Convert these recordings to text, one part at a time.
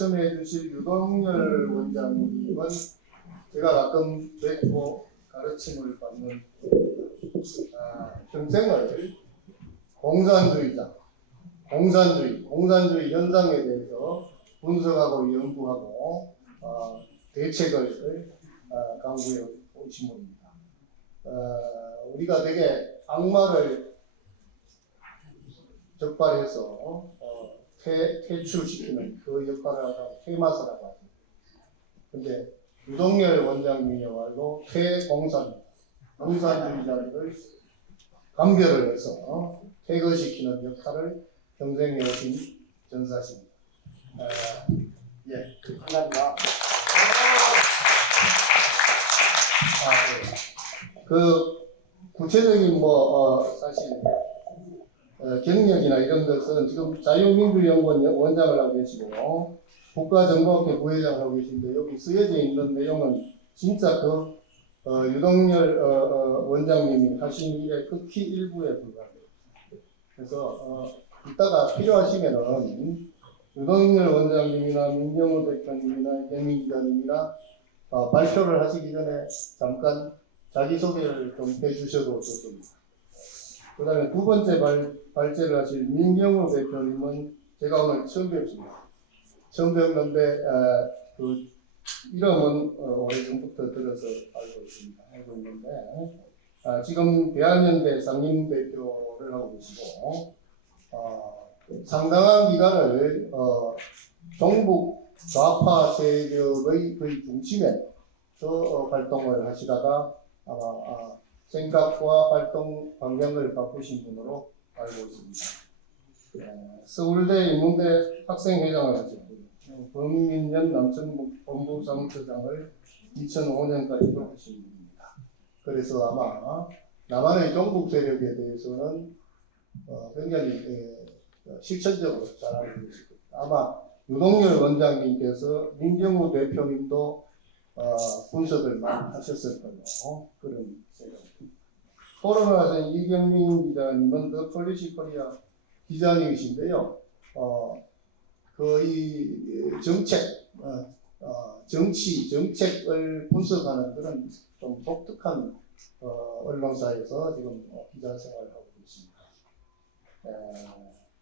말씀해 주실 유동열 원장님은 제가 가끔 뵙고 가르침을 받는 평생을 공산주의 현상에 대해서 분석하고 연구하고 대책을 강구해 오신 분입니다. 우리가 되게 악마를 적발해서 퇴출시키는 그 역할을 하고 퇴마사라고 하죠. 근데 유동열 원장님이야말로 퇴공산입니다. 공산주의자를 감별을 해서 퇴거시키는 역할을 평생 해오신 전사십니다. 예, 반갑습니다. 그 구체적인 사실 경력이나 이런 것은 지금 자유민주연구원 원장을 하고 계시고 국가정보학회 부회장을 하고 계신데 여기 쓰여져 있는 내용은 진짜 유동열 원장님이 하신 일의 극히 일부에 불과합니다. 그래서 이따가 필요하시면은 유동열 원장님이나 민경우 대표님이나 이재민 기자님이나 발표를 하시기 전에 잠깐 자기소개를 좀 해주셔도 좋습니다. 그 다음에 두 번째 발제를 하실 민경우 대표님은 제가 오늘 처음 뵙습니다. 처음 뵙는데 그 이름은 오래전부터 들어서 알고 있는데 지금 대한연대 상임대표를 하고 계시고 상당한 기간을 종북 좌파 세력의 거의 중심에서 활동을 하시다가 아마 생각과 활동 방향을 바꾸신 분으로 알고 있습니다. 서울대 인문대 학생회장을 하셨고요. 범민년 남천본부사무처장을 2005년까지도 하신 분입니다. 그래서 아마 남한의 종북 세력에 대해서는 굉장히 실천적으로 잘 알고 계실 겁니다. 아마 유동열 원장님께서 민경우 대표님도 분석을 많이 하셨을 거예요. 그런 생각입니다. 토론하신 이경민 기자님은 더 폴리시 코리아 기자님이신데요. 이 정책을 분석하는 그런 좀 독특한 언론사에서 지금 기자 생활을 하고 있습니다.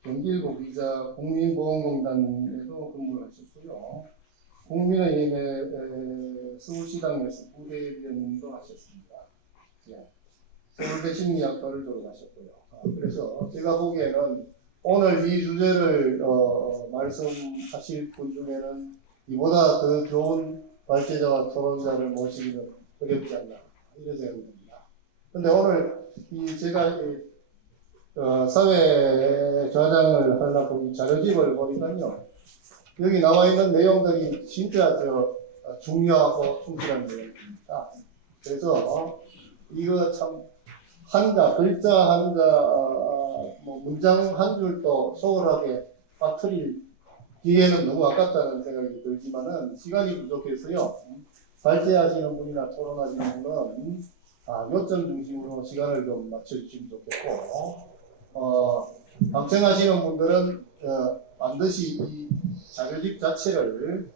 경기일보 기자, 국민보험공단에도 근무를 하셨고요. 국민의힘의 서울시당에서 부대변인도 하셨습니다. 서울대 심리학과를 졸업하셨고요. 그래서 제가 보기에는 오늘 이 주제를 말씀하실 분 중에는 이보다 더 좋은 발제자와 토론자를 모시기는 어렵지 않나 이런 생각이 듭니다. 그런데 오늘 제가 사회 좌장을 하려고 이 자료집을 보니까요, 여기 나와 있는 내용들이 진짜 중요하고 충실한 내용입니다. 그래서 이거 참 글자 한자 문장 한 줄도 소홀하게 빠뜨리기에는 너무 아깝다는 생각이 들지만은 시간이 부족해서요. 발제하시는 분이나 토론하시는 분은 요점 중심으로 시간을 좀 맞춰주시면 좋겠고 방청하시는 분들은 반드시 이 자료집 자체를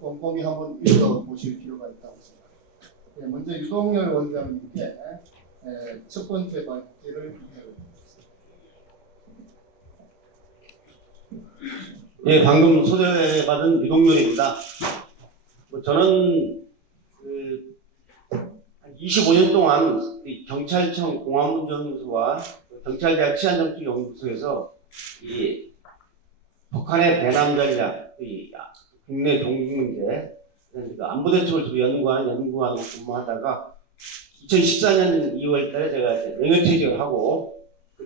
꼼꼼히 한번 읽어보실 필요가 있다고 생각합니다. 먼저 유동열 원장님께 첫 번째 발제를 해보겠습니다. 예, 방금 소개받은 유동열입니다. 저는 25년 동안 경찰청 공안문제연구소와 경찰대학 치안정책연구소에서 이 북한의 대남 전략, 국내 종북 문제, 안보대책을 주로 연구하고 근무하다가 2014년 2월달에 제가 명예퇴직을 하고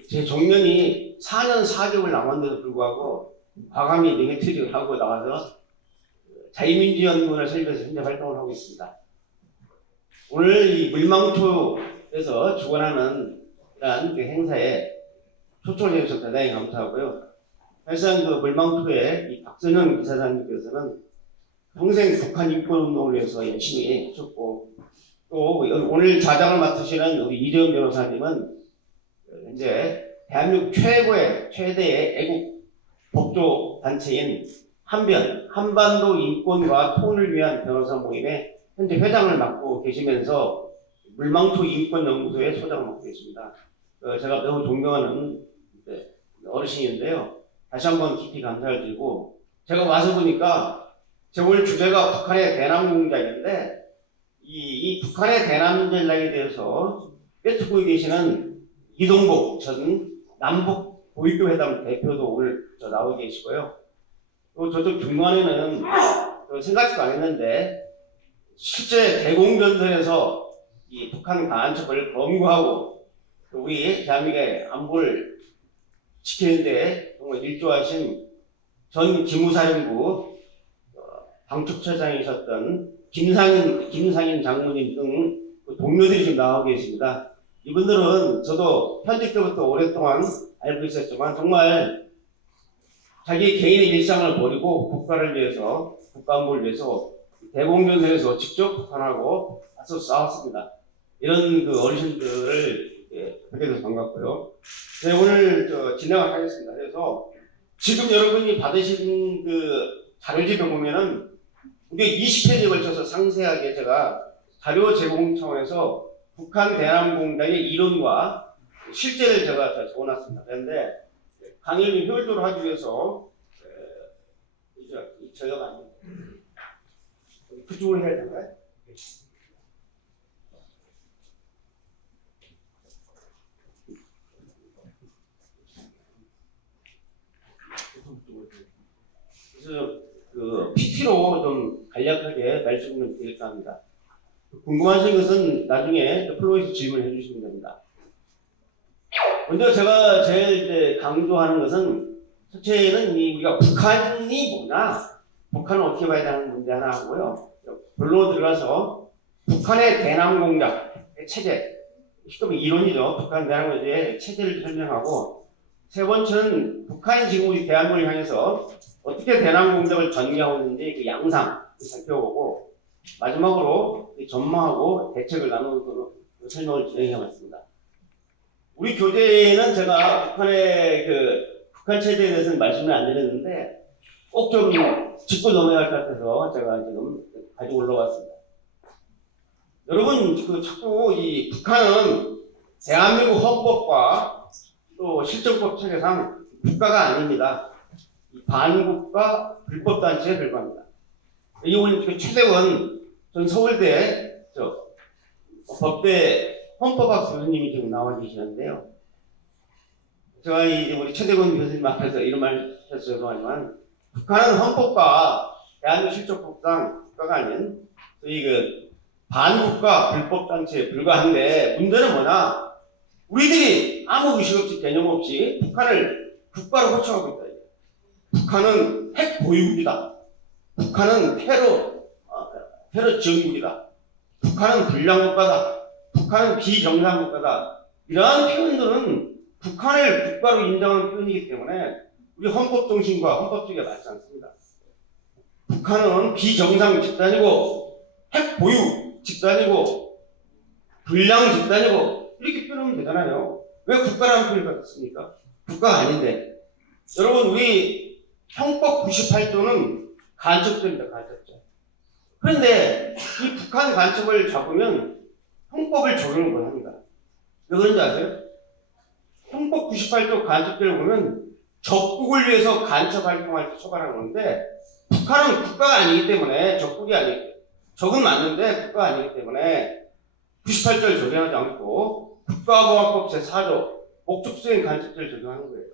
제 정년이 4년 4개월 남았는데도 불구하고 과감히 명예퇴직을 하고 나와서 자유민주연구원을 설립해서 현재 활동을 하고 있습니다. 오늘 이 물망초에서 주관하는 이러한 행사에 초청을 해주셔서 대단히 감사하고요. 사실상 그 물망초의 이 박선영 이사장님께서는 평생 북한 인권운동을 위해서 열심히 하셨고, 또 오늘 좌장을 맡으시는 우리 이재훈 변호사님은 이제 대한민국 최대의 애국 법조 단체인 한반도 인권과 통일을 위한 변호사 모임의 현재 회장을 맡고 계시면서 물망초 인권연구소의 소장을 맡고 계십니다. 제가 매우 존경하는 어르신인데요. 다시 한번 깊이 감사를 드리고, 제가 와서 보니까 제 오늘 주제가 북한의 대남 공작인데, 이 북한의 대남 전략에 대해서 꿰뚫고 계시는 이동복 전 남북 고위교 회담 대표도 오늘 나오고 계시고요. 또 저쪽 중간에는 생각지도 안 했는데, 실제 대공전선에서 이 북한 간첩을 검거하고 우리 대한민국의 안보를 지키는데 정말 일조하신 전 기무사령부 방첩처장이셨던 김상인 장모님 등 동료들이 지금 나오고 계십니다. 이분들은 저도 현직 때부터 오랫동안 알고 있었지만 정말 자기 개인의 일상을 버리고 국가를 위해서, 국가 안보를 위해서 대공전선에서 직접 북한하고 맞서 싸웠습니다. 이런 그 어르신들을 뵙게 돼서 반갑고요. 네, 오늘 진행을 하겠습니다. 그래서 지금 여러분이 받으신 그 자료집에 보면은 이게 20페이지에 걸쳐서 상세하게 제가 자료 제공 차원에서 북한 대남 공작의 이론과 실제를 제가 적어놨습니다. 그런데 강의를 효율적으로 하기 위해서 저희가 아닙니다. 그쪽으로 해야 되나요? 그래서 그 PT로 좀 간략하게 말씀을 드릴까 합니다. 궁금하신 것은 나중에 플로에서 질문해 주시면 됩니다. 먼저 제가 제일 이제 강조하는 것은 첫째는 우리가 북한이 뭐냐, 북한을 어떻게 봐야 되는 문제 하나 하고요. 본론으로 들어가서 북한의 대남 공작의 체제, 쉽게 이론이죠. 북한 대남 공작의 체제를 설명하고, 세 번째는 북한이 지금 우리 대한민국을 향해서 어떻게 대남 공작을 전개하고 있는지 그 양상을 살펴보고, 마지막으로 전망하고 대책을 나누는 설명을 진행해 왔습니다. 우리 교재에는 제가 북한의 북한 체제에 대해서는 말씀을 안 드렸는데 꼭 좀 짚고 넘어갈 것 같아서 제가 지금 가지고 올라왔습니다. 여러분, 자꾸 이 북한은 대한민국 헌법과 또 실정법 체계상 국가가 아닙니다. 반국가 불법단체에 불과합니다. 이 오늘 최대원 전 서울대 법대 헌법학 교수님이 지금 나와 계시는데요. 제가 이제 우리 최대원 교수님 앞에서 이런 말 해서 죄송하지만, 북한은 헌법과 대한민국 실정법상 국가가 아닌 저희 반국가 불법단체에 불과한데, 문제는 뭐냐? 우리들이 아무 의식 없이 개념 없이 북한을 국가로 호칭하고 있다. 북한은 핵 보유국이다. 북한은 테러 지원국이다. 북한은 불량국가다. 북한은 비정상국가다. 이러한 표현들은 북한을 국가로 인정하는 표현이기 때문에 우리 헌법 정신과 헌법 쪽에 맞지 않습니다. 북한은 비정상 집단이고, 핵 보유 집단이고, 불량 집단이고, 이렇게 표현하면 되잖아요. 왜 국가라는 표현을 받았습니까? 국가가 아닌데. 여러분, 우리 형법 98조는 간첩죄입니다. 간첩죄. 그런데 이 북한 간첩을 잡으면 형법을 적용을 못합니다. 왜 그런지 아세요? 형법 98조 간첩죄를 보면 적국을 위해서 간첩 활동할 때 처벌하는 건데, 북한은 국가가 아니기 때문에, 적국이 아니고, 적은 맞는데 국가가 아니기 때문에 98조를 적용하지 않고 국가보안법 제4조 목적수행 간첩죄를 적용하는 거예요.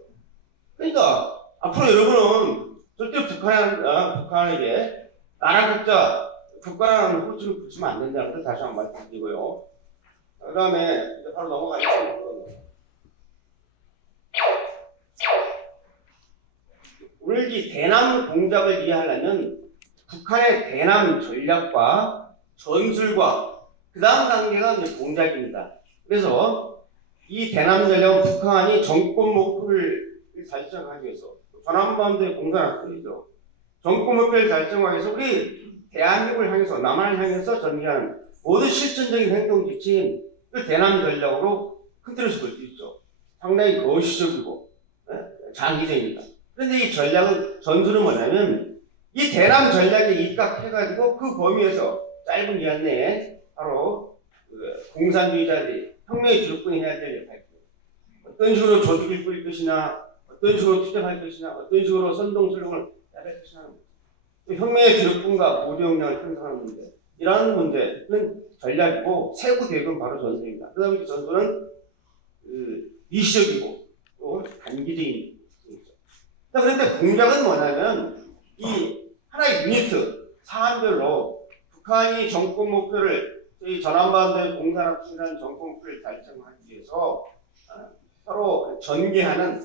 그러니까 앞으로 여러분은 절대 북한에게 나라 국가라는 호칭을 붙이면 안 된다는 걸 다시 한번 말씀드리고요. 그 다음에 바로 넘어가겠습니다. 오늘 이 대남 공작을 이해하려면 북한의 대남 전략과 전술과 그 다음 단계가 이제 공작입니다. 그래서 이 대남 전략은 북한이 정권 목표를 달성하기 위해서, 전함반도의 공산화뿐이죠. 정권 목표를 달성하기 위해서 우리 대한민국을 향해서, 남한을 향해서 전개하는 모든 실천적인 행동 지침, 그 대남 전략으로 큰 틀에서 볼 수 있죠. 상당히 거시적이고 장기적입니다. 그런데 이 전략은, 전술은 뭐냐면 이 대남 전략에 입각해가지고 그 범위에서 짧은 기간 내에 바로 그 공산주의자들이 혁명의 주력군이 해야 될 역할, 어떤 식으로 조직을 꾸릴 것이냐, 어떤 식으로 투쟁할 것이냐, 어떤 식으로 선동설령을 해야 될 것이냐, 혁명의 주력군과 모두 역량을 형성하는 문제, 이러한 문제는 전략이고 세부 계획은 바로 전술입니다. 그다음에 그 전술은 미시적이고 또 단기적인 것이죠. 그런데 공작은 뭐냐면 이 하나의 유니트 사안별로 북한이 정권 목표를 저희 전환반도의 공산화 추진하는 정권 목표를 달성하기 위해서 서로 전개하는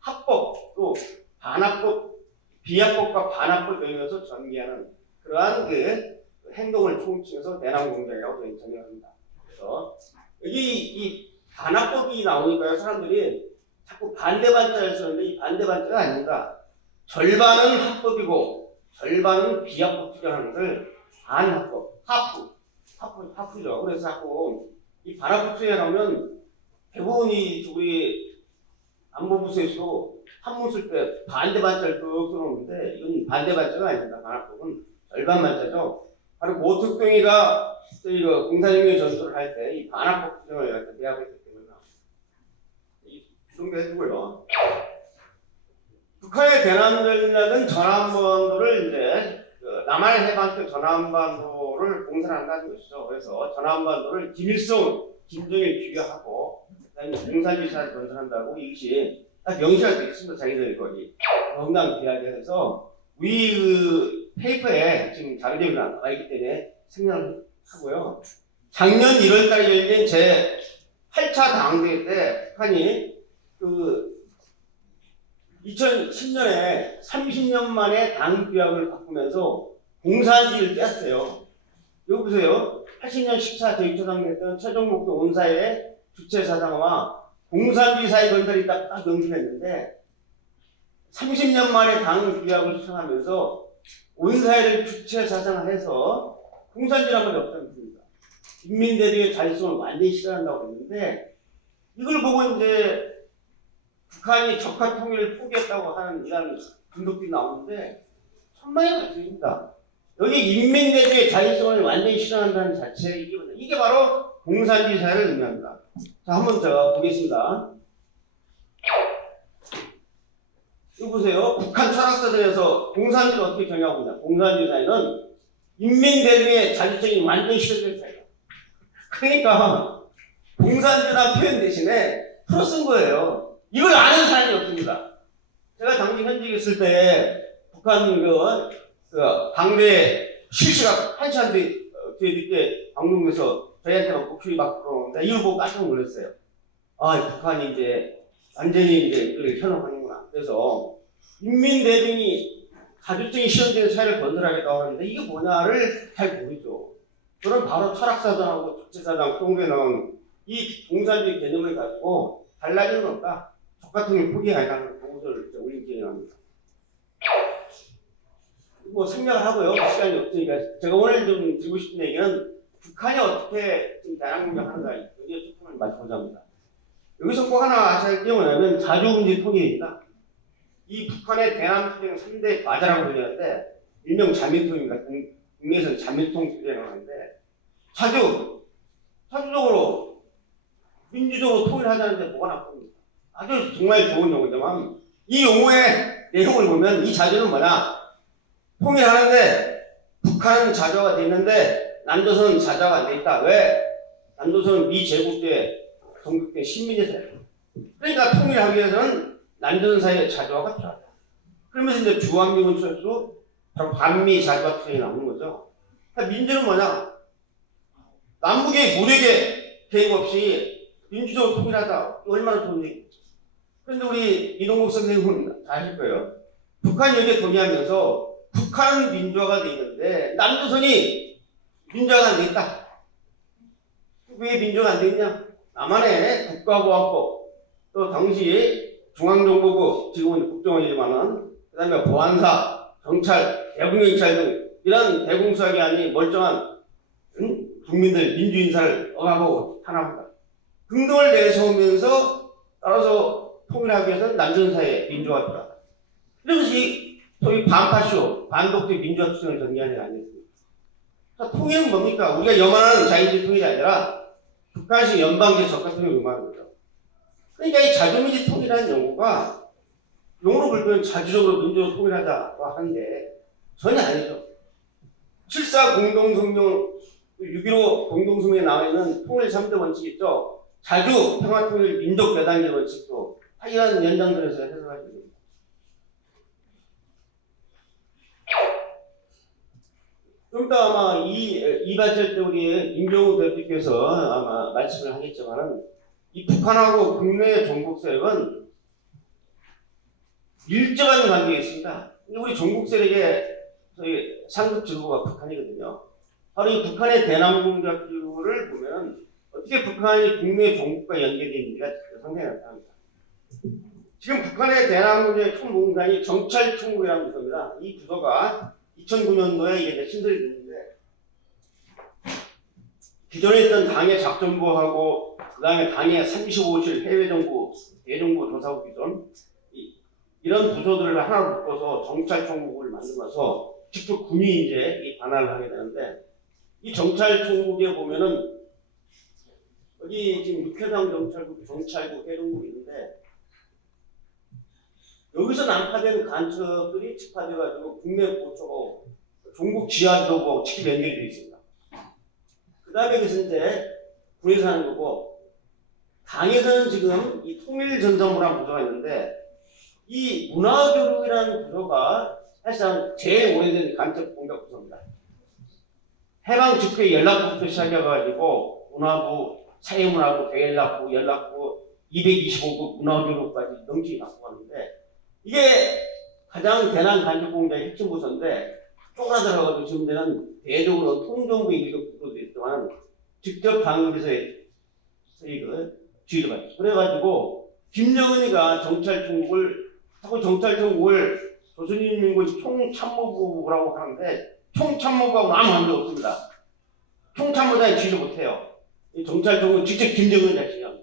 합법 또 반합법, 비합법과 반합법 영역에서 전개하는 그러한 그 행동을 총칭해서 대남 공작이라고 저희는 정의합니다. 그래서 여기 이 반합법이 나오니까요, 사람들이 자꾸 반대 반자를 쓰는데 이 반대 반자가 아닙니다. 절반은 합법이고 절반은 비합법 투쟁하는 것을 반합법, 하프죠. 그래서 자꾸 이 반합법 투쟁하면 대부분이 우리 안보부서에서도 한문 쓸 때 반대 반자를 쭉 써놓는데 이건 반대 반자가 아닙니다. 반합법은 절반 반자죠. 바로 모특동이가 저희 그 공산혁명 전술을 할 때 이 반합법 투쟁을 할 때 대합했기 때문에 이 정도 해주고요. 북한의 대남 전략은 전함반도를 이제 그 남한의 해방권 전함반도를 공산한다는 것이죠. 그래서 전함반도를 김일성, 김정일 비교하고 그다음에 공산주의사를 건설한다고 이것이 딱 명시할 수 있습니다. 자기들 거기 정당 비하해서 우리 그 페이퍼에 지금 자료들이 나와 있기 때문에 생략을 하고요. 작년 1월달에 열린 제 8차 당대회 때 북한이 그 2010년에 30년 만에 당 규약을 바꾸면서 공산주의를 뺐어요. 여기 보세요. 80년 14 제2초당대회 최종 목표 온사의 주체 사상화 공산주의 사회 건설이 딱 명시했는데 30년 만에 당 규약을 수정하면서 온사회를 주체 사상화해서 공산주의란 말이 없습니다. 인민대중의 자율성을 완전히 실현한다고 했는데 이걸 보고 이제 북한이 적화 통일을 포기했다고 하는 이런 분석들이 나오는데 천만의 말씀입니다. 여기 인민대중의 자율성을 완전히 실현한다는 자체 이게 바로 공산주의 사회를 의미합니다. 자, 한번 제가 보겠습니다. 이거 보세요. 북한 철학사전에서 공산주의를 어떻게 정의하고 있냐. 공산주의 사회는 인민대중의 자율성이 완전히 실현된 사회다. 그러니까 공산주의라는 표현 대신에 풀어 쓴 거예요. 이걸 아는 사람이 없습니다. 제가 당시 현직에 있을 때 북한 그 당대 실시각 1시간 뒤에 늦게 방송에서 저희한테 막 목소리 막 들어오는데 이걸 보고 깜짝 놀랐어요. 아, 북한이 이제 완전히 이제 이렇게 현혹하는구나. 그래서 인민대중이 자주성이 실현되는 사회를 건설하겠다고 하는데 이게 뭐냐를 잘 모르죠. 저는 바로 철학사전하고 주체사상 통계에 나온 이 공산주의 개념을 가지고 달라지는 건 없다. 적같은 포기하라는 보고서를 올린 기억이 납니다. 뭐 생략을 하고요. 시간이 없으니까 제가 오늘 좀 드리고 싶은 얘기는 북한이 어떻게 지금 대남 공격하는가 여기에 초점을 맞춰보자 합니다. 여기서 꼭 하나 아셔야 할 게 뭐냐면 자주문제 통일입니다. 이 북한의 대남 투쟁 3대 과제라고 불리는데 일명 자민통입니다. 국내에서는 자민통 투쟁을 하는데 자주적으로 민주적으로 통일하자는데 뭐가 나쁩니까? 아주 정말 좋은 용어지만 이 용어의 내용을 보면 이 자주는 뭐냐? 통일하는데 북한은 자주화가 돼 있는데 남조선은 자주화가 안 돼 있다. 왜? 남조선은 미제국 때 건국 때 식민지 사회. 그러니까 통일하기 위해서는 남조선 사이에 자주화가 필요하다. 그러면서 이제 주한미군 철수 바로 반미 자주화 투쟁이 나오는 거죠. 그러니까 민주는 뭐냐? 남북의 무력의 개입 없이 민주적으로 통일하자. 얼마나 좋은 얘기. 그런데 우리 이동국 선생님은 아실 거예요. 북한이 여기에 동의하면서 북한은 민주화가 돼 있는데 남조선이 민주화가 안 돼 있다. 왜 민주화가 안 돼 있냐? 남한의 국가보안법, 또 당시 중앙정보부, 지금은 국정원이지만은, 그 다음에 보안사, 경찰, 대북경찰 등 이런 대공수사기관이 멀쩡한 국민들, 민주인사를 억압하고 탄압한다. 등등을 내세우면서 따라서 통일하기 위해서는 남조선 사이에 민주화가 필요하다. 이러면서 소위 반파쇼, 반독재 민주화 투쟁을 전개하는 게 아니었습니까? 통일은 뭡니까? 우리가 영원한 자유주의 통일이 아니라 북한식 연방제 적화 통일을 의미하는 거죠. 그러니까 이 자주민주 통일이라는 용어가 용어로 불면 자주적으로 민주적으로 통일하자고 하는데 전혀 아니죠. 7.4 공동성명, 6.15 공동성명에 나와 있는 통일 3대 원칙이 있죠. 자주, 평화통일, 민족 배당의 원칙도 이런 연장선에서 해석하시면 됩니다. 좀 이따 아마 이발절 때 우리 임종우 대표께서 아마 말씀을 하겠지만은 이 북한하고 국내 종북 세력은 밀접한 관계가 있습니다. 우리 종북 세력의 저희 상급 지도부가 북한이거든요. 바로 이 북한의 대남 공작기를 보면 어떻게 북한이 국내 종북과 연계되어 있는지가 상당히 나타납니다. 지금 북한의 대남 공작의 총 공장이 정찰총국이라는 부서입니다. 이 부서가 2009년도에 이게 신설이 됐는데 기존에 있던 당의 작전부하고 그 다음에 당의 35실 해외정부, 대정부 조사국 기존 이런 부서들을 하나로 묶어서 정찰총국을 만들어서 직접 군이 이제 이 관할을 하게 되는데 이 정찰총국에 보면은 여기 지금 육해당 정찰국, 해동국이 있는데 여기서 난파된 간첩들이 집합돼가지고 국내 보초고 종국 지하지도부 직접 연결이 되어 있습니다. 그 다음에 그것은 이제 군에서 하는 거고 당에서는 지금 이 통일전선부라는 부서가 있는데 이 문화교육이라는 부서가 사실상 제일 오래된 간첩 공작 부서입니다. 해방 직후에 연락부부터 시작해가지고 문화부, 사회문화부, 대연락부, 연락부, 225급 문화교육까지 넘치게 갖고 갔는데 이게 가장 대남 간첩 공작의 핵심 부서인데 쪼그라들어가지고 지금 되는 대적으로 통정부 1급 부서도 있지만 직접 당국에서의 지휘를 받죠. 그래가지고 김정은이가 정찰총국을 조선인민군 총참모부라고 하는데 총참모부하고 아무 관계 없습니다. 총참모장이 지휘를 못해요. 이 정찰총국은 직접 김정은이 지휘합니다.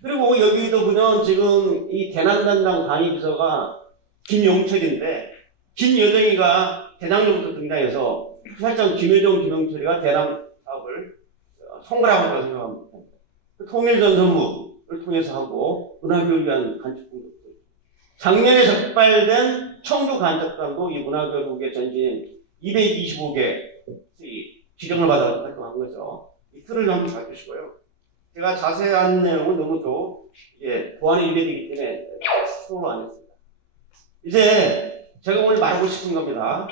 그리고 여기도 보면 지금 이 대남단장 강의비서가 김용철인데 김여정이가 대장로부터 등장해서 사실상 김여정, 김용철이가 대남 사업을 손가락으로 거라고 생각합니다. 통일전선부를 통해서 하고 문화교육을 위한 간첩공격. 작년에 적발된 청주 간첩단도 이 문화교육의 전진 225개 지정을 받아 활동한 거죠. 이 틀을 한번 봐주시고요. 제가 자세한 내용은 너무 또 보안이 위배되기 때문에 수업을 안 했습니다. 이제 제가 오늘 말하고 싶은 겁니다.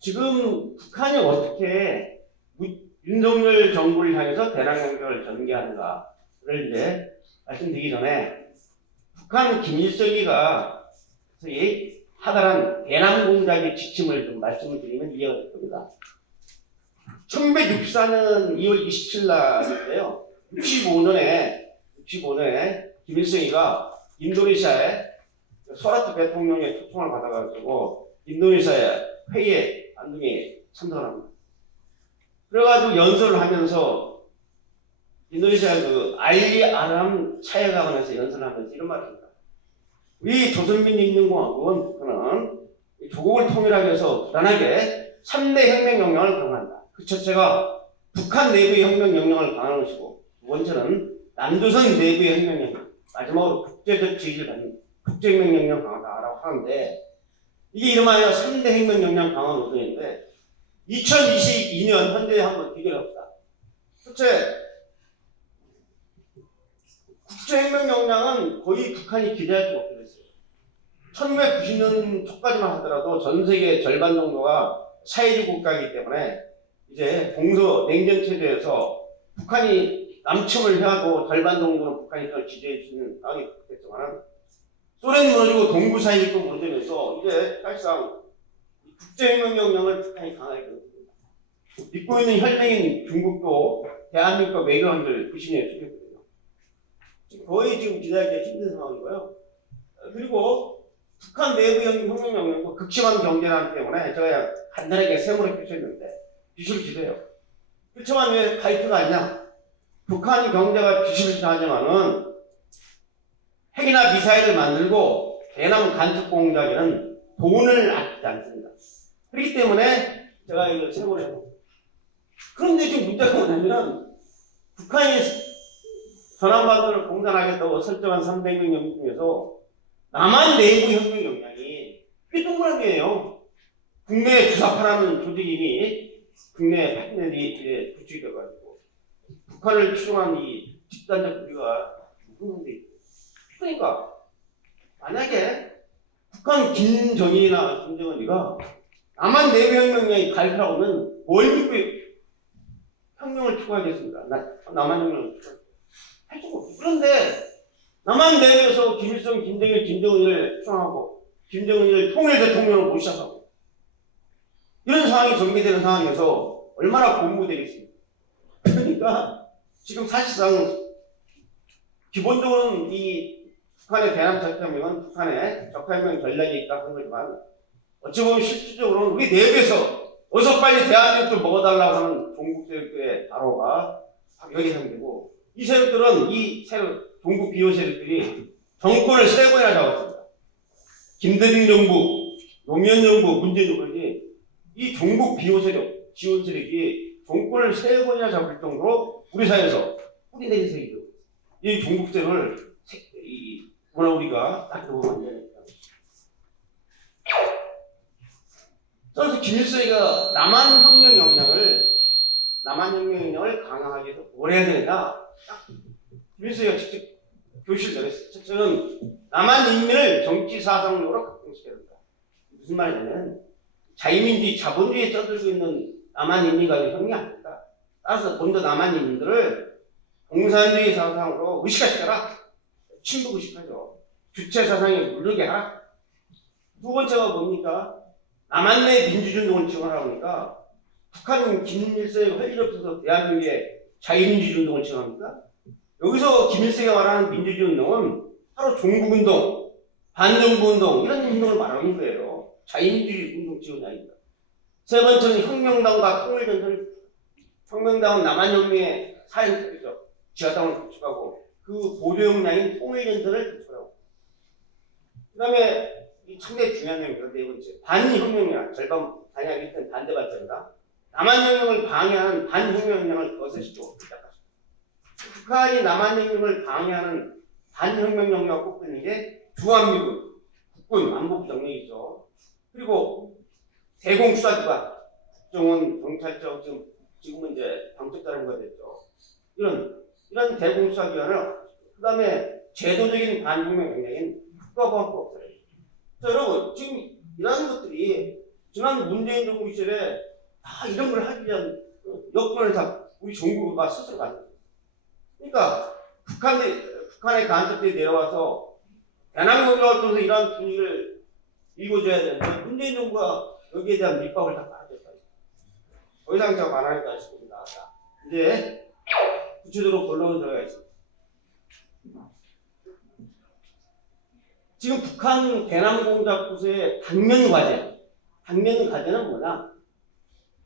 지금 북한이 어떻게 윤석열 정부를 향해서 대남 공격을 전개하는가를 이제 말씀드리기 전에 북한 김일성이가 소위 하달한 대남 공작의 지침을 좀 말씀을 드리면 이해가 될 겁니다. 1964년 2월 27일 날인데요. 65년에 김일성이가 인도네시아에 소라트 대통령의 초청을 받아가지고 인도네시아 회의에 안동에 참석을 합니다. 그래가지고 연설을 하면서 인도네시아 그 알리 아람 차해가원에서 연설을 하면서 이런 말을 합니다. 우리 조선민주인민공화국은 북한은 조국을 통일하기 위해서 불안하게 3대 혁명 역량을 강화한다. 그 첫째가 북한 내부의 혁명 역량을 강화하는 것이고 두 번째는 남조선 내부의 혁명 역량, 마지막으로 국제적 지위를 받는 국제혁명 역량 강화다라고 하는데 이게 이름하여 3대 혁명 역량 강화 노선인데 2022년 현재 한번 비교를 합시다. 첫째, 국제혁명 역량은 거의 북한이 기대할 수 없게 됐어요. 1990년 초까지만 하더라도 전 세계 절반 정도가 사회주의 국가이기 때문에 이제 동서 냉전 체제에서 북한이 남침을 해도 절반 정도는 북한이 더 지지해 주는 상황이 됐지만 소련 무너지고 동부 사이익도 무너지면서 이제 사실상 국제혁명 역량을 북한이 강하게 됩니다. 믿고 있는 혈맹인 중국도 대한민국과 외교관들 그 신에 죽였거든요. 거의 지금 기다리기 힘든 상황이고요. 그리고 북한 내부 혁명 역량도 극심한 경제난 때문에 제가 간단하게 세모로 표시했는데 비실비실해요. 그렇지만 왜 가이트가 아니냐? 북한 경제가 비실비실하지만은 핵이나 미사일을 만들고 대남 간첩 공작에는 돈을 아끼지 않습니다. 그렇기 때문에 제가 이거 제보를 해요. 그런데 지금 문제가 뭐냐면 북한이 전환반도를 공산하겠다고 설정한 300명 중에서 남한 내부 혁명 역량이 꽤 동그라미예요. 국내에 주사파라는 조직이 국내 파트너들이 구축이 돼가지고 북한을 추종한 이 집단적 부류가 형성돼 있고, 그러니까 만약에 북한 김정일이나 김정은이가 남한 내부 혁명량이 가입하라고 하면 뭘 믿고 혁명을 추구하겠습니다. 남한 혁명을 할 수가 없어요. 그런데 남한 내부에서 김일성, 김정일, 김정은을 추앙하고 김정은을 통일 대통령을 못 시작하고 이런 상황이 전개되는 상황에서 얼마나 고무되겠습니까? 그러니까 지금 사실상 기본적으로는 이 북한의 대남 적혁명은 북한의 적혁명 전략이 있다고 하는 거지만 어찌 보면 실질적으로는 우리 내부에서 어서 빨리 대한민국을 먹어달라고 하는 종북 세력들의 바로가 여기 상되고, 이 세력들은 이 세력, 종북 비호 세력들이 정권을 세 번이나 잡았습니다. 김대중 정부, 노무현 정부, 문재인 정부까지 이 종북 비호 세력, 지원 세력이 정권을 세 번이나 잡을 정도로 우리 사회에서 뿌리 내린 세력이죠. 이 종북 세력을 뭐라 우리가 딱 보면 안 되니까. 그래서 김일성이가 남한 혁명 역량을 강화하기 위해서 뭘 해야 되느냐? 김일성이가 직접 교실을 내렸어요. 첫째는 남한 인민을 정치 사상력으로 각성시켜야 된다. 무슨 말이냐면 자유민주주의, 자본주의에 쩌들고 있는 남한 인민과 혁명이 안 된다. 따라서 먼저 남한 인민들을 공산주의 사상으로 의식화시켜라. 친북 의식하죠. 주체 사상에 물르게 하라. 두 번째가 뭡니까? 남한 내 민주주의운동을 지원하라고 하니까 북한은 김일성이 할 일 없어서 대한민국의 자유민주주의 운동을 지원합니까? 여기서 김일성이 말하는 민주주의 운동은 바로 종북운동, 반정부운동 이런 운동을 말하는 거예요. 자유민주주의 운동 지원이 아닙니다. 세 번째는 혁명당과 통일전선을, 혁명당은 남한혁명의 사행처리죠. 지하당을 구축하고 그 보조 역량인 통일전선을 구축하고, 그 다음에 이 상당히 중요한 내용입니다. 네 번째, 반혁명량, 절반 방향이 있던 반대 발전이다. 남한혁명을 방해하는 반혁명량을 거세시키고 시작하십니다. 북한이 남한혁명을 방해하는 반혁명 역량을 꼽고 있는 게 주한미군, 국군, 안보부 정력이죠. 그리고 대공수사기관, 국정원, 경찰청, 지금은 이제 방첩사령부가 됐죠. 이런 대공수사기관을, 그 다음에 제도적인 반혁명 역량인 국가보안법. 자, 여러분, 지금 이런 것들이 지난 문재인 정부 시절에 다 이런 걸 하기 위한 여건을 다 우리 정부가 스스로 가졌어요. 그러니까 북한의 간첩들이 내려와서 대남 공격을 통해서 이러한 분위기를 읽어줘야 되는데 문재인 정부가 여기에 대한 밑밥을 다 깔아줬어요. 더 이상 제가 말하니까 아쉽습니다. 이제 구체적으로 본론으로 들어가겠습니다. 지금 북한 대남 공작 부서의 당면 과제는 뭐냐?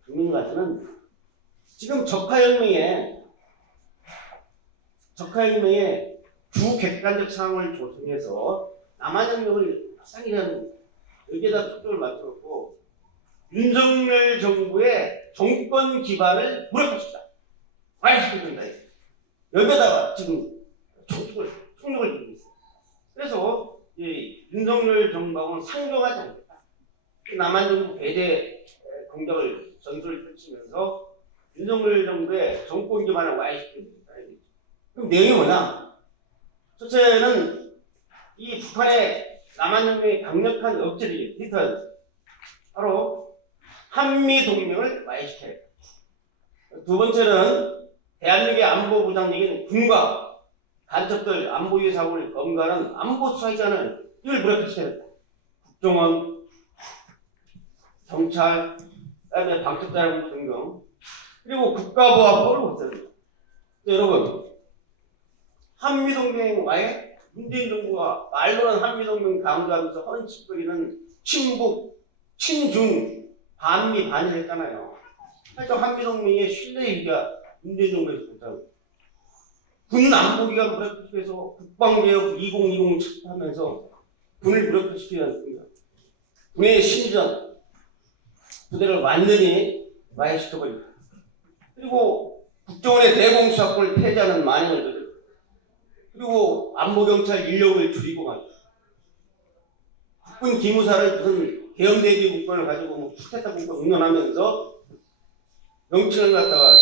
당면 과제는 지금 적화혁명의 주 객관적 상황을 조성해서 남한혁명을 쌍이라는 여기에다 초점을 맞춰놓고 윤석열 정부의 정권 기반을 무력화시키자. 와해시켜준다. 여기다가 지금 총력을 들고 있어요. 그래서 윤석열 정부하고는 상종하지 않겠다. 남한 정부 배제 공작을 전술을 펼치면서 윤석열 정부의 정권 기반을 와해시켜준다. 그럼 내용이 뭐냐? 첫째는 이 북한의 남한혁명의 강력한 억제력이 디터런스. 바로 한미동맹을 와해시켜야 된다. 두 번째는 대한민국의 안보부장력인 군과 간첩들 안보위의 사고를 검거하는 안보수사기관을 이걸 무력화시켜야 된다. 국정원, 경찰, 그다음에 방첩사령부 등등, 그리고 국가보안법을 없애야 된다. 여러분, 한미동맹과의 문재인 정부가 말로는 한미동맹 강조하면서 헌집거리는 친북, 친중, 반미, 반일 했잖아요. 그러니까 한미동맹의 신뢰위기가 문재인 정부에서 됐다고. 군 안보기가 무력화해서 국방개혁 2020 하면서 군을 무력화시키는 군이요. 군의 심전, 부대를 완전히 마해시켜버립니다. 그리고 국정원의 대공수사권을 폐지하는 만행을 저지르고, 그리고 안보경찰 인력을 줄이고 말이죠. 국군 기무사를 무슨 계엄대기 국권을 가지고 뭐 쿠데타 국권 운영하면서 명칭을 갖다가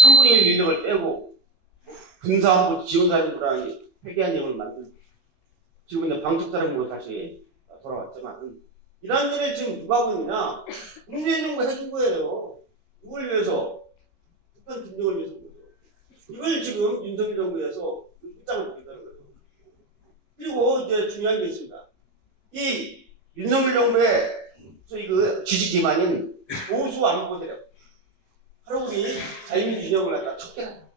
3분의 1 인력을 빼고 군사안보 지원사령부라는 폐기한 점을 만들고 지금 이제 방첩사령부로 다시 돌아왔지만 이런 일을 지금 누가 하고 있느냐? 문재인 정부가 해준 거예요. 누굴 위해서? 북한 김정을 위해서. 이걸 지금 윤석열 정부에서 입장을 보겠다는 거예요. 그리고 이제 중요한 게 있습니다. 이 윤석열 정부의 소위 그 지지 기반인 보수 안보대력 바로 우리 자유민주진영을 갖다 척결하다.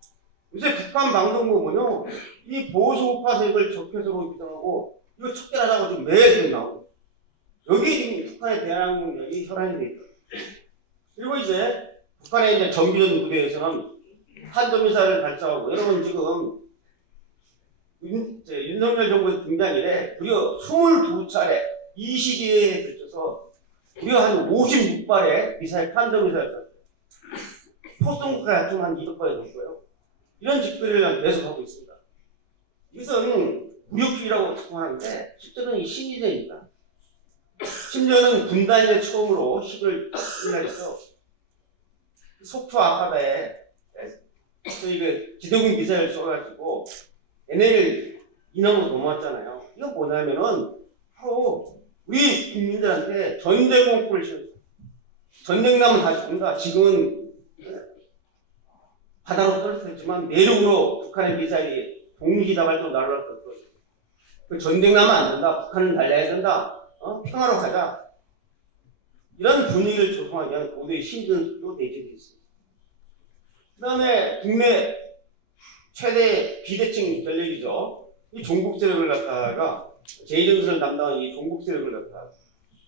요새 북한 방송 보면요, 이 보수 우파 세력을 적폐적으로 규정하고 이거 척결하자고 지금 매일 나오고 여기 지금 북한의 대한항공력이 혈안이 돼 있거든요. 그리고 이제 북한의 이제 정규전 부대에서는 탄도미사일을 발사하고 여러분 지금 윤석열 정부의 등장 이래 무려 22차례 22회에 걸쳐서 무려 한 56발의 미사일 탄도미사일 쐈어요. 포스동과 같은 한 200발이 넘고요. 이런 짓거리를 계속하고 있습니다. 이것은 무력주의라고 자꾸 하는데 실제로는 이 심리전입니다. 심지어는 군단위에 처음으로 10월 1일에서 속초 아카다에 저희 그 지도군 미사일을 쏘가지고 얘네를 인함으로 넘어왔잖아요. 이거 뭐냐면은 바로 우리 국민들한테 전쟁 공포를 심었어요. 전쟁 나면 다 죽는다. 지금은 바다로 떨어졌지만 내륙으로 북한의 미사일이 동시다발적으로 날아갈 거예요. 그 전쟁 나면 안 된다. 북한은 날려야 된다. 평화로 가자. 이런 분위기를 조성하기 위한 고도의 신전도 내재되어 있습니다. 그 다음에 국내 최대 비대칭 전력이죠. 이 종북 세력을 갖다가 제2전선을 담당한 이 종북 세력을 갖다가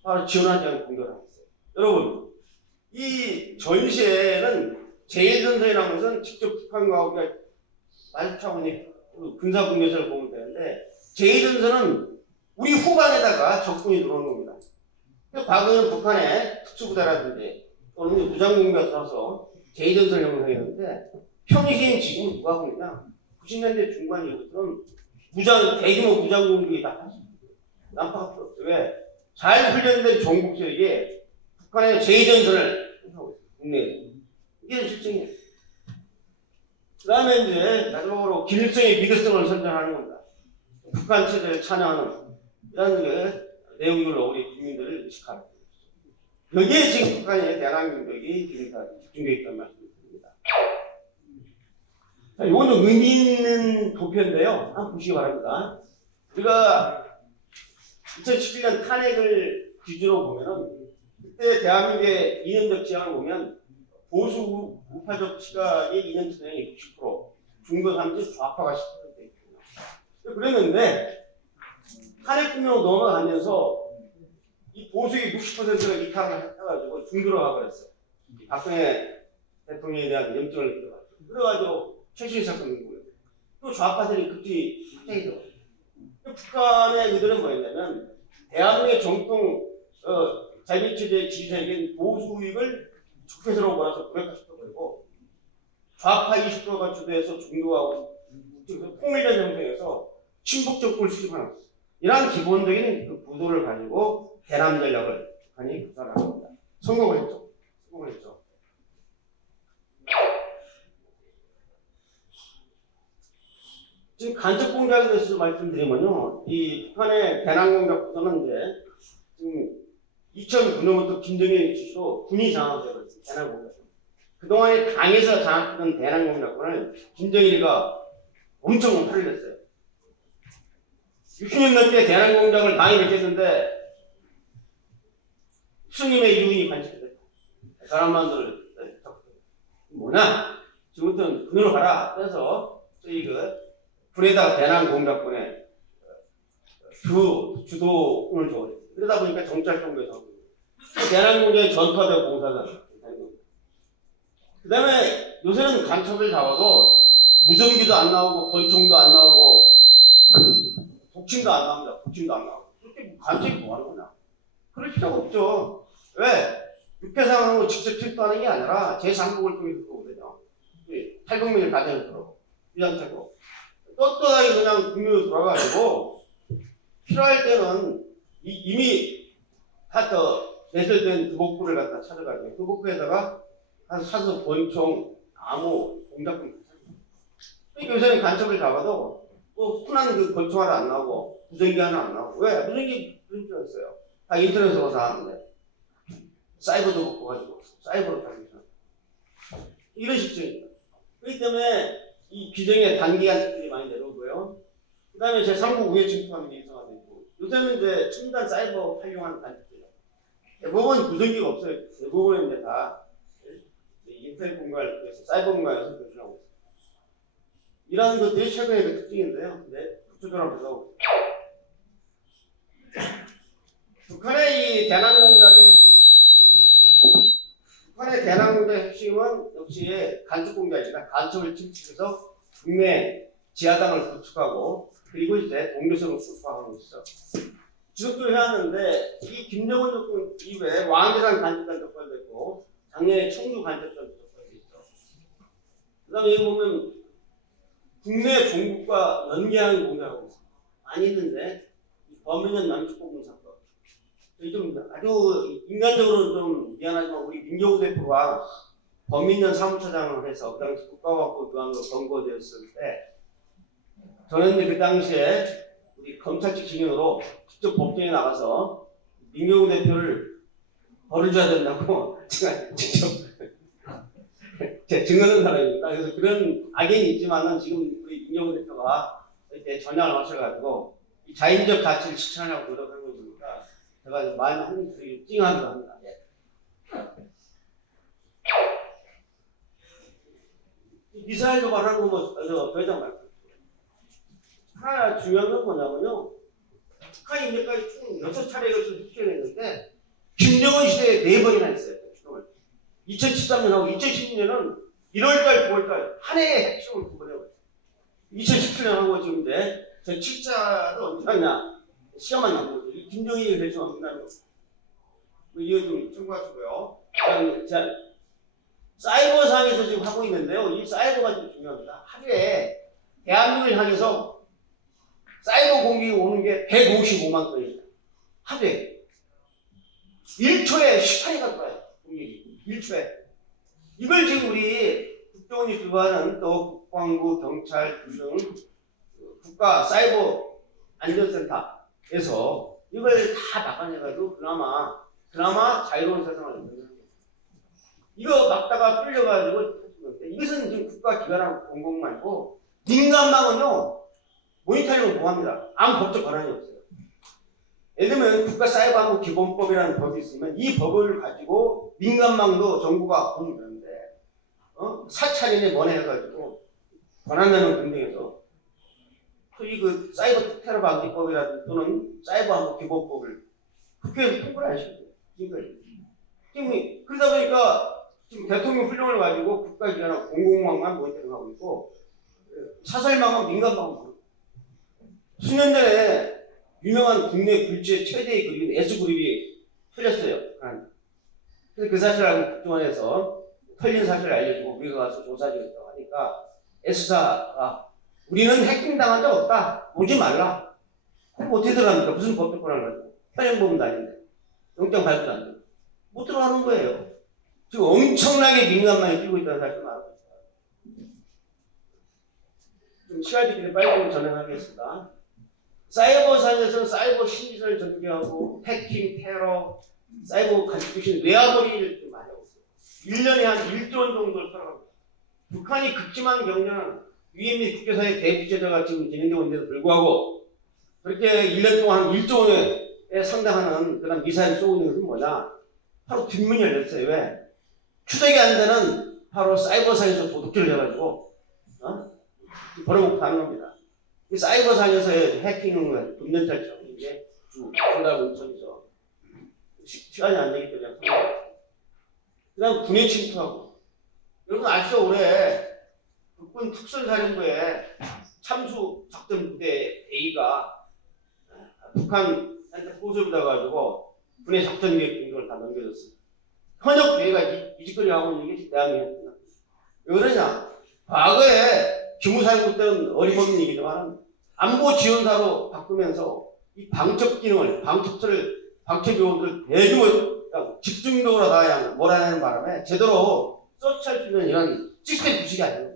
바로 지원하지 않고 공격을 하고 있어요. 여러분, 이 전시에는 제1전선이라는 것은 직접 북한과 우리가 마주치고 있는 군사분계선을 보면 되는데 제2전선은 우리 후방에다가 적군이 들어오는 겁니다. 과거에는 북한의 특수부대라든지 또는 무장공비가 들어서 제2전선을 형성했는데 평시엔 지금 누가 하고 있냐? 90년대 중반 이후부터는 대규모 무장공격이 다 난파가 풀었어요. 왜? 잘 훈련된 종북 세력이 북한의 제2전선을 하고 있어요. 국내에. 이게 실정이에요. 그 다음에 이제 마지막으로 기능성의 미드성을 선전하는 겁니다. 북한 체제를 찬양하는 이런 게 내용들로 우리 국민들을 의식하는 거죠. 여기에 지금 북한의 대한항공력이 집중되어 있다는 말씀을 드립니다. 자, 이건 좀 의미 있는 도표인데요. 한번 보시기 바랍니다. 우리가 2011년 탄핵을 기준으로 보면은 그때 대한민국의 이념적 지향을 보면 보수 우파적 시각의 이념 지향이 60%, 중도 삼지 좌파가 10% 있거든요. 그랬는데 탄핵 국면으로 넘어가면서 이 보수의 60%가 이탈을 해가지고 중도로 가버렸어요. 박근혜 대통령에 대한 염증을 느껴가지고. 그래가지고 최신 사건인 거예요. 또 좌파들이 급히 확장이 되고. 북한의 의도는 뭐였냐면 대한민국의 정통 자유민주주의 지지세력인 보수 우익을 적폐스러워 몰아서 무력화시켜버리고 좌파 20%가 주도해서 중도하고 통일된 정책에서 친북 정권을 수립하는 거예요. 이러한 기본적인 그 구도를 가지고 대남 전략을 북한이 구사하는 겁니다. 성공을 했죠. 지금 간첩 공작에 대해서 말씀드리면요, 이 북한의 대남 공작부터는 이제 지금 2009년부터 김정일 지시로 군이 장악을 해버렸어요. 대남 공작. 그동안에 당에서 장악했던 대남 공작권을 김정일이가 엄청 화를 냈어요. 60년 넘게 대남 공작을 당이 했는데 스님의 유인이 간직됐다. 사람만들 뭐냐? 지금부터는 군으로 가라. 그래서 저희 군에다가 대남 공작권에 주도권을 줘버렸어요. 그러다 보니까 정찰 정부에서 대남 공작의 전투화대 공사단. 그 다음에 요새는 간첩을 잡아도 무전기도 안 나오고 권총도 안 나오고 독침도 안 나옵니다. 독침도 안 나오고 갑자기 뭐 하는 거냐? 그럴 필요가 없죠. 왜? 육해상으로 직접 침투하는 게 아니라 제3국을 통해서 들어오거든요. 8국민을 가정을 들어. 위장착오. 떳떳하게 그냥 국민으로 돌아가지고 필요할 때는 이미 다 내설된 두복부를 갖다 찾아가지고 두복부에다가 사서 권총, 나무, 공작품 그러니까 요새는 간첩을 잡아도 또 흔한 그 권총 하나 안 나오고 무전기 하나 안 나오고 왜? 무전기 무슨 줄 알았어요? 다 인터넷으로 다 하는데 사이버도 갖고 가지고 사이버로 다니죠. 이런 식입니다. 그렇기 때문에 이 규정의 단기간들이 많이 내려오고요. 그 다음에 제3국 우회 침투하는 게 인정가 되고 요새는 이제 첨단 사이버 활용하는 단체죠. 대부분 무전기가 없어요. 대부분은 이제 다 인터넷 공간을 사이버 공간에서 교준하고 있습니다. 이런 것들이 최근의 그 특징인데요. 네, 구조조랑 해서 북한의 대남공작의 핵심은 역시 간첩 공작이다. 간첩을 침투해서 국내 지하당을 구축하고 그리고 이제 독립성을 수립하는 것이죠. 지속적으로 해왔는데 이 김정은 정권 이후에 왕대산 간첩단 적발됐고 작년에 청주 간첩단 적발됐죠. 그다음에 여기 보면 국내 종국과 연계하는 공작하고 많이 있는데 범인은 남측공군 사건. 좀 아주 인간적으로 좀 미안하지만 우리 민경호 대표가 범인연 사무처장을 해서 그 당시 국가보안법 위반으로 검거되었을 때 저는 그 당시에 우리 검찰 측 증인으로 직접 법정에 나가서 민경호 대표를 벌을 줘야 된다고 제가 직접 제 증언한 사람입니다. 그래서 그런 악연이 있지만은 지금 우리 민경호 대표가 이렇게 전향을 하셔가지고 이 자인적 가치를 실천하려고 노력하고 있으니까 제가 많이 하는 소리 찡하기도 합니다. 예. 미사일 도발하는 거 뭐 더 이상 말고 하나 중요한 건 뭐냐면요. 북한이 이제까지 총 6차례 걸쳐서 흡수했는데 김정은 시대에 4번이나 했어요. 2013년하고 2016년은 1월달, 9월달 한 해에 핵심을 2번 해버렸어요. 2017년하고 지금 이제 저 7차도 언제 하냐 시간만 남은 거죠. 이 김정일이 결정한다는 거. 이거 좀 참고하시고요. 자, 사이버상에서 지금 하고 있는데요. 이 사이버가 좀 중요합니다. 하루에 대한민국을 향해서 사이버 공격이 오는 게 155만 건입니다. 하루에. 1초에 18위가 들어요. 공격이. 1초에. 이걸 지금 우리 국정원이 주관하는 또 국방부, 경찰 등 국가 사이버 안전센터에서 이걸 다 막아내가지고 그나마 자유로운 세상을 만드는 거예요. 이거 막다가 뚫려가지고 이것은 지금 국가기관하고 공공 말고 민간망은요 모니터링을 못합니다. 아무 법적 권한이 없어요. 예를 들면 국가사이버안보 기본법이라는 법이 있으면 이 법을 가지고 민간망도 정부가 공유하는데 사찰이네 뭐네 해가지고 권한나는 등등해서 소위 그 사이버 테러 방지법이라든지 또는 사이버 안보 기본법을 국회에서 통과를 하시는 거예요. 지금 그러다 보니까 지금 대통령 훈령을 가지고 국가기관하고 공공망만 모니터링하고 있고 사설망은 민간망만 수년 전에 유명한 국내 굴지의 최대의 그룹인 S그룹이 털렸어요. 그래서 그 사실을 알고 국정원에서 털린 사실을 알려주고 우리가 가서 조사하겠다고 하니까 S사가 우리는 해킹당한 적 없다. 오지 말라. 그럼 어떻게 들어갑니까? 무슨 법적 권한을 가지고. 현행범도 아닌데. 영장 발부도 안 되고. 못 들어가는 거예요. 지금 엄청나게 민감하게 뛰고 있다는 사실을 알고 있어요. 좀 시간이 되기 빨리 좀 전해하겠습니다. 사이버상에서는 사이버 심리전을 전개하고 해킹, 테러, 사이버 간첩 뇌아버리를 좀 많이 하고 있어요. 1년에 한 1조 원 정도를 팔아가고 있어요. 북한이 극심한 경쟁은 유엔 및 국제사회 대북제재가 지금 진행되고 있는데도 불구하고 그렇게 1년 동안 한 1조 원에 상당하는 그런 미사일을 쏘고 있는 것은 뭐냐? 바로 뒷문이 열렸어요. 왜? 추적이 안 되는 바로 사이버상에서 도둑질을 해가지고 벌어먹고 가는 겁니다. 이 사이버상에서의 해킹은 금전탈처럼 이게 주다고 우선이죠. 시간이 안 되기 때문에 그 다음 군에 침투하고 여러분 아시죠? 올해 국군 특전사령부의 참수 작전 부대 A가 북한 한테 보수를 받아가지고 군의 작전 계획 등등을 다 넘겨줬어요. 현역 대회가 이 짓거리 하고 있는 게 대한민국입니다. 왜 그러냐? 과거에 기무사령부 때는 어림없는 얘기지만 안보 지원사로 바꾸면서 이 방첩 기능을, 방첩 요원들 대규모 집중적으로 다 몰아내는 바람에 제대로 서치할 수 있는 이런 시스템 부식이 아니에요.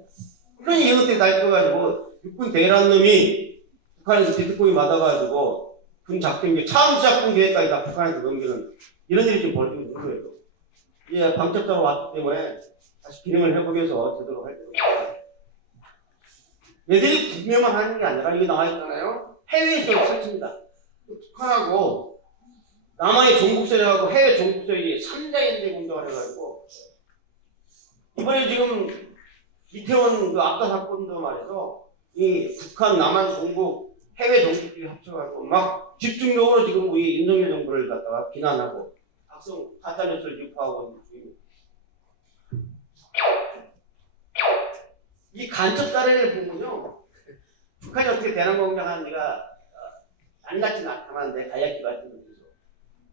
그러니 이것들이 날려가지고 육군 대라는 놈이 북한에서 비트코인 받아가지고 군 작전 계획, 차am 작전 계획까지 다 북한에서 넘기는 이런 일이 지금 벌어지고 있는 거예요. 이제 방첩자로 왔기 때문에 다시 기능을 회복해서 제대로 할 때도 얘들이 국내만 하는 게 아니라 이게 나와 있잖아요. 해외에서 설치입니다. 북한하고 남한의 종국 세력하고 해외 종국 세력이 3자연대 공격을 해가지고 이번에 지금 이태원 그 압사 사건도 말해서 이 북한, 남한, 종국, 해외 종국들이 합쳐가지고 막 집중적으로 지금 우리 윤석열 정부를 갖다가 비난하고 각성 가짜뉴스를 유포하고 있는 중입니다. 이 간첩 사례를 보면요, 북한이 어떻게 대남 공격하는지가 안 낫진 않았는데 가야기 같은 거죠.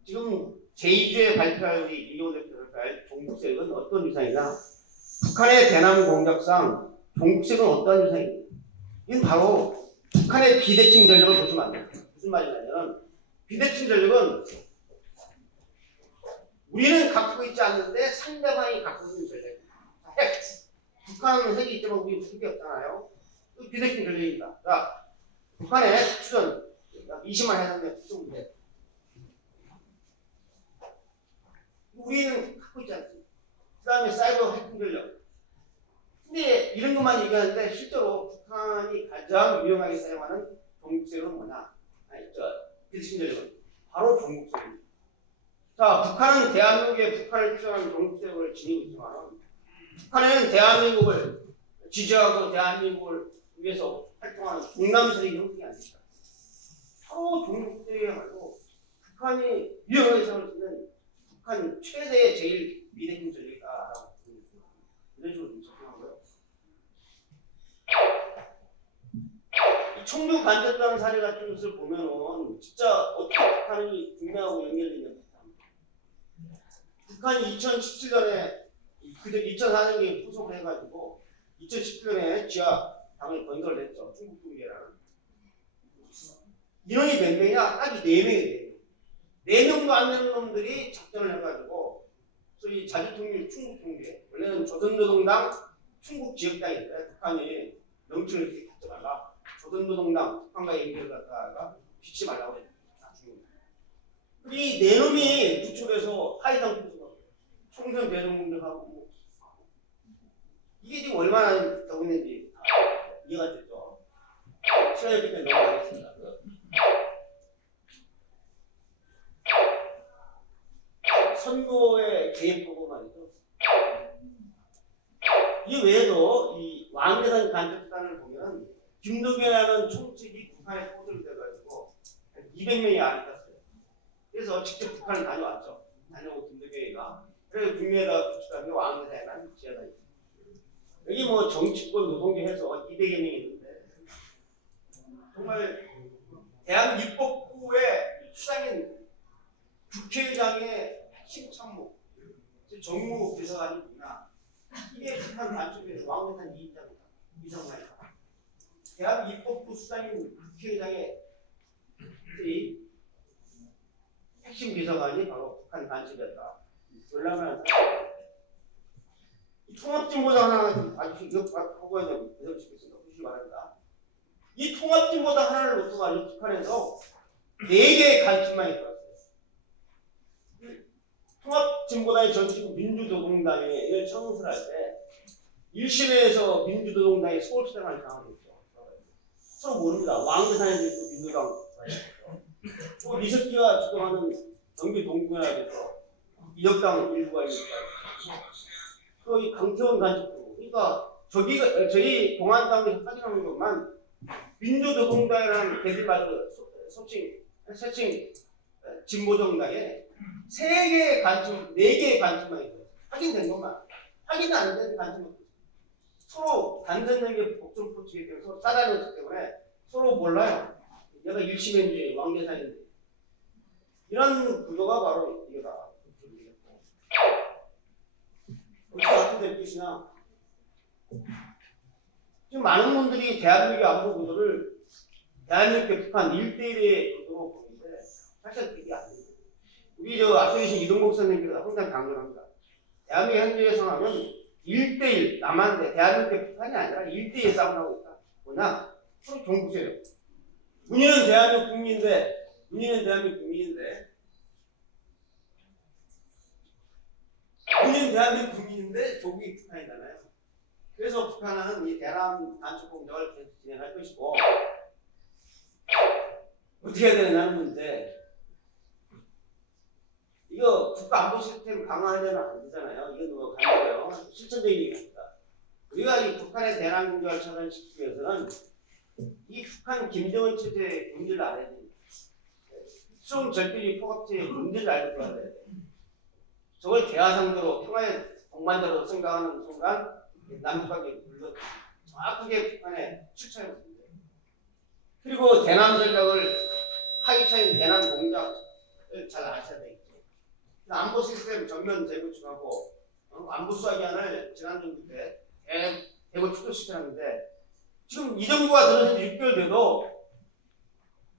지금 제2주에 발표할 우리 이용호 대표가 발표할 종국색은 어떤 유상이냐? 북한의 대남 공격상 종국색은 어떤 유상입니까? 이건 바로 북한의 비대칭 전력을 보시면 안 돼요. 무슨 말이냐면 비대칭 전력은 우리는 갖고 있지 않는데 상대방이 갖고 있는 전략입니다. 핵. 북한은 핵이 있지만 우리는 핵이 없잖아요. 비대칭 전략입니다. 자, 북한의 핵 추전 20만 해상대 추전 문제. 우리는 갖고 있지 않습니다. 그 다음에 사이버 해킹 전력. 근데 이런 것만 얘기하는데 실제로 북한이 가장 유용하게 사용하는 종국색은 뭐냐? 비대칭 전력은 바로 종국색입니다. 자, 북한은 대한민국의 북한을 추천하는 종국색을 지니고 있지만 북한은 대한민국을 지지하고 대한민국을 위해서 활동하는 동남세력이 형성이 아닙니다. 바로 종국색이야말로 북한이 유용하게 사용할 수 있는 북한 최대의 제일 비대칭 전력이다라고 이런 식으로 접근하고요. 이 청주 간접당 사례 같은 것을 보면은 진짜 어떻게 북한이 국내하고 연결되냐. 북한이 2017년에 그때 2004년에 후속을 해가지고 2017년에 지하 당을 건설했죠. 중국 동계라는. 인원이 몇 명이냐? 딱 4명이에요. 4명도 안 되는 놈들이 작전을 해가지고 소위 자주통일 충북 동계, 원래는 조선노동당 충북 지역당인데 북한이 명칭을 이렇게 갖지 말라. 조선노동당 북한과 연결을 갖다가 비치 말라고 했죠. 이 4놈이 구축해서 하이당 부수고 총선 대전 공격하고 이게 지금 얼마나 되고 있는지 이해가 되죠. 시간이 없기 때문에 넘어가겠습니다. 선거의 개입 보고 말이죠. 이 외에도 이 왕대산 간접단을 보면 김덕현이라는 총책이 북한에 포섭이 돼가지고 200명이 안 갔어요. 그래서 직접 북한을 다녀왔죠. 다녀오고 김덕현이가. 그래서 국내에다 구축한 게 왕대산이라는 지하단이 있어요. 여기 뭐 정치권 노동계 해서 200여 명이 있는데 정말 대한 입법부의 수장인 국회의장의 핵심 참모 정무 비서관이 누구냐 이게 북한 간첩의 왕대산 이인자입니다. 이성만입니다. 대한 입법부 수장인 국회의장의 이 핵심 비서관이 바로 북한 간첩이었다. 연락을 이 통합진보다 하나 아주 이거 보고야 되고 그대로 시켰습니다. 보시기 바랍니다. 이 통합진보다 하나를 놓고 가지고 북한에서 4개의 간첩만 있었어요. 통합진보당의 전치고 민주노동당을 청소를 할 때 1심에서 민주노동당이 서울시장을 당하겠죠. 서로 모릅니다. 왕대산에도 있고 민주당 또 이석기가 주도하는 경기 동구연합에서 이혁당 일부가 있을까. 또 이 강태원 간첩도 그러니까 저희 공안당에서 확인하는 것만 민주노동당이라는 대들마저 세칭 진보정당에 3개의 간첩, 4개의 간첩만 있어요. 확인된 것만. 확인 안 된 간첩만 있어요. 서로 단선적인 복종 포치기 때문에 서로 싸다녔기 때문에 서로 몰라요. 얘가 1심인지 왕대산인지. 이런 구도가 바로 이거다. 어떻게 어떻게 뜻이냐? 지금 많은 분들이 대한민국의 안보 구도를 대한민국의 북한 1대1의 구도로 보는데 사실 그게 아니에요. 우리 앞서 계신 이동 목사님께서 항상 강조합니다. 대한민국 현재의 상황은 1대1 남한데 대한민국의 북한이 아니라 1대1 싸움을 하고 있다. 뭐냐? 서로 종북 세력. 문희는 대한민국 국민인데 문희는 대한민국 국민인데 조국이 북한이잖아요. 그래서 북한은 이 대남 단축 공작을 계속 진행할 것이고 어떻게 해야 되느냐는 문제. 이거 국가 안보 시스템 강화하려면 안 되잖아요. 이거 누가 강조해요. 실천적인 얘기입니다. 우리가 이 북한의 대남 공작을 차단시키기 위해서는 이 북한 김정은 체제의 문제를 알아야 됩니다. 수용 절대주의 포갑체의 문제를 알고 해야 돼요. 저걸 대화상도로 평화의 동반자로 생각하는 순간 남북관계 물론 정확하게 북한에 출처했습니다. 그리고 대남 전략을 하기차인 대남 공작을 잘 아셔야 되겠죠. 안보 시스템 전면 재구축하고 안보 수사기한을 지난 정부 때 대거 축소시켰는데 지금 이 정부가 들어선 지 6개월 돼도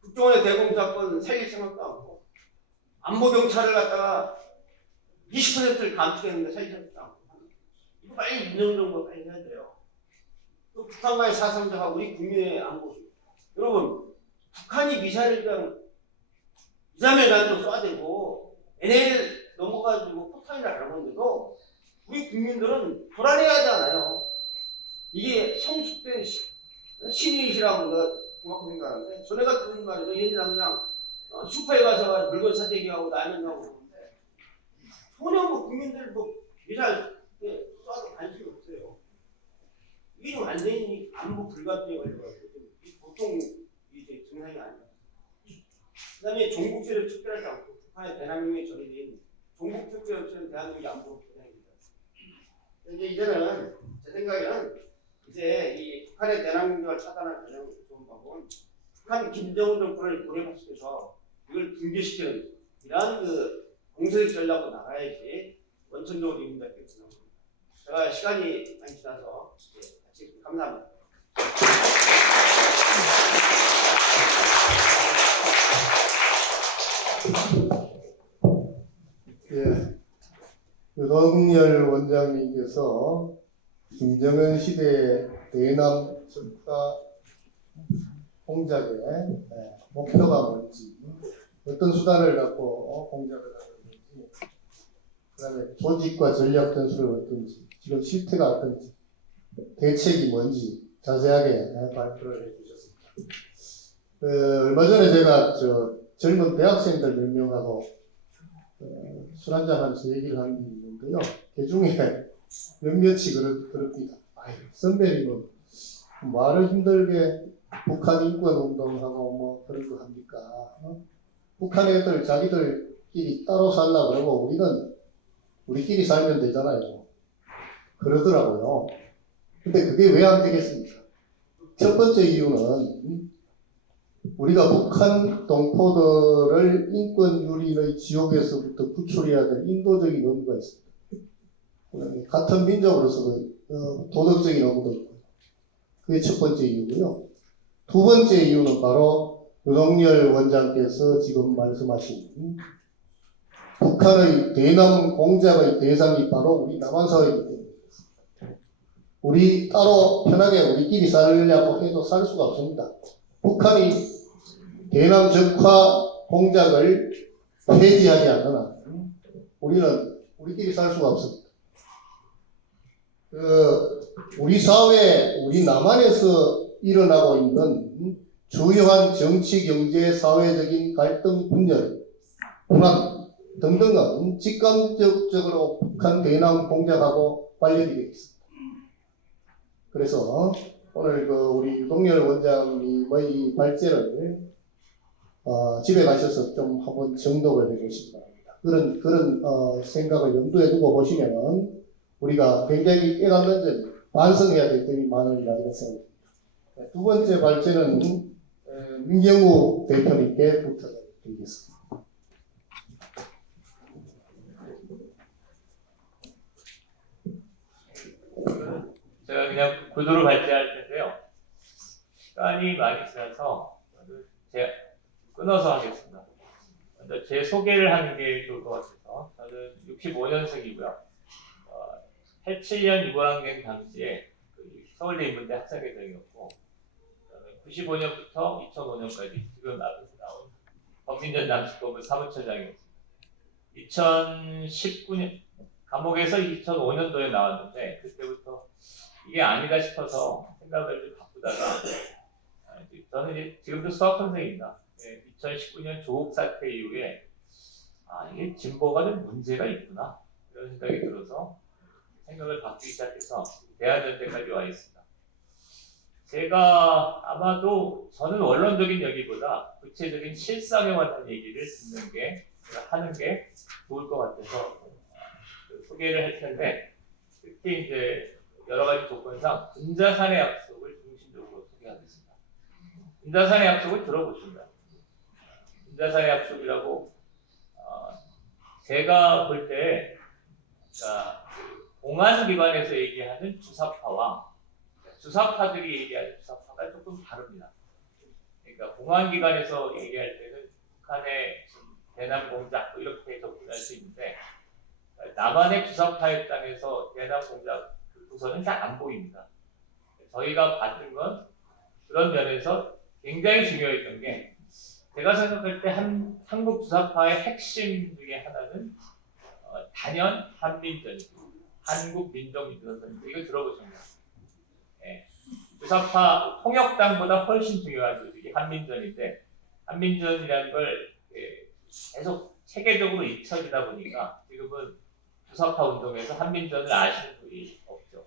국정원의 대공사건 살릴 생각도 않고 안보 경찰을 갖다가 20%를 감축했는데 살릴 생각도 않고 이거 빨리 윤석정부가 빨리 해야 돼요. 또 북한과의 사상자가 우리 국민의 안보. 여러분 북한이 미사일을 그냥 2, 3일 간으로 쏴대고 NL 넘어가지고 포탄이나 갈았는데도 우리 국민들은 불안해하지 않아요. 이게 성숙된 신의시라고 내가 고맙게 생각하는데 전에 같은 말에도 얘네들 그냥 슈퍼에 가서 물건 사재기하고 라면 사고 그러는데 전혀 뭐 국민들 뭐 미사일 쏴도 관심이 없어요. 이게 좀 완전히 안보 불가피에 걸려가지고 보통 이제 증상이 아니에요. 그 다음에 종북 세력 특별하지 않고 북한의 대남용에 적용된 종북 특별업체는 대한민국이 안보로 보장입니다. 이제 이제는 제 생각에는 이제 이 북한의 대남용을 차단할 가장 좋은 방법은 북한 김정은 정권을 고려박식해서 이걸 붕괴시키는 이러한 그 공세적 전략으로 나가야지 원천적으로 이문답게 되는 겁니다. 제가 시간이 많이 지나서 같이 감사합니다. 예, 윤석열 원장님께서 김정은 시대의 대남 적화 공작의 목표가 뭔지, 어떤 수단을 갖고 공작을 하는 건지, 그 다음에 조직과 전략 전술은 어떤지, 지금 실태가 어떤지, 대책이 뭔지 자세하게 발표를 해주셨습니다. 얼마 전에 제가 젊은 대학생들 몇 명하고 술 한잔하면서 얘기를 한 게 있는데요. 그 중에 몇몇이 그렇습니다. 아유, 선배님은 말을 힘들게 북한 인권 운동하고 뭐 그런 거 합니까? 북한 애들 자기들끼리 따로 살라 그러고 우리는 우리끼리 살면 되잖아요. 그러더라고요. 근데 그게 왜 안 되겠습니까? 첫 번째 이유는 우리가 북한 동포들을 인권 유린의 지옥에서부터 구출해야 될 인도적인 의무가 있습니다. 같은 민족으로서도 도덕적인 의무도 있고, 그게 첫 번째 이유고요. 두 번째 이유는 바로 윤석열 원장께서 지금 말씀하신 북한의 대남 공작의 대상이 바로 우리 남한 사회이기 때문에 우리 따로 편하게 우리끼리 살려고 해도 살 수가 없습니다. 북한이 대남 적화 공작을 폐지하지 않는 한 우리는 우리끼리 살 수가 없습니다. 우리 사회, 우리 남한에서 일어나고 있는 주요한 정치, 경제, 사회적인 갈등, 분열, 불안 등등은 직간접적으로 북한 대남 공작하고 관련이 되어 있습니다. 그래서 오늘 우리 윤석열 원장님의 이 발제를 집에 가셔서 좀 한번 정독을 해보시기 바랍니다. 그런 생각을 염두에 두고 보시면은 우리가 굉장히 깨닫는 점, 반성해야 될 점이 많으리라 이렇게 생각합니다. 두 번째 발제는 민경우 대표님께 부탁드리겠습니다. 저는 그냥 구도로 발제할 텐데요. 시간이 많이 지나서 제가 끊어서 하겠습니다. 먼저 제 소개를 하는 게 좋을 것 같아서 저는 65년생이고요. 87년 유관학년 당시에 그 서울대 인문대 학생회장이었고 95년부터 2005년까지 지금 앞에서 나온 법민전 남식법원 사무처장이었습니다. 2019년 감옥에서 2005년도에 나왔는데 그때부터 이게 아니다 싶어서 생각을 좀 바꾸다가 저는 이제 지금도 수학 선생입니다. 2019년 조국 사태 이후에 이게 진보가 좀 문제가 있구나 이런 생각이 들어서 생각을 바꾸기 시작해서 대한전대까지 와 있습니다. 제가 아마도 저는 원론적인 얘기보다 구체적인 실상에 관한 얘기를 듣는 게 제가 하는 게 좋을 것 같아서 소개를 할 텐데 특히 이제 여러 가지 조건상 분자산의 약속을 중심적으로 소개하겠습니다. 분자산의 약속을 들어보십니다. 분자산의 약속이라고 제가 볼 때 공안기관에서 얘기하는 주사파와 주사파들이 얘기하는 주사파가 조금 다릅니다. 그러니까 공안기관에서 얘기할 때는 북한의 대남 공작 이렇게 접근할 수 있는데 남한의 주사파 입장에서 대남 공작 그 부서는 잘 안 보입니다. 저희가 받은 건 그런 면에서 굉장히 중요했던 게 제가 생각할 때 한국 주사파의 핵심 중에 하나는 단연 한민전입니다. 한국민족민주선입니다. 이거 들어보셨나요? 네. 주사파 통역당보다 훨씬 중요한 조직이 한민전인데 한민전이라는 걸 계속 체계적으로 잊혀지다 보니까 지금은 주사파 운동에서 한민전을 아시는 분이 없죠.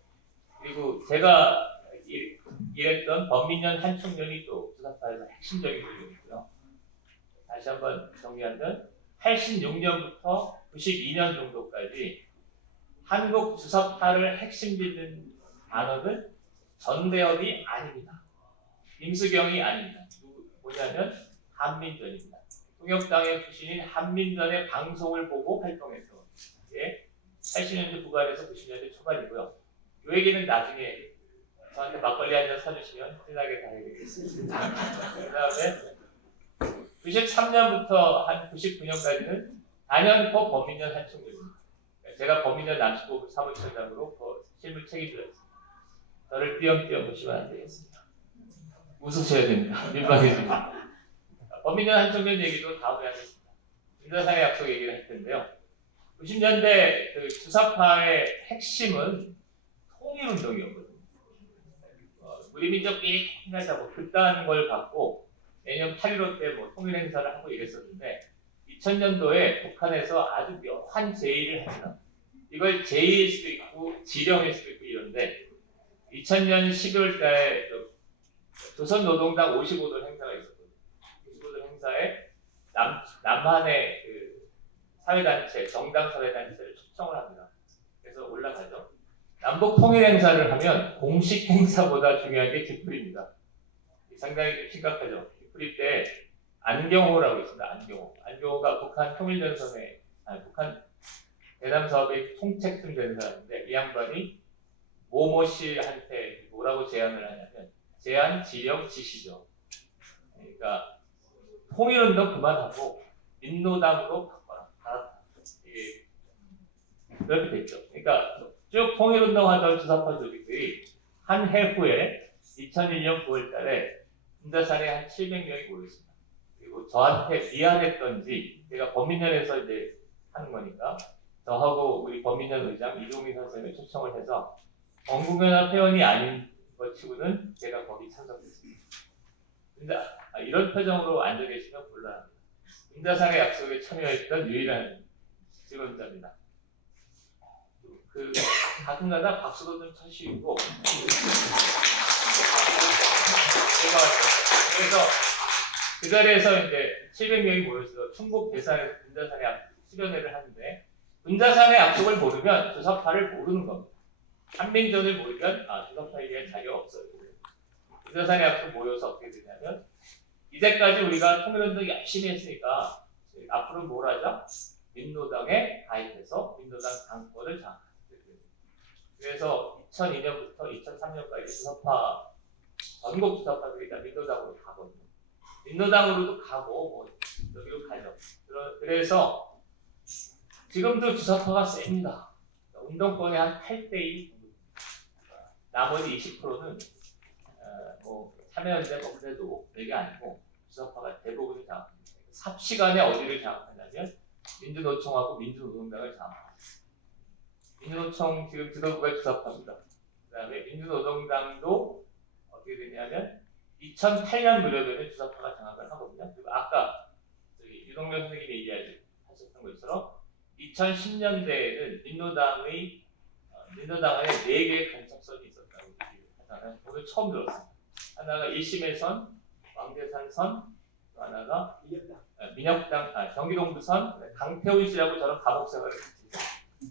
그리고 제가 일했던 범민련 한총련이 또 주사파에서 핵심적인 조직이고요. 다시 한번 정리하면 86년부터 92년 정도까지 한국 주사파를 핵심 짓는 단어는 전대협이 아닙니다. 임수경이 아닙니다. 뭐냐면 한민전입니다. 통역당의 출신인 한민전의 방송을 보고 활동해서 80년대 후반에서 90년대 초반이고요. 이 얘기는 나중에 저한테 막걸리 한 잔 사주시면 편하게 다해드리겠습니다. 그 다음에 93년부터 한 99년까지는 단연코 범민련 한총련입니다. 제가 범민련 남식법 사무처장으로 실무 책임졌습니다. 저를 띄엄띄엄 보시면 안 되겠습니다. 웃으셔야 됩니다. 민망해집니다. 범민련 한총련 얘기도 다음에 하겠습니다. 분자산의 약속 얘기를 할 텐데요. 90년대 그 주사파의 핵심은 통일운동이었거든요. 우리민족끼리 통일하자고 그딴 걸 갖고 내년 8.15 때 뭐 통일행사를 하고 이랬었는데 2000년도에 북한에서 아주 묘한 제의를 합니다. 이걸 제의일 수도 있고 지령일 수도 있고 이런데 2000년 11월 달에 조선노동당 55돌 행사가 있었거든요. 55돌 행사에 남한의 그 사회단체, 정당 사회단체를 초청을 합니다. 그래서 올라가죠. 남북 통일 행사를 하면 공식 행사보다 중요한 게 뒤풀이입니다. 상당히 심각하죠. 뒤풀이 때 안경호라고 있습니다. 안경호가 북한 통일전선에 북한 대남 사업의 총책쯤 되는 사람인데 이 양반이 모모 씨한테 뭐라고 제안을 하냐면 제안, 지령, 지시죠. 그러니까 통일운동 그만하고 민노당으로 바꿔라. 이게 그렇게 됐죠. 그러니까 쭉 통일운동하던 주사파 조직들이 한 해 후에 2001년 9월 달에 분자산에 한 700명이 모였습니다. 그리고 저한테 미안했던지 제가 범민련에서 이제 하는 거니까 저하고 우리 범민련 의장 이종민 선생을 초청을 해서 건국연합 회원이 아닌 것 치고는 제가 거기 참석했습니다. 근데 이런 표정으로 앉아 계시면 곤란합니다. 분자산의 약속에 참여했던 유일한 지원자입니다. 가끔가다 박수도 좀 쳐주시고 그래서 그 자리에서 이제 700명이 모여서 충북 대산에서 분자산의 수련회를 하는데 분자산의 약속을 모르면 주사파를 모르는 겁니다. 한민전을 모르면 주사파에 대한 자격이 없어요. 분자산의 약속 모여서 어떻게 되냐면 이제까지 우리가 통일운동 열심히 했으니까 앞으로 뭘 하자? 민노당에 가입해서 민노당 당권을 장악하자. 그래서 2002년부터 2003년까지 주사파 전국 주사파들이 다 민노당으로 가거든요. 민노당으로도 가고 뭐 여기로 가죠. 그래서 지금도 주사파가 셉니다. 운동권의 한 8대2, 나머지 20%는 뭐 참여연대 뭐 그래도 그게 아니고 주사파가 대부분이 장악합니다. 삽시간에 어디를 장악하냐면 민주노총하고 민주노동당을 장악합니다. 민주노총 지금 지도부가 주사파입니다. 그 다음에 민주노동당도 어떻게 되냐면 2008년 무렵에는 주사파가 장악을 하거든요. 그리고 아까 유동열 선생님이 얘기하셨던 것처럼 2010년대에는 민노당의 민노당 안에 4개의 간첩선이 있었다고 하잖아요. 오늘 처음 들었습니다. 하나가 1심의선, 왕대산선, 또 하나가 민혁당, 경기동부선, 강태훈 씨라고 저런 감옥 생활을 했습니다.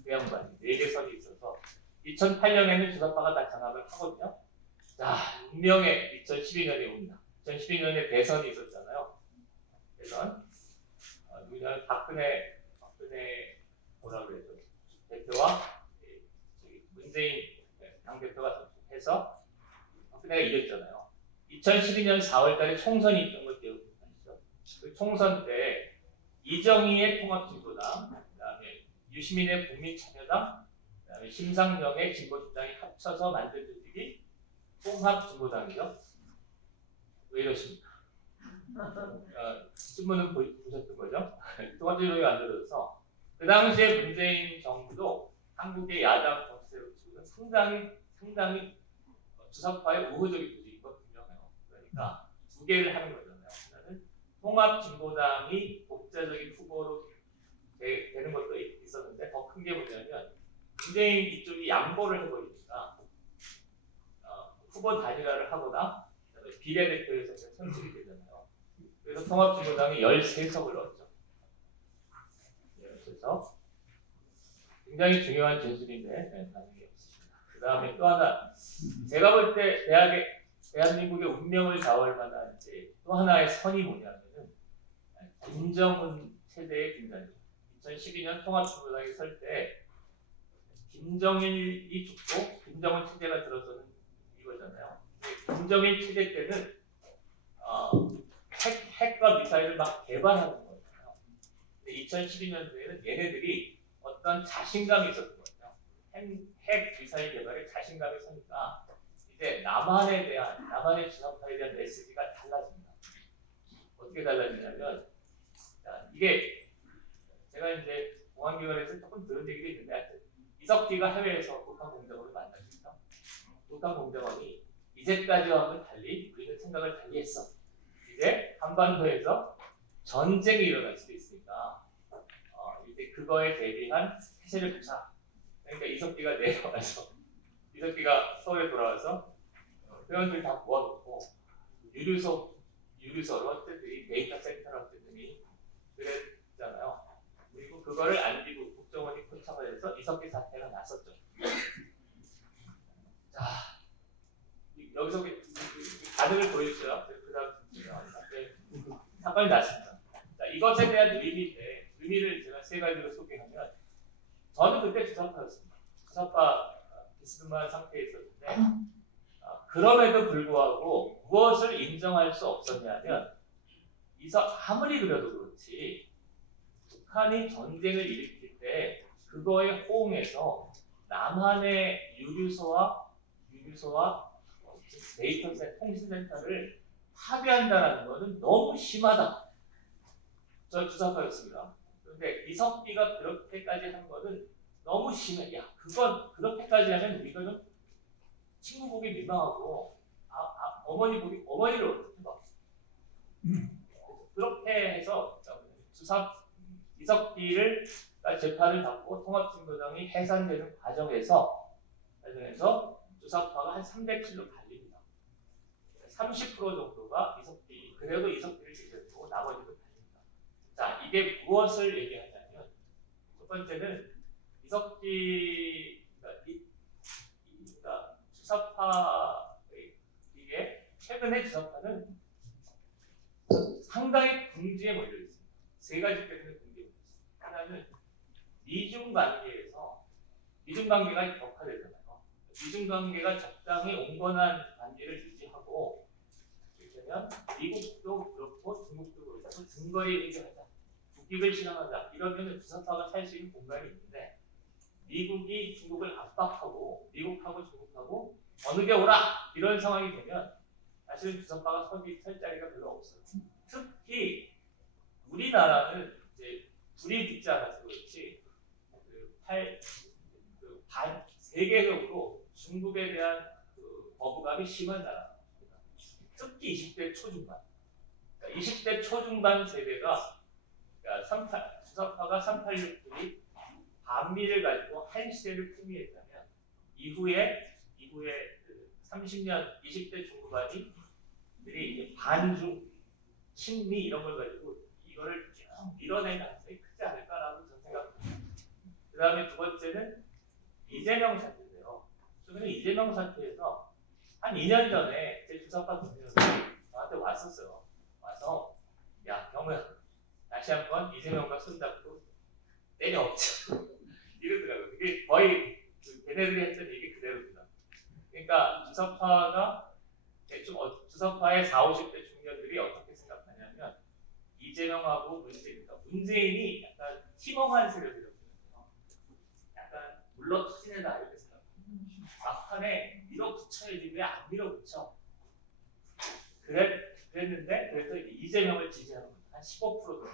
그 양반이 4개 선이 있어서 2008년에는 주사파가 다 장악을 하거든요. 자, 운명의 2012년이 옵니다. 2012년에 대선이 있었잖아요. 대선. 누구냐면 박근혜 뭐라 그래죠? 대표와 문재인 당대표가 해서 박근혜가 이겼잖아요. 2012년 4월달에 총선이 있던 걸 기억하시죠? 그 총선 때 이정희의 통합진보당, 그다음에 유시민의 국민참여당, 그다음에 심상정의 진보진보당이 합쳐서 만든 조직이 통합진보당이죠. 왜 이러십니까? 신문은 보셨던 거죠? 통합진보당이 만들어져서 그 당시에 문재인 정부도 한국의 야당 정치세력 측은 상당히 주사파의 우호적인 조직인 것 분명해요. 그러니까 두 개를 하는 거잖아요. 하나는 통합진보당이 독자적인 후보로 되는 것도 있었는데 더 큰 게 뭐냐면 문재인 이쪽이 양보를 해버리니까 후보 단일화를 하거나 비례대표에서 선출이 되잖아요. 그래서 통합진보당이 13석을 얻죠. 그래서 굉장히 중요한 진술인데 반응이 없습니다. 그 다음에 또 하나 제가 볼 때 대한민국의 운명을 좌우할 만한 또 하나의 선이 뭐냐면은 김정은 체제의 등장이죠. 2012년 통합진보당이 설 때 김정일이 죽고 김정은 체제가 들어서는 이거잖아요. 김정일 체제 때는 핵과 미사일을 막 개발하는 거예요. 근데 2012년도에는 얘네들이 어떤 자신감이 있었던 거예요. 핵 미사일 개발에 자신감이 서니까 이제 남한의 주사파에 대한 메시지가 달라집니다. 어떻게 달라지냐면 이게 제가 이제 공안기관에서 조금 들은 얘기도 있는데 하여튼 이석기가 해외에서 북한 공작원을 만났습니다. 북한 공작원이 이제까지와는 달리 우리는 생각을 달리 했어. 이제 한반도에서 전쟁이 일어날 수도 있으니까 이제 그거에 대비한 태세를 구사. 그러니까 이석기가 내려와서 이석기가 서울에 돌아와서 회원들 다 모아놓고 유류소로 어쨌든 데이터 센터를 어쨌든 그랬잖아요. 그리고 그거를 안기부 국정원이 포착을 해서 이석기 사태가 났었죠. 자, 여기서 반응을 보여주세요. 그 다음 사건이 났습니다. 자, 이것에 대한 의미를 제가 3가지로 소개하면 저는 그때 주사파였습니다. 주사파 비스듬한 상태에 있었는데 그럼에도 불구하고 무엇을 인정할 수 없었냐면 아무리 그래도 그렇지 북한이 전쟁을 일으킬 때 그거에 호응해서 남한의 유류소와 데이터 통신센터를 파괴한다는 것은 너무 심하다. 저 주사파였습니다. 그런데 이석기가 그렇게까지 한 것은 너무 심해. 야, 그건 그렇게까지 하면 우리가 좀 친구 보기 민망하고 어머니를 어떻게 봐? 그렇게 해서 이석기를 재판을 받고 통합진보당이 해산되는 과정에서 주사파가 한 307로 갈립니다. 30% 정도가 이석기를 지지했고 나머지도 갈립니다. 자, 이게 무엇을 얘기하냐면 첫 번째는 최근에 주사파는 상당히 궁지에 몰려 있습니다. 3가지 때문에 궁지에 몰려 있습니다. 하나는 미중 관계가 격화되잖아요. 미중 관계가 적당히 온건한 관계를 유지하고 그러면 미국도 그렇고 중국도 그렇고 중거리 해결하자, 국익을 실현하자 이러면 주사파가 살 수 있는 공간이 있는데 미국이 중국을 압박하고 미국하고 중국하고 어느 게 오라 이런 상황이 되면 사실은 주사파가 설 자리가 별로 없어요. 특히 우리나라는 이제 불이 붙지 않아서 그렇지 세계적으로 중국에 대한 거부감이 심한 나라입니다. 특히 20대 초중반. 그러니까 20대 초중반 세대가 그러니까 주사파가 386들이 반미를 가지고 한 시대를 풍미했다면 이후에 30년 20대 중후반이 들이 반중, 친미 이런 걸 가지고 이거를 쭉 밀어낼 가능성이 크지 않을까라고 저는 생각합니다. 그 다음에 두 번째는 이재명 사태인데요. 최근에 이재명 사태에서 한 2년 전에 제 주사파 교수님이 저한테 왔었어요. 와서 야 경우야 다시 한번 이재명과 손잡고 때려엎자 이러더라고요. 이게 거의 걔네들이 했던 얘기 그대로입니다. 그러니까 주사파가 대충 주사파의 40, 50대 중년들이 어떻게 생각하냐면 이재명하고 문재인이 약간 희망한 세력이라고 생각해요. 약간 물러터진 애다 이렇게 생각합니다. 막판에 밀어붙여야지 왜 안 밀어붙여? 그랬는데 그래서 이재명을 지지하는 겁니다. 한 15% 정도.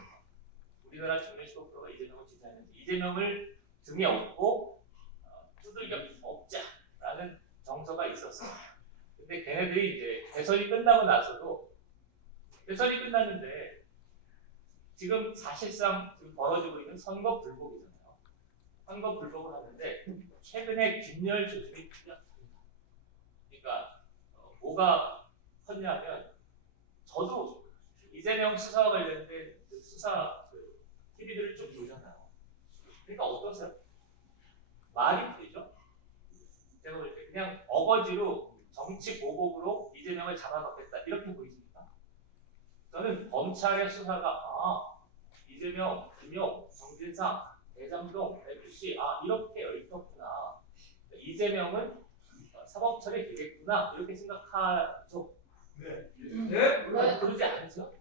우리나라 중년 15%가 이재명을 지지하는데 이재명을 등에 업고 두들겨 업자라는 정서가 있었어요. 근데 걔네들이 이제 대선이 끝나고 나서도 대선이 끝났는데 지금 사실상 지금 벌어지고 있는 선거 불복이잖아요. 선거 불복을 하는데 최근에 균열 조짐이 뚜렷합니다. 그러니까 뭐가 컸냐면 저도 이재명 수사와 관련된 수사 TV들을 좀 보잖아요. 그러니까 어떠세요? 말이 되죠? 제가 볼 때 그냥 어거지로 정치 보복으로 이재명을 잡아넣겠다 이렇게 보이십니까? 저는 검찰의 수사가 이재명, 김용, 정진상, 대장동, FC 이렇게 얽혔구나. 이재명은 사법처리 되겠구나 이렇게 생각하죠. 네. 그러지 않죠?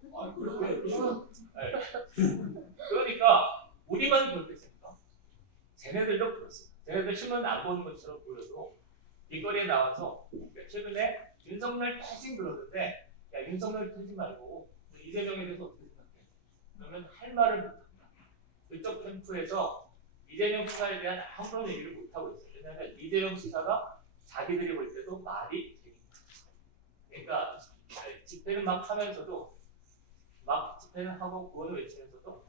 그러니까 우리만 그렇겠습니까? 쟤네들도 그렇습니다. 쟤네들 신문 안 보는 것처럼 보여도 길거리에 나와서 최근에 윤석열 터진 그러는데 야 윤석열 터지 말고 이재명에 대해서 어떻게 생각해? 그러면 할 말을 못합니다. 그쪽 캠프에서 이재명 수사에 대한 아무런 얘기를 못하고 있어요. 왜냐하면 이재명 수사가 자기들이 볼 때도 말이 되니까. 그러니까 집회는 막 하면서도 막 집회는 하고 구원을 외치면서도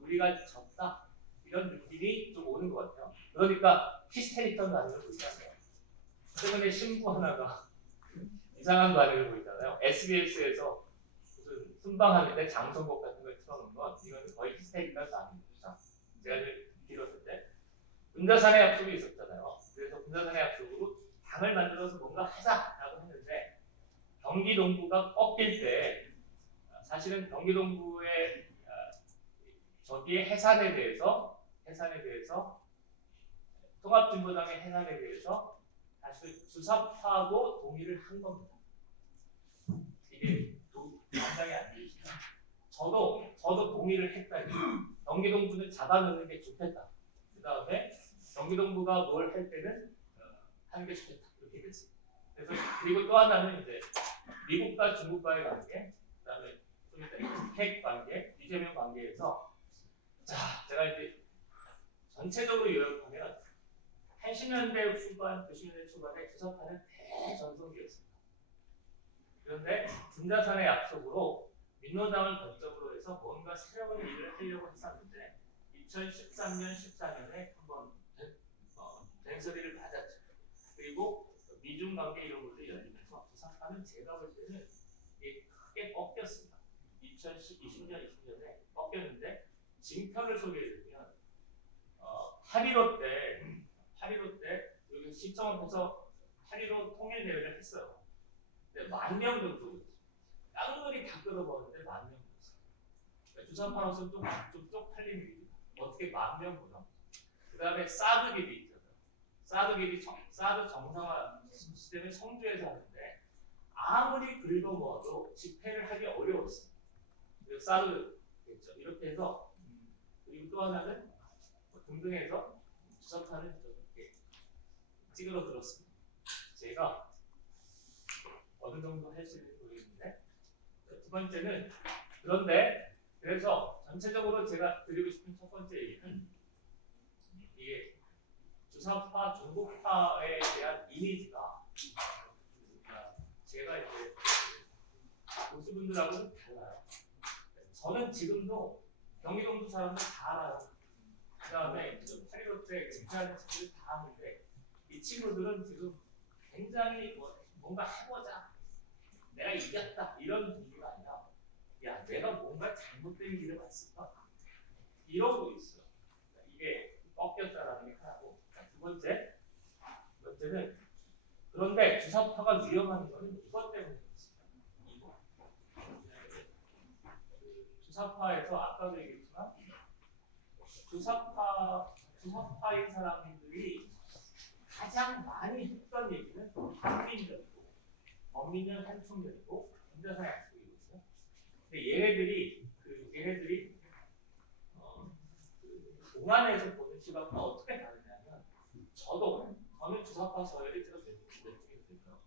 우리가 졌다 이런 느낌이 좀 오는 것 같아요. 그러니까 히스테릭한 반응을 보이잖아요. 최근에 신부 하나가 이상한 반응을 보이잖아요. SBS에서 무슨 순방하는데 장성곡 같은 걸 틀어놓은 건 이건 거의 히스테릭한 반응입니다. 제가 들었는데 군자산의 약속이 있었잖아요. 그래서 군자산의 약속으로 당을 만들어서 뭔가 하자라고 했는데 경기동부가 꺾일 때 사실은 경기동부의 저기의 해산에 대해서 통합진보당의 해산에 대해서 사실 주사파도 동의를 한 겁니다. 이게 감당이 안 되시죠. 저도 동의를 했다니 경기동부는 잡아놓는 게 좋겠다. 그 다음에 경기동부가 뭘 할 때는 하는 게 좋겠다 이렇게 됐습니다. 그래서 그리고 또 하나는 이제 미국과 중국과의 관계, 그다음에 좀 이따 핵 관계, 이재명 관계에서 제가 이제 전체적으로 요약하면 80년대 후반, 90년대 초반에 주사파는 대전성기였습니다. 그런데 군자산의 약속으로 민노당을 거점으로 해서 뭔가 새로운 일을 하려고 했었는데 2013년, 14년에 한번 벤서리를 맞았죠. 그리고 미중 관계 이런 것들이 열리면서 주사파는 제가 볼 때는 이게 크게 꺾였습니다. 2020년, 20년에 꺾였는데 징표를 소개해드리면 8.15 때 여기 시청 앞에서 8.15 통일 대회를 했어요. 근데 10,000명 정도 깡놀이 다 끌어먹었는데 10,000명 됐어요. 그러니까 주사파로서는 좀 쪽팔린 일입니다. 어떻게 10,000명 보나? 그 다음에 사드 기비 있잖아요. 사드 정상화 시스템을 청주에서 하는데 아무리 긁어모아도 집행을 하기 어려웠습니다. 그래서 사드겠죠. 이렇게 해서 그리고 또 하나는 등등해서 주사파는 이렇게 찌그러 들었습니다. 제가 어느 정도 할 수 있는지 모르겠는데 두 번째는 그런데 그래서 전체적으로 제가 드리고 싶은 첫 번째 얘기는 이게 주사파, 중국파에 대한 이미지가 제가 이제 보수분들하고는 달라요. 저는 지금도 경기동도 사람들 다 알아요. 그 다음에 8.15때 집회하는 친구들 다 아는데 이 친구들은 지금 굉장히 뭔가 해보자, 내가 이겼다 이런 분위기가 아니라 야 내가 뭔가 잘못된 길을 갔을까? 이러고 있어요. 이게 꺾였다라는 게 하나고 두 번째는 그런데 주사파가 위험한 거는 이것 때문에 그렇습니다. 주사파에서 아까도 얘기했지만 주사파인 사람들이 가장 많이 했던 얘기는 한민정이고 범민정 한총련이고 인자상 약속이고 있어요. 근데 얘네들이 동안에서 보는 시각과 어떻게 다르냐면 저는 주사파 서열이 제가 몇 쪽에 들어요.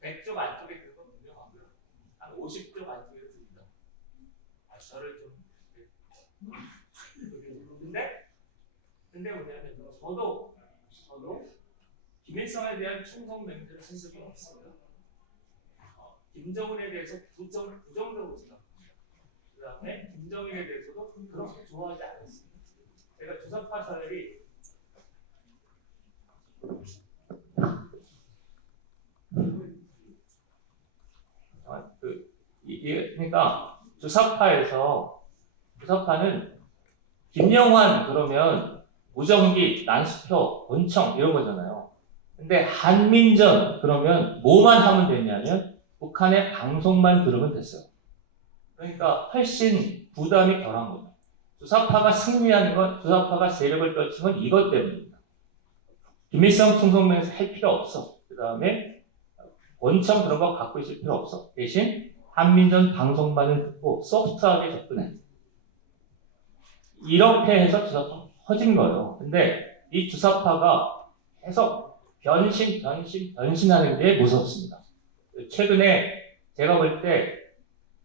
100쪽 안쪽에 들건 분명하고요. 한 50쪽 안쪽에 듭니다. 저를 좀 근데 뭐냐면 저도 김일성에 대한 충성 맹세를 한 적이 없습니다. 김정은에 대해서 부정적으로 생각합니다. 그 다음에 김정일에 대해서도 그렇게 좋아하지 않았습니다. 제가 주사파 서열이 그러니까 주사파는 김영환 그러면 무정기, 난수표, 권청 이런 거잖아요. 근데 한민정 그러면 뭐만 하면 되냐면 북한의 방송만 들으면 됐어요. 그러니까 훨씬 부담이 덜한 거예요. 주사파가 승리하는 건, 주사파가 세력을 떨친 건 이것 때문입니다. 김일성 충성맹세 할 필요 없어. 그 다음에 권청 그런 거 갖고 있을 필요 없어. 대신 한민전 방송만은 듣고 소프트하게 접근해. 이렇게 해서 주사파가 퍼진 거예요. 근데 이 주사파가 계속 변신하는 게 무섭습니다. 최근에 제가 볼 때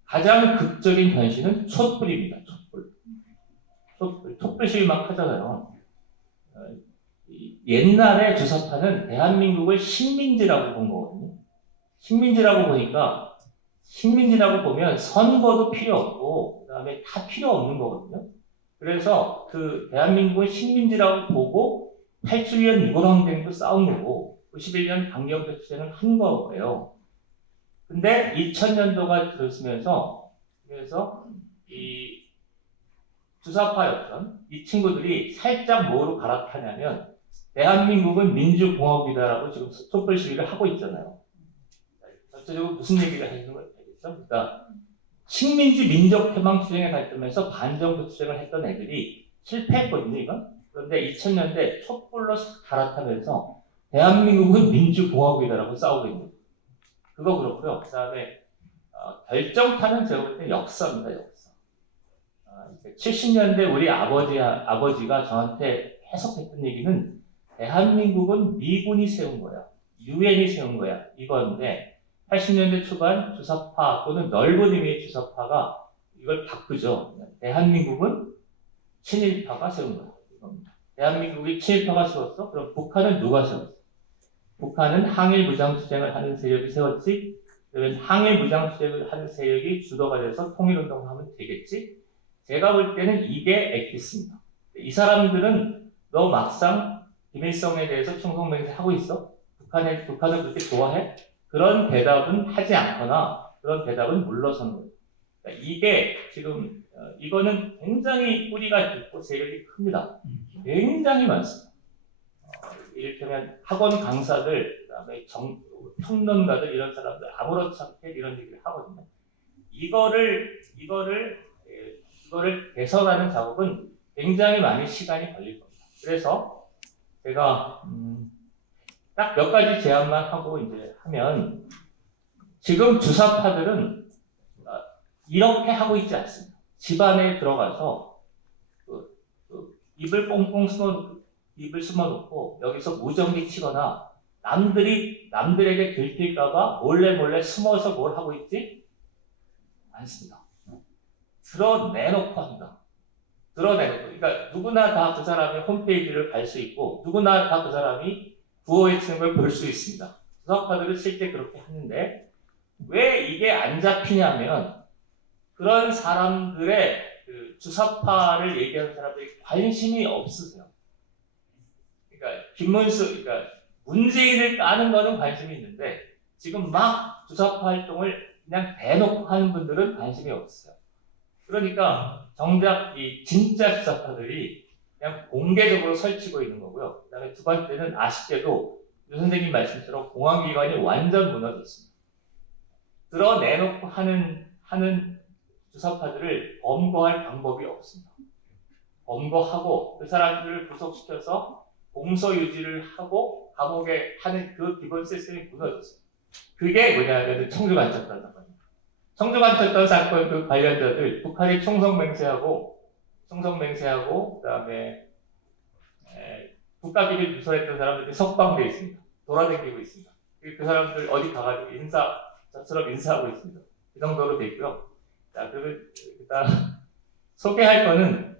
가장 극적인 변신은 촛불입니다. 촛불 시위 막 하잖아요. 옛날에 주사파는 대한민국을 식민지라고 본 거거든요. 식민지라고 보면 선거도 필요 없고, 그 다음에 다 필요 없는 거거든요. 그래서 그 대한민국을 식민지라고 보고 87년 유골항쟁도 싸운 거고 91년 강경대 투쟁을 한 거예요. 근데 2000년도가 들었으면서 그래서 이 주사파였던 이 친구들이 살짝 뭐로 갈아타냐면 대한민국은 민주공화국이다라고 지금 촛불 시위를 하고 있잖아요. 전체적으로 무슨 얘기를 하시는 걸 알겠죠? 그러니까 식민지 민족해방 투쟁에 갈등해서 반정부 투쟁을 했던 애들이 실패했거든요, 이건. 그런데 2000년대 촛불로 갈아타면서 대한민국은 민주공화국이다라고 싸우고 있는 거예요. 그거 그렇고요. 그 다음에 결정타는 제가 볼 때 역사입니다, 역사. 70년대 우리 아버지가 저한테 계속했던 얘기는 대한민국은 미군이 세운 거야. 유엔이 세운 거야. 이건데 80년대 초반 주사파 또는 넓은 의미의 주사파가 이걸 바꾸죠. 대한민국은 친일파가 세운 거야. 이겁니다. 대한민국이 친일파가 세웠어? 그럼 북한은 누가 세웠어? 북한은 항일 무장투쟁을 하는 세력이 세웠지? 그러면 항일 무장투쟁을 하는 세력이 주도가 돼서 통일운동을 하면 되겠지? 제가 볼 때는 이게 엑기스입니다. 이 사람들은 너 막상 김일성에 대해서 충성맹세하고 있어? 북한을 그렇게 좋아해? 그런 대답은 하지 않거나 그런 대답은 물러서는 거예요. 그러니까 이게 지금 이거는 굉장히 뿌리가 깊고 세력이 큽니다. 굉장히 많습니다. 이를테면 학원 강사들, 그다음에 평론가들 이런 사람들 아무렇지 않게 이런 얘기를 하거든요. 이거를 개선하는 작업은 굉장히 많이 시간이 걸릴 겁니다. 그래서 제가 딱 몇 가지 제안만 하고 이제 하면 지금 주사파들은 이렇게 하고 있지 않습니다. 집안에 들어가서 입을 꽁꽁 입을 숨어놓고 여기서 무전기 치거나 남들에게 들킬까봐 몰래 숨어서 뭘 하고 있지? 않습니다. 드러내놓고 합니다. 드러내놓고. 그러니까 누구나 다 그 사람의 홈페이지를 갈 수 있고 누구나 다 그 사람이 구호외치는 걸 볼 수 있습니다. 주사파들은 실제 그렇게 하는데 왜 이게 안 잡히냐면 그런 사람들의 그 주사파를 얘기하는 사람들이 관심이 없으세요. 그러니까 문재인을 까는 거는 관심이 있는데 지금 막 주사파 활동을 그냥 대놓고 하는 분들은 관심이 없어요. 그러니까 정작 이 진짜 주사파들이 그냥 공개적으로 설치고 있는 거고요. 그다음에 두 번째는 아쉽게도 유 선생님 말씀처럼 공안기관이 완전 무너졌습니다. 드러내놓고 하는 주사파들을 검거할 방법이 없습니다. 검거하고 그 사람들을 구속시켜서 공소 유지를 하고 감옥에 하는 그 기본 시스템이 무너졌습니다. 그게 뭐냐면 청주간첩단 사건입니다. 청주간첩단 사건 그 관련자들 북한이 총성맹세하고 그다음에 국가기밀 누설했던 사람들이 석방돼 있습니다. 돌아다니고 있습니다. 그 사람들 어디 가가지고 저처럼 인사하고 있습니다. 이 정도로 돼 있고요. 자, 그러면 일단 소개할 거는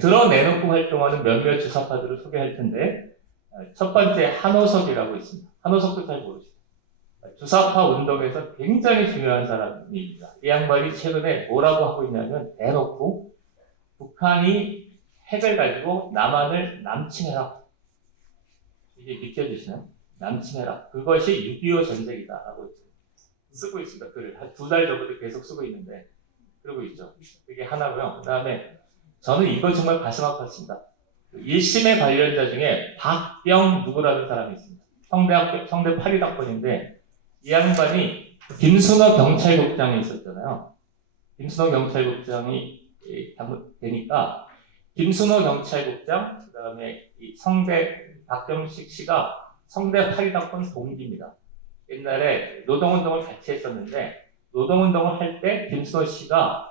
드러내놓고 활동하는 몇몇 주사파들을 소개할 텐데 첫 번째 한호석이라고 있습니다. 한호석도 잘 모르시죠. 주사파 운동에서 굉장히 중요한 사람입니다. 이 양반이 최근에 뭐라고 하고 있냐면 대놓고 북한이 핵을 가지고 남한을 남침해라. 이게 믿겨지시나요? 남침해라. 그것이 6.25 전쟁이다라고 쓰고 있습니다. 글을 한 2달 전부터 계속 쓰고 있는데 그러고 있죠. 그게 하나고요. 그 다음에 저는 이거 정말 가슴 아팠습니다. 1심의 관련자 중에 박병 누구라는 사람이 있습니다. 성대 8위학번인데 이 양반이 김순호 경찰국장이 있었잖아요. 김순호 경찰국장이 되니까 김순호 경찰국장 그다음에 이 성대 박병식 씨가 성대 8위학번 동기입니다. 옛날에 노동운동을 같이 했었는데 노동운동을 할 때 김순호 씨가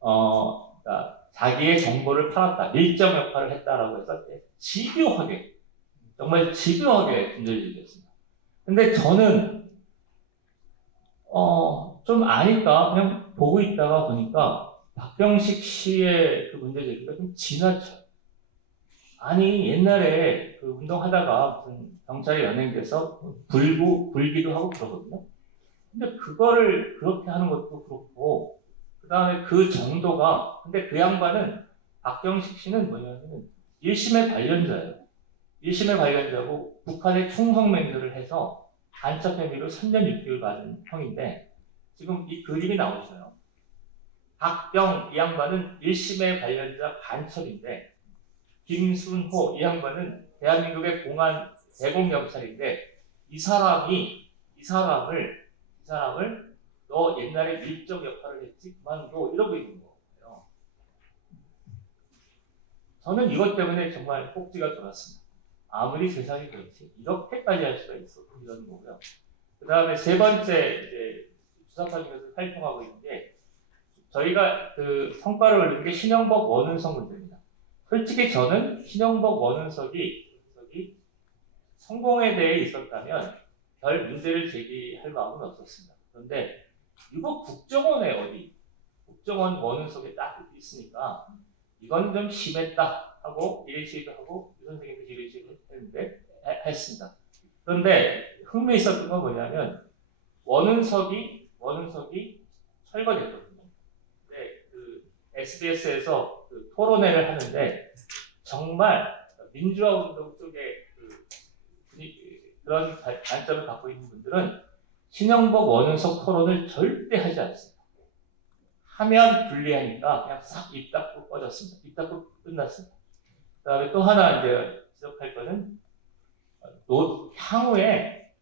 그러니까 자기의 정보를 팔았다, 밀정 역할을 했다라고 했을 때 정말 집요하게 분열일이었습니다. 근데 저는 좀 아니까 그냥 보고 있다가 보니까 박병식 씨의 그 문제 제기가 좀 지나쳐요. 아니 옛날에 그 운동하다가 무슨 경찰에 연행돼서 불기도 하고 그러거든요. 근데 그거를 그렇게 하는 것도 그렇고 그 다음에 그 정도가 근데 그 양반은 박병식 씨는 뭐냐면 1심의 관련자예요. 1심의 관련자고 북한에 충성맹세를 해서 간첩 혐의로 3년 6개월 받은 형인데 지금 이 그림이 나오셔요. 박병 이 양반은 1심의 관련자 간첩인데 김순호 이 양반은 대한민국의 공안 대공경찰인데 이 사람을 너 옛날에 밀정 역할을 했지 그만둬 이러고 있는 거예요. 저는 이것 때문에 정말 꼭지가 돌았습니다. 아무리 세상이 그렇지 이렇게까지 할 수가 있어 이런 거고요. 그 다음에 세 번째 이제 주사파 중에서 활동하고 있는 게 저희가 그 성과를 올린 게 신영복 원은석 문제입니다. 솔직히 저는 신영복 원은석이 성공에 대해 있었다면 별 문제를 제기할 마음은 없었습니다. 그런데 이거 국정원 원은석에 딱 있으니까 이건 좀 심했다 하고 이례시도 하고 유 선생님도 이례시도 했습니다. 그런데 흥미 있었던 건 뭐냐면 원은석이 철거됐거든요. 네, 그 SBS에서 그 토론회를 하는데 정말 민주화 운동 쪽에 그런 관점을 갖고 있는 분들은 신영복 원은석 토론을 절대 하지 않습니다. 하면 불리하니까 그냥 싹 입 닫고 꺼졌습니다. 입 닫고 끝났습니다. 그 다음에 또 하나 이제 지적할 거는 향후에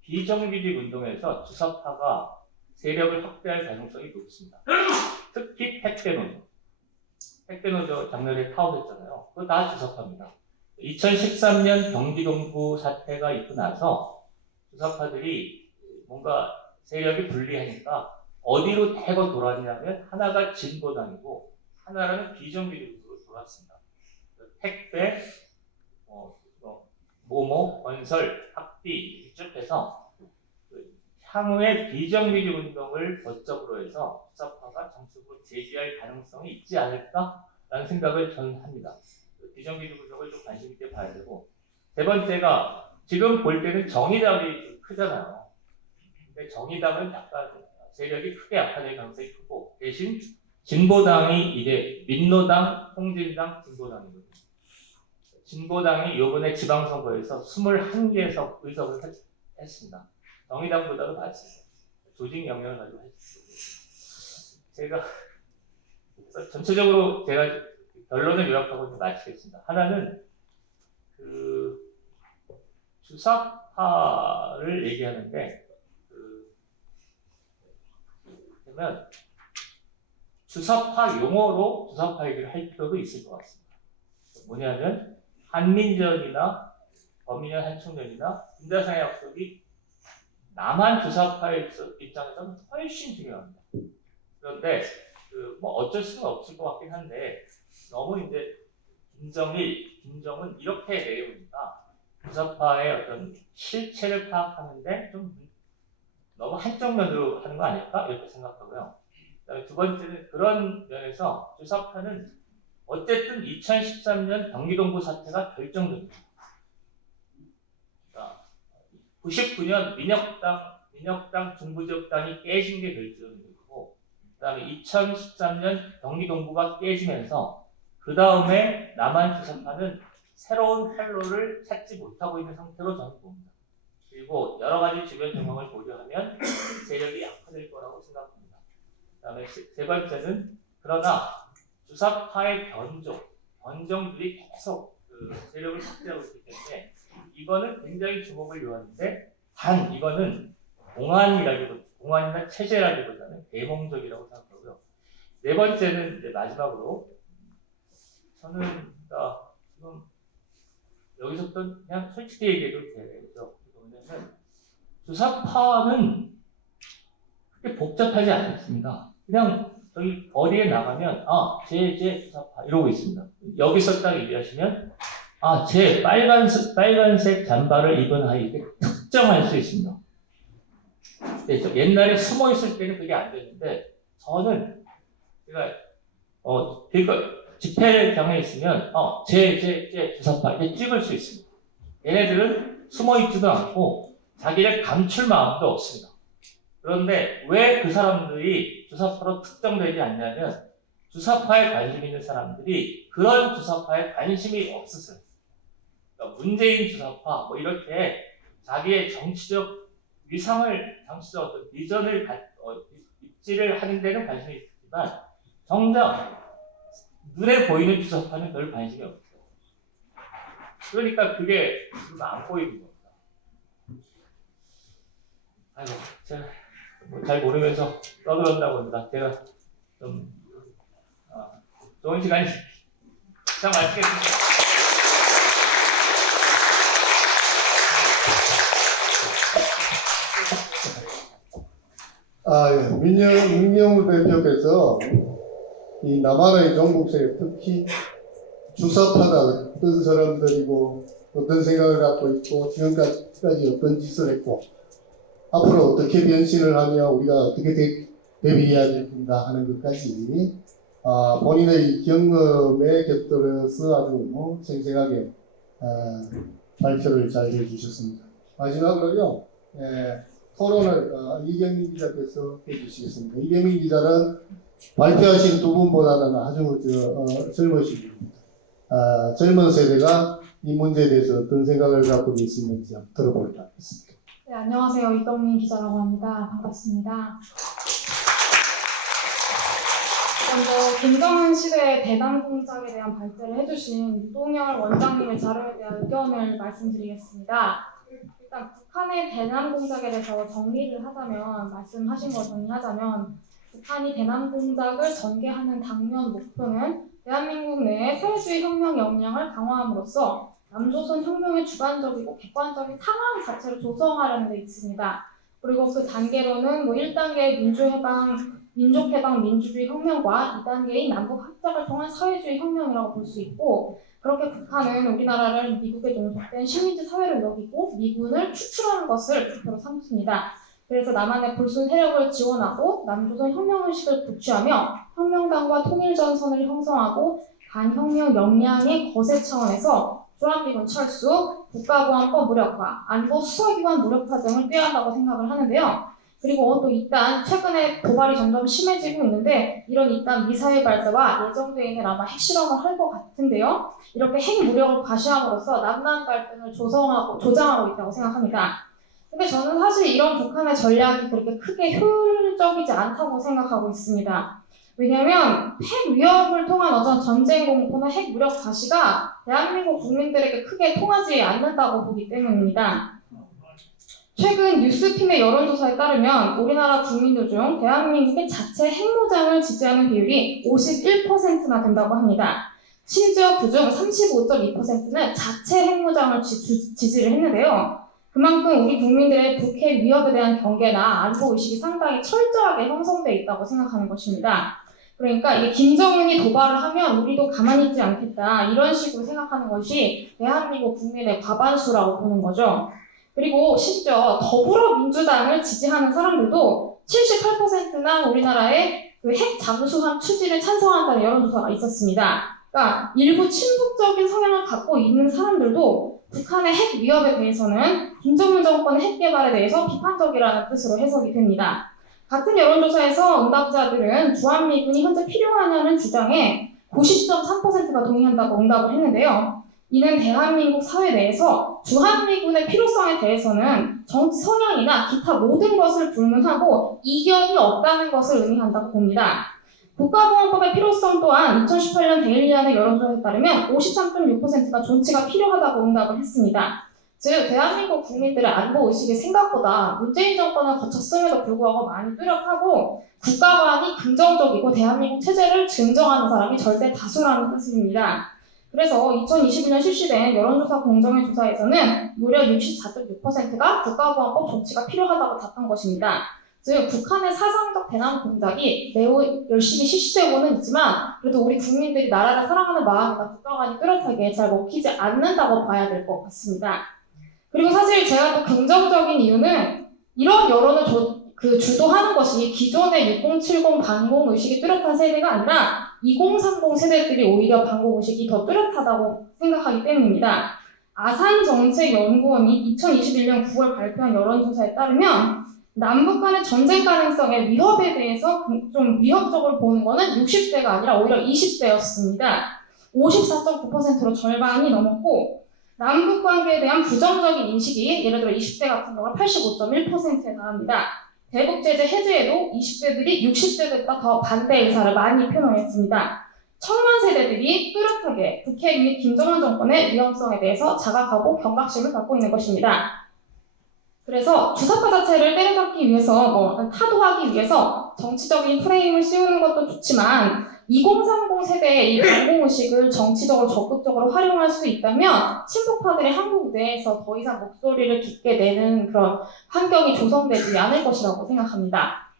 비정규직 운동에서 주사파가 세력을 확대할 가능성이 높습니다. 특히 택배노조 작년에 파업했잖아요. 그거 다 주사파입니다. 2013년 경기동부 사태가 있고 나서 주사파들이 뭔가 세력이 불리하니까 어디로 대거 돌았냐면 하나가 진보당이고 하나는 비정규직으로 돌았습니다. 택배, 모모, 건설, 학비 쭉 해서 향후에 비정규직 운동을 거점으로 해서 주사파가 정책으로 제기할 가능성이 있지 않을까라는 생각을 저는 합니다. 비정규직 운동을 좀 관심 있게 봐야 되고, 세 번째가 지금 볼 때는 정의당이 좀 크잖아요. 근데 정의당은 약간 세력이 크게 약화될 가능성이 크고, 대신 진보당이 이제 민노당, 통진당, 진보당이거든요. 진보당이 이번에 지방선거에서 21개 의석을 했습니다. 정의당보다도 많습니다. 조직 역량을 가지고 했습니다. 제가 전체적으로 제가 결론을 요약하고 이제 마치겠습니다. 하나는 그 주사파를 얘기하는데 그러면 주사파 용어로 주사파 얘기를 할 필요도 있을 것 같습니다. 뭐냐면 한민정이나 범인현 한총련이나 김대상의 약속이 남한 주사파의 입장에서는 훨씬 중요합니다. 그런데 뭐 어쩔 수는 없을 것 같긴 한데 너무 이제 김정은 이렇게 내용이니까 주사파의 어떤 실체를 파악하는데 좀 너무 한쪽 면으로 하는 거 아닐까 이렇게 생각하고요. 그다음에 두 번째는 그런 면에서 주사파는 어쨌든 2013년 경기동부 사태가 결정됩니다. 그러니까 99년 민혁당 중부지역당이 깨진 게 결정이고, 그다음에 2013년 경기동부가 깨지면서 그 다음에 남한 주사파는 새로운 활로를 찾지 못하고 있는 상태로 저는 봅니다. 그리고 여러 가지 주변 정황을 고려하면 세력이 약화될 거라고 생각합니다. 그다음에 세 번째는 그러나 주사파의 변종들이 계속 세력을 확대하고 있기 때문에 이거는 굉장히 주목을 요하는데 단 이거는 공안이나 체제라기보다는 대몽적이라고 생각하고요. 네 번째는 이제 마지막으로 저는 지금 여기서부터 그냥 솔직히 얘기해도 되죠. 왜냐하면 주사파는 그렇게 복잡하지 않습니다. 그냥 저기 어디에 나가면 제 주사파 이러고 있습니다. 여기서 딱 얘기하시면 제 빨간색 잠바를 입은 아이 이렇게 특정할 수 있습니다. 그래서 옛날에 숨어 있을 때는 그게 안 되는데 저는 제가 그러니까 집회장에 있으면 제 주사파 이렇게 찍을 수 있습니다. 얘네들은 숨어 있지도 않고 자기를 감출 마음도 없습니다. 그런데 왜 그 사람들이 주사파로 특정되지 않냐면 주사파에 관심 있는 사람들이 그런 주사파에 관심이 없었어요. 그러니까 문재인 주사파 뭐 이렇게 자기의 정치적 위상을 정치적 어떤 비전을 입지를 하는 데는 관심이 있지만 정작 눈에 보이는 주사파는 별 관심이 없어요. 그러니까 그게 지금 안 보이는 겁니다. 아이고, 제가 잘 모르면서 떠들었다고 합니다. 제가 좀 좋은 시간이 자 마치겠습니다. 민영우 대표께서 이 남한의 종북세력, 특히 주사파가 어떤 사람들이고 어떤 생각을 갖고 있고 지금까지 어떤 짓을 했고 앞으로 어떻게 변신을 하며 우리가 어떻게 대비해야 된다 하는 것까지 본인의 경험에 곁들여서 아주 생생하게 발표를 잘 해주셨습니다. 마지막으로요, 토론을 이경민 기자께서 해주시겠습니다. 이경민 기자는 발표하신 두 분보다는 아주 젊으신 분입니다. 젊은 세대가 이 문제에 대해서 어떤 생각을 갖고 계시는지 한번 들어보도록 하겠습니다. 네, 안녕하세요. 이경민 기자라고 합니다. 반갑습니다. 먼저 김정은 시대의 대남 공작에 대한 발제를 해주신 유동열 원장님의 자료에 대한 의견을 말씀드리겠습니다. 일단 북한의 대남 공작에 대해서 정리를 하자면, 말씀하신 걸 정리하자면, 북한이 대남 공작을 전개하는 당면 목표는 대한민국 내에 사회주의 혁명 역량을 강화함으로써 남조선 혁명의 주관적이고 객관적인 상황 자체를 조성하려는 데 있습니다. 그리고 그 단계로는 1단계 민족해방 민주주의 혁명과 2단계인 남북 합작을 통한 사회주의 혁명이라고 볼 수 있고, 그렇게 북한은 우리나라를 미국에 종속된 식민지 사회로 여기고 미군을 추출하는 것을 목표로 삼습니다. 그래서 남한의 불순 세력을 지원하고 남조선 혁명의식을 부추하며 혁명당과 통일전선을 형성하고 반혁명 역량의 거세 차원에서 주한미군 철수, 국가보안법 무력화, 안보 수사기관 무력화 등을 꾀한다고 생각을 하는데요. 그리고 또 일단 최근에 도발이 점점 심해지고 있는데, 이런 일단 미사일 발사와 예정되어 있는 아마 핵실험을 할 것 같은데요. 이렇게 핵 무력을 과시함으로써 남남 갈등을 조장하고 있다고 생각합니다. 근데 저는 사실 이런 북한의 전략이 그렇게 크게 효율적이지 않다고 생각하고 있습니다. 왜냐하면 핵 위협을 통한 어떤 전쟁 공포나 핵 무력 과시가 대한민국 국민들에게 크게 통하지 않는다고 보기 때문입니다. 최근 뉴스핌의 여론조사에 따르면 우리나라 국민들 중 대한민국의 자체 핵무장을 지지하는 비율이 51%나 된다고 합니다. 심지어 그중 35.2%는 자체 핵무장을 지지를 했는데요. 그만큼 우리 국민들의 북핵 위협에 대한 경계나 안보의식이 상당히 철저하게 형성되어 있다고 생각하는 것입니다. 그러니까 이게 김정은이 도발을 하면 우리도 가만히 있지 않겠다, 이런 식으로 생각하는 것이 대한민국 국민의 과반수라고 보는 거죠. 그리고 심지어 더불어민주당을 지지하는 사람들도 78%나 우리나라의 그 핵 잠수함 추진을 찬성한다는 여론조사가 있었습니다. 그러니까 일부 친북적인 성향을 갖고 있는 사람들도 북한의 핵 위협에 대해서는 김정은 정권의 핵 개발에 대해서 비판적이라는 뜻으로 해석이 됩니다. 같은 여론조사에서 응답자들은 주한미군이 현재 필요하냐는 주장에 90.3%가 동의한다고 응답을 했는데요. 이는 대한민국 사회 내에서 주한미군의 필요성에 대해서는 정치 성향이나 기타 모든 것을 불문하고 이견이 없다는 것을 의미한다고 봅니다. 국가보안법의 필요성 또한 2018년 데일리안의 여론조사에 따르면 53.6%가 존치가 필요하다고 응답을 했습니다. 즉 대한민국 국민들의 안보의식이 생각보다 문재인 정권을 거쳤음에도 불구하고 많이 뚜렷하고 국가관이 긍정적이고 대한민국 체제를 증정하는 사람이 절대 다수라는 뜻입니다. 그래서 2021년 실시된 여론조사 공정의 조사에서는 무려 64.6%가 국가보안법 조치가 필요하다고 답한 것입니다. 즉 북한의 사상적 대남 공작이 매우 열심히 실시되고는 있지만 그래도 우리 국민들이 나라를 사랑하는 마음이나 국가관이 뚜렷하게 잘 먹히지 않는다고 봐야 될 것 같습니다. 그리고 사실 제가 또 긍정적인 이유는 이런 여론을 주도하는 것이 기존의 6070 반공 의식이 뚜렷한 세대가 아니라 2030 세대들이 오히려 반공 의식이 더 뚜렷하다고 생각하기 때문입니다. 아산정책연구원이 2021년 9월 발표한 여론조사에 따르면 남북 간의 전쟁 가능성의 위협에 대해서 좀 위협적으로 보는 것은 60대가 아니라 오히려 20대였습니다. 54.9%로 절반이 넘었고 남북 관계에 대한 부정적인 인식이 예를 들어 20대 같은 경우는 85.1%에 달합니다. 대북 제재 해제에도 20대들이 60대들보다 더 반대 의사를 많이 표명했습니다. 청년 세대들이 뚜렷하게 북핵 및 김정은 정권의 위험성에 대해서 자각하고 경각심을 갖고 있는 것입니다. 그래서 주사파 자체를 때려잡기 위해서 타도하기 위해서 정치적인 프레임을 씌우는 것도 좋지만 2030 세대의 이 반공의식을 정치적으로 적극적으로 활용할 수 있다면 친북파들이 한국 내에서 더 이상 목소리를 깊게 내는 그런 환경이 조성되지 않을 것이라고 생각합니다.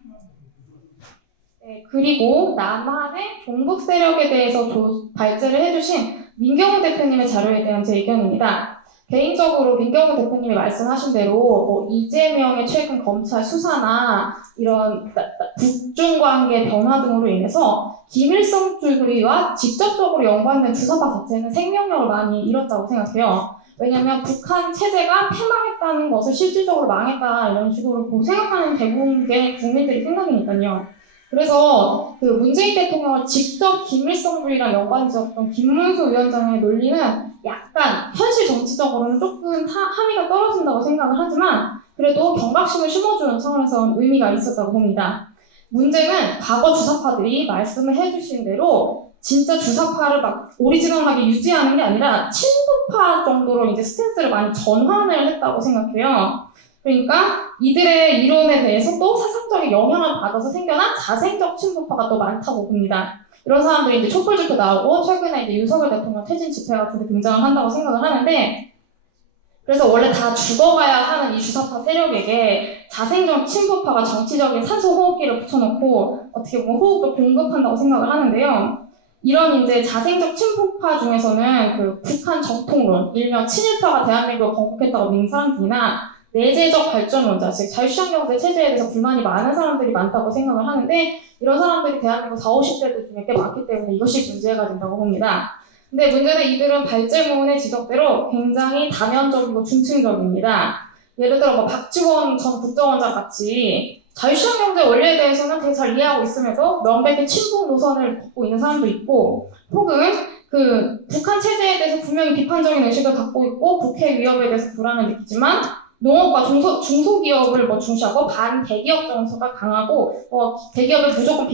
네, 그리고 남한의 종북 세력에 대해서 발제를 해주신 민경훈 대표님의 자료에 대한 제 의견입니다. 개인적으로 민경훈 대표님이 말씀하신 대로 이재명의 최근 검찰 수사나 이런 북중 관계 변화 등으로 인해서 김일성주의와 직접적으로 연관된 주사파 자체는 생명력을 많이 잃었다고 생각해요. 왜냐하면 북한 체제가 패망했다는 것을 실질적으로 망했다 이런 식으로 생각하는 대부분의 국민들이 생각이니까요. 그래서 그 문재인 대통령을 직접 김일성주의랑 연관 지었던 김문수 위원장의 논리는 약간 현실 정치적으로는 조금 함의가 떨어진다고 생각을 하지만 그래도 경각심을 심어주는 차원에서 의미가 있었다고 봅니다. 문제는 과거 주사파들이 말씀을 해주신 대로 진짜 주사파를 막 오리지널하게 유지하는 게 아니라 친북파 정도로 이제 스탠스를 많이 전환을 했다고 생각해요. 그러니까 이들의 이론에 대해서 또 사상적인 영향을 받아서 생겨난 자생적 친북파가 또 많다고 봅니다. 이런 사람들이 이제 촛불 집회 나오고 최근에 이제 윤석열 대통령 퇴진 집회 같은 데 등장을 한다고 생각을 하는데 그래서 원래 다 죽어가야 하는 이 주사파 세력에게 자생적 친북파가 정치적인 산소 호흡기를 붙여놓고 어떻게 보면 호흡을 공급한다고 생각을 하는데요. 이런 이제 자생적 친북파 중에서는 그 북한 정통론, 일명 친일파가 대한민국을 건국했다고 믿는 사람들이나 내재적 발전론자, 즉 자유시장경제 체제에 대해서 불만이 많은 사람들이 많다고 생각을 하는데 이런 사람들이 대한민국 40, 50대들 중에 꽤 많기 때문에 이것이 문제가 된다고 봅니다. 근데 문제는 이들은 발제문의 지적대로 굉장히 다면적이고 중층적입니다. 예를 들어 뭐 박지원 전 국정원장 같이 자유시장경제 원리에 대해서는 되게 잘 이해하고 있음에도 명백히 친북 노선을 걷고 있는 사람도 있고 혹은 그 북한 체제에 대해서 분명히 비판적인 의식을 갖고 있고 국회 위협에 대해서 불안을 느끼지만 농업과 중소기업을 중시하고 반대기업 정서가 강하고 대기업을 무조건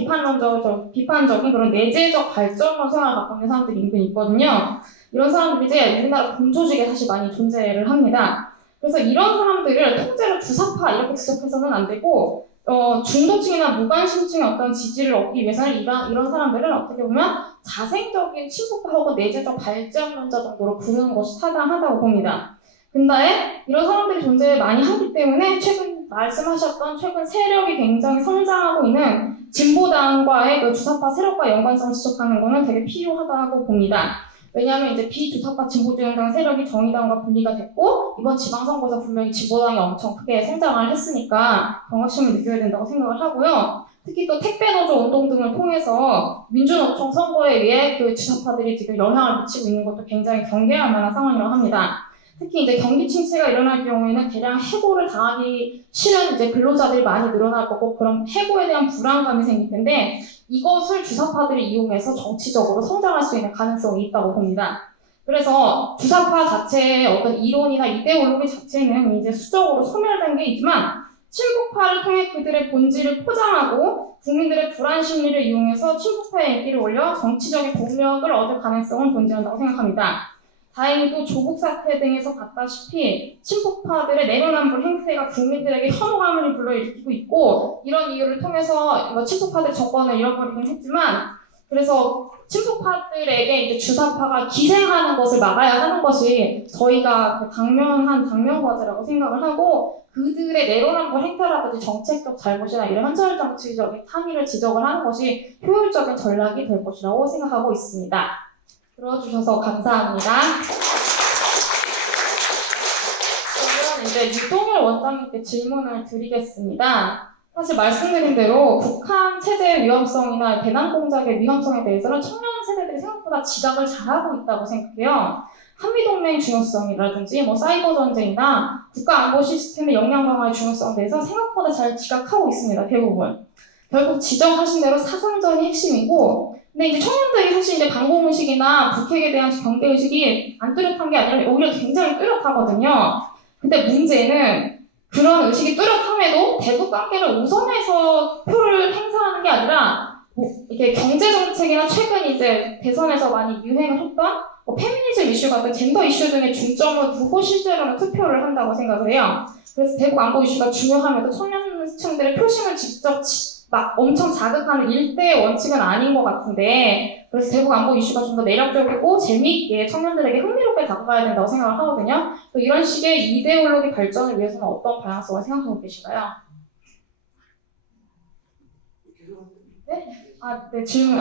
비판적인 그런 내재적 발전론 생각을 갖고 있는 사람들이 은근히 있거든요. 이런 사람들이 이제 우리나라 공조직에 사실 많이 존재를 합니다. 그래서 이런 사람들을 통째로 주사파 이렇게 지적해서는 안 되고 중도층이나 무관심층의 어떤 지지를 얻기 위해서는 이런 사람들은 어떻게 보면 자생적인 친북파 혹은 내재적 발전론자 정도로 부르는 것이 타당하다고 봅니다. 근데 이런 사람들이 존재 많이 하기 때문에 최근 말씀하셨던 최근 세력이 굉장히 성장하고 있는 진보당과의 그 주사파 세력과 연관성을 지적하는 것은 되게 필요하다고 봅니다. 왜냐하면 이제 비주사파 진보진영당 세력이 정의당과 분리가 됐고 이번 지방선거에서 분명히 진보당이 엄청 크게 성장을 했으니까 경각심을 느껴야 된다고 생각을 하고요. 특히 또 택배노조 운동 등을 통해서 민주노총 선거에 의해 그 주사파들이 지금 영향을 미치고 있는 것도 굉장히 경계할 만한 상황이라고 합니다. 특히 이제 경기 침체가 일어날 경우에는 대량 해고를 당하기 싫은 이제 근로자들이 많이 늘어날 거고 그런 해고에 대한 불안감이 생길 텐데 이것을 주사파들이 이용해서 정치적으로 성장할 수 있는 가능성이 있다고 봅니다. 그래서 주사파 자체의 어떤 이론이나 이데올로기 자체는 이제 수적으로 소멸된 게 있지만 친북파를 통해 그들의 본질을 포장하고 국민들의 불안 심리를 이용해서 친북파의 인기를 올려 정치적인 동력을 얻을 가능성은 존재한다고 생각합니다. 다행히도 조국 사태 등에서 봤다시피 친북파들의 내로남불 행태가 국민들에게 혐오감을 불러일으키고 있고 이런 이유를 통해서 친북파들 정권을 잃어버리긴 했지만 그래서 친북파들에게 이제 주사파가 기생하는 것을 막아야 하는 것이 저희가 당면과제라고 생각을 하고 그들의 내로남불 행태라든지 정책적 잘못이나 이런 현실 정치적인 탐의를 지적을 하는 것이 효율적인 전략이 될 것이라고 생각하고 있습니다. 들어주셔서 감사합니다. 그러면 이제 유동열 원장님께 질문을 드리겠습니다. 사실 말씀드린 대로 북한 체제의 위험성이나 대남 공작의 위험성에 대해서는 청년 세대들이 생각보다 지각을 잘하고 있다고 생각해요. 한미동맹 중요성이라든지 사이버 전쟁이나 국가 안보 시스템의 역량 강화의 중요성에 대해서 생각보다 잘 지각하고 있습니다. 대부분. 결국 지적하신 대로 사상전이 핵심이고 근데 이제 청년들이 사실 이제 반공의식이나 북핵에 대한 경계의식이 안 뚜렷한 게 아니라 오히려 굉장히 뚜렷하거든요. 근데 문제는 그런 의식이 뚜렷함에도 대북 관계를 우선해서 표를 행사하는 게 아니라 이게 경제정책이나 최근 이제 대선에서 많이 유행을 했던 페미니즘 이슈 같은 젠더 이슈 등에 중점을 두고 실제로는 투표를 한다고 생각을 해요. 그래서 대북 안보 이슈가 중요함에도 청년층들의 표심을 직접 막 엄청 자극하는 일대의 원칙은 아닌 것 같은데 그래서 대북 안보 이슈가 좀 더 매력적이고 재미있게 청년들에게 흥미롭게 다가가야 된다고 생각을 하거든요. 또 이런 식의 이데올로기 발전을 위해서는 어떤 방향성을 생각하고 계신가요? 네, 질문.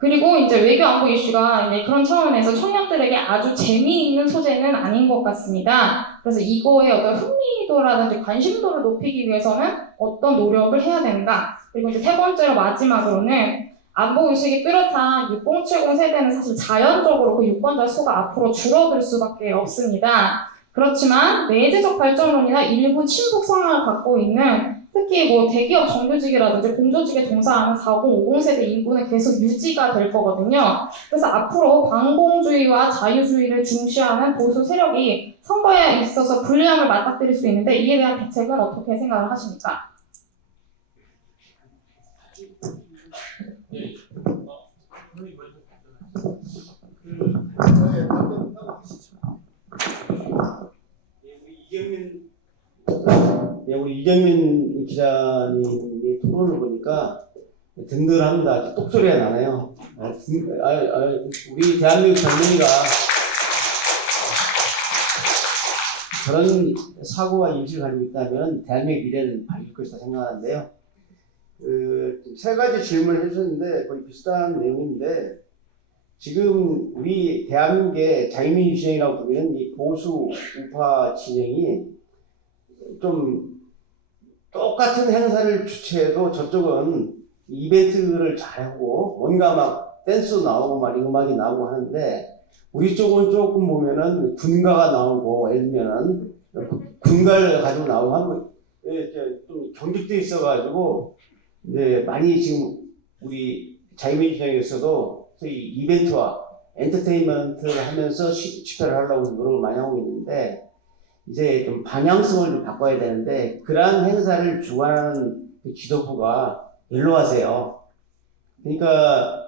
그리고 이제 외교 안보 이슈가 이제 그런 차원에서 청년들에게 아주 재미있는 소재는 아닌 것 같습니다. 그래서 이거에 어떤 흥미도라든지 관심도를 높이기 위해서는 어떤 노력을 해야 되는가? 그리고 이제 세 번째로 마지막으로는 안보 의식이 뚜렷한 6070 세대는 사실 자연적으로 그 유권자 수가 앞으로 줄어들 수밖에 없습니다. 그렇지만 내재적 발전론이나 일부 친북 성향을 갖고 있는 특히 대기업 정규직이라든지 공조직에 종사하는 40, 50세대 인구는 계속 유지가 될 거거든요. 그래서 앞으로 반공주의와 자유주의를 중시하는 보수 세력이 선거에 있어서 불리함을 맞닥뜨릴 수 있는데 이에 대한 대책은 어떻게 생각을 하십니까? 우리 이경민 기자님의 토론을 보니까 든든합니다. 똑소리가 나네요. 우리 대한민국 젊은이가 그런 사고와 인식을 가지고 있다면 대한민국 미래는 밝을 것이다 생각하는데요. 세 가지 질문을 해주셨는데 거의 비슷한 내용인데 지금 우리 대한민국의 자유민주 진영이라고 부르는 이 보수 우파 진영이 좀 똑같은 행사를 주최해도 저쪽은 이벤트를 잘하고 뭔가 막 댄스 나오고 막 음악이 나오고 하는데 우리 쪽은 조금 보면은 군가가 나오고 예를 들면은 군가를 가지고 나오고 하면 좀 경직돼 있어가지고 이제 많이 지금 우리 자유민주당에서도 소위 이벤트와 엔터테인먼트를 하면서 집회를 하려고 노력을 많이 하고 있는데 이제 좀 방향성을 좀 바꿔야 되는데 그러한 행사를 주관하는 그 지도부가 연로하세요. 그러니까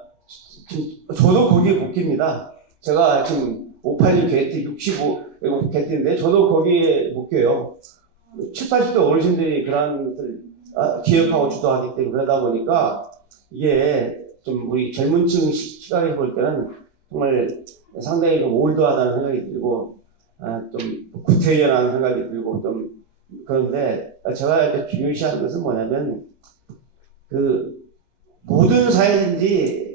저도 거기에 묶입니다. 제가 지금 58년 개트 65 개트인데 저도 거기에 묶여요. 70, 80대 어르신들이 그런 것을 기획하고 주도하기 때문에 그러다 보니까 이게 좀 우리 젊은 층 시각에서 볼 때는 정말 상당히 좀 올드하다는 생각이 들고 좀 구태연하는 생각이 들고 좀 그런데 제가 이렇게 중요시하는 것은 뭐냐면 그 모든 사회든지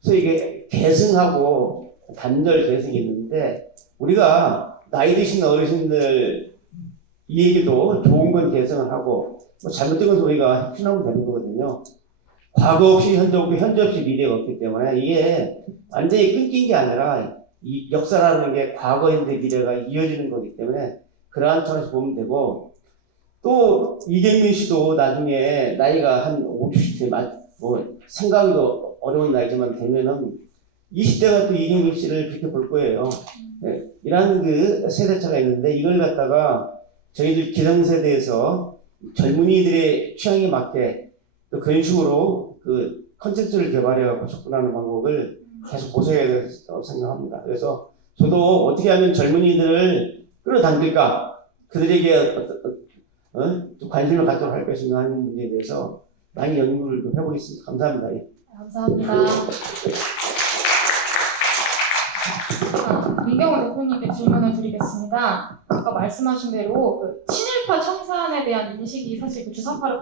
소위 이게 계승하고 단절 계승이 있는데 우리가 나이 드신 어르신들 이 얘기도 좋은 건 계승을 하고 뭐 잘못된 건 우리가 혁신하면 되는 거거든요. 과거 없이 현재 없고 현재 없이 미래가 없기 때문에 이게 완전히 끊긴 게 아니라 이 역사라는 게 과거, 현재, 미래가 이어지는 거기 때문에 그러한 차원에서 보면 되고 또 이경민 씨도 나중에 나이가 한 50대 뭐 생각도 어려운 나이지만 되면은 20대가 또 이경민 씨를 그렇게 볼 거예요. 네, 이런 그 세대차가 있는데 이걸 갖다가 저희들 기성세대에서 젊은이들의 취향에 맞게 또 그런 식으로 그 컨텐츠를 개발해갖고 접근하는 방법을 계속 모색해야 된다고 생각합니다. 그래서 저도 어떻게 하면 젊은이들을 끌어당길까, 그들에게 좀 관심을 갖도록 할 것인가 하는 문제에 대해서 많이 연구를 좀 해보겠습니다. 감사합니다. 예. 감사합니다. 민경호 대표님께 질문을 드리겠습니다. 아까 말씀하신 대로 그 친일파 청산에 대한 인식이 사실 그 주사파를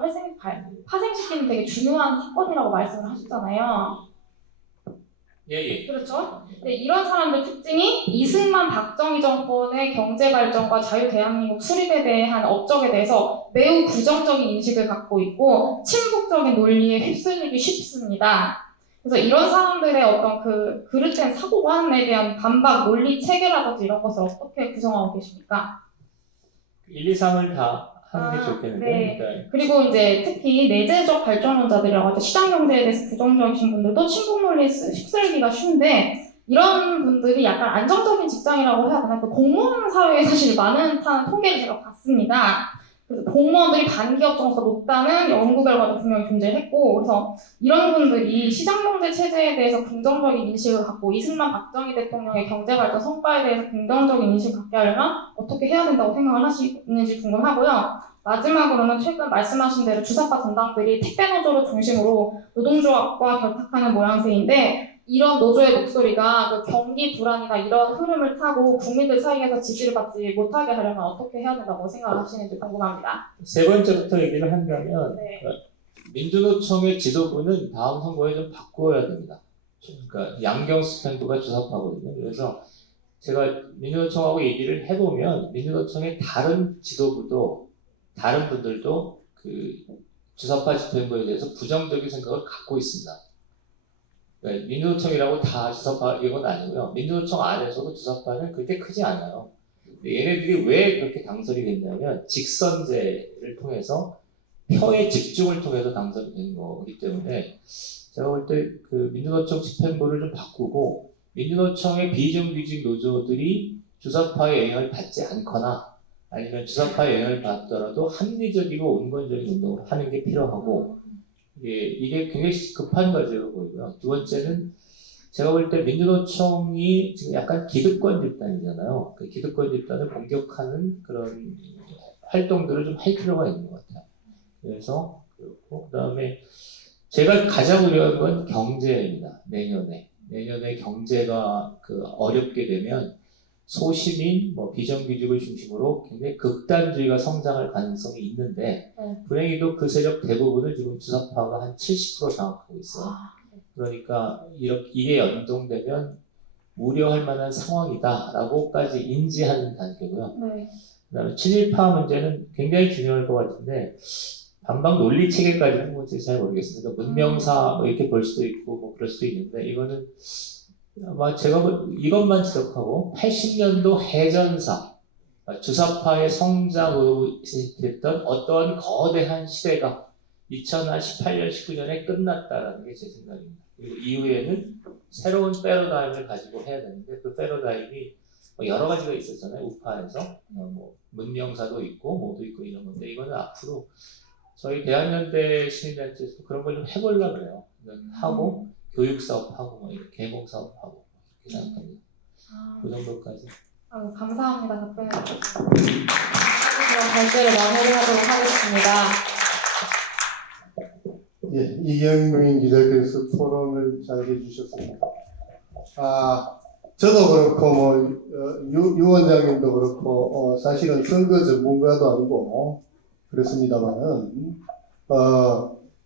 파생시키는 되게 중요한 사건이라고 말씀을 하셨잖아요. 예. 그렇죠? 네, 이런 사람들 특징이 이승만 박정희 정권의 경제 발전과 자유 대한민국 수립에 대한 업적에 대해서 매우 부정적인 인식을 갖고 있고 친북적인 논리에 휩쓸리기 쉽습니다. 그래서 이런 사람들의 어떤 그 그릇된 사고관에 대한 반박 논리 체계라든지 이런 것을 어떻게 구성하고 계십니까? 1, 2, 3을 다 하는 게 좋겠는데. 네. 그러니까 그리고 이제 특히 내재적 발전론자들이라고 하죠. 시장 경제에 대해서 부정적이신 분들도 친북 논리에 휩쓸기가 쉬운데 이런 분들이 약간 안정적인 직장이라고 해야 되나? 그 공무원 사회에 사실 많다는 통계를 제가 봤습니다. 그래서 공무원들이 반기업 정서가 높다는 연구 결과도 분명히 존재했고, 그래서 이런 분들이 시장경제 체제에 대해서 긍정적인 인식을 갖고 이승만 박정희 대통령의 경제발전 성과에 대해서 긍정적인 인식을 갖게 하려면 어떻게 해야 된다고 생각을 하시는지 궁금하고요. 마지막으로는 최근 말씀하신 대로 주사파 정당들이 택배노조를 중심으로 노동조합과 결탁하는 모양새인데 이런 노조의 목소리가 그 경기 불안이나 이런 흐름을 타고 국민들 사이에서 지지를 받지 못하게 하려면 어떻게 해야 된다고 생각하시는지 궁금합니다. 세 번째부터 얘기를 한다면 네. 민주노총의 지도부는 다음 선거에 좀 바꾸어야 됩니다. 그러니까 양경수 팬부가 주사파거든요. 그래서 제가 민주노총하고 얘기를 해보면 민주노총의 다른 지도부도 다른 분들도 그 주사파 집행부에 대해서 부정적인 생각을 갖고 있습니다. 그러니까 민주노총이라고 다 주사파 이건 아니고요. 민주노총 안에서도 주사파는 그렇게 크지 않아요. 얘네들이 왜 그렇게 당선이 됐냐면 직선제를 통해서 표의 집중을 통해서 당선이 된 거기 때문에 제가 볼 때 그 민주노총 집행부를 좀 바꾸고 민주노총의 비정규직 노조들이 주사파의 영향을 받지 않거나 아니면 주사파의 영향을 받더라도 합리적이고 온건적인 운동을 하는 게 필요하고 이게 굉장히 급한 과제로 보이고요. 두 번째는 제가 볼 때 민주노총이 지금 약간 기득권 집단이잖아요. 그 기득권 집단을 공격하는 그런 활동들을 좀 할 필요가 있는 것 같아요. 그래서 그렇고 그다음에 제가 가장 우려한 건 경제입니다. 내년에 경제가 어렵게 되면 소시민, 비정규직을 중심으로 굉장히 극단주의가 성장할 가능성이 있는데 불행히도 그 세력 대부분을 지금 주사파가 한 70% 장악하고 있어요. 그러니까 이게 연동되면 우려할 만한 상황이다라고까지 인지하는 단계고요. 네. 그다음에 친일파 문제는 굉장히 중요할 것 같은데 반박 논리 체계까지는 뭔지 잘 모르겠습니다. 문명사 이렇게 볼 수도 있고 그럴 수도 있는데 이거는 아마 제가 이것만 지적하고 80년도 해전사 주사파의 성장으로 됐던 어떤 거대한 시대가 2018년, 19년에 끝났다라는 게 제 생각입니다. 그리고 이후에는 새로운 패러다임을 가지고 해야 되는데 그 패러다임이 여러 가지가 있었잖아요. 우파에서 문명사도 있고 뭐도 있고 이런 건데 이거는 앞으로 저희 대한연대 시민단체에서 그런 걸 좀 해보려고 그래요. 하고 교육 사업하고 개몽 사업하고 이렇게 생각합니다. 그 정도까지. 감사합니다. 답변해 주셔서. 그럼 발제를 마무리하도록 하겠습니다. 예, 이경민 기자께서 토론을 잘 해주셨습니다. 저도 그렇고 유 원장님도 그렇고 사실은 선거 전문가도 아니고 그렇습니다만은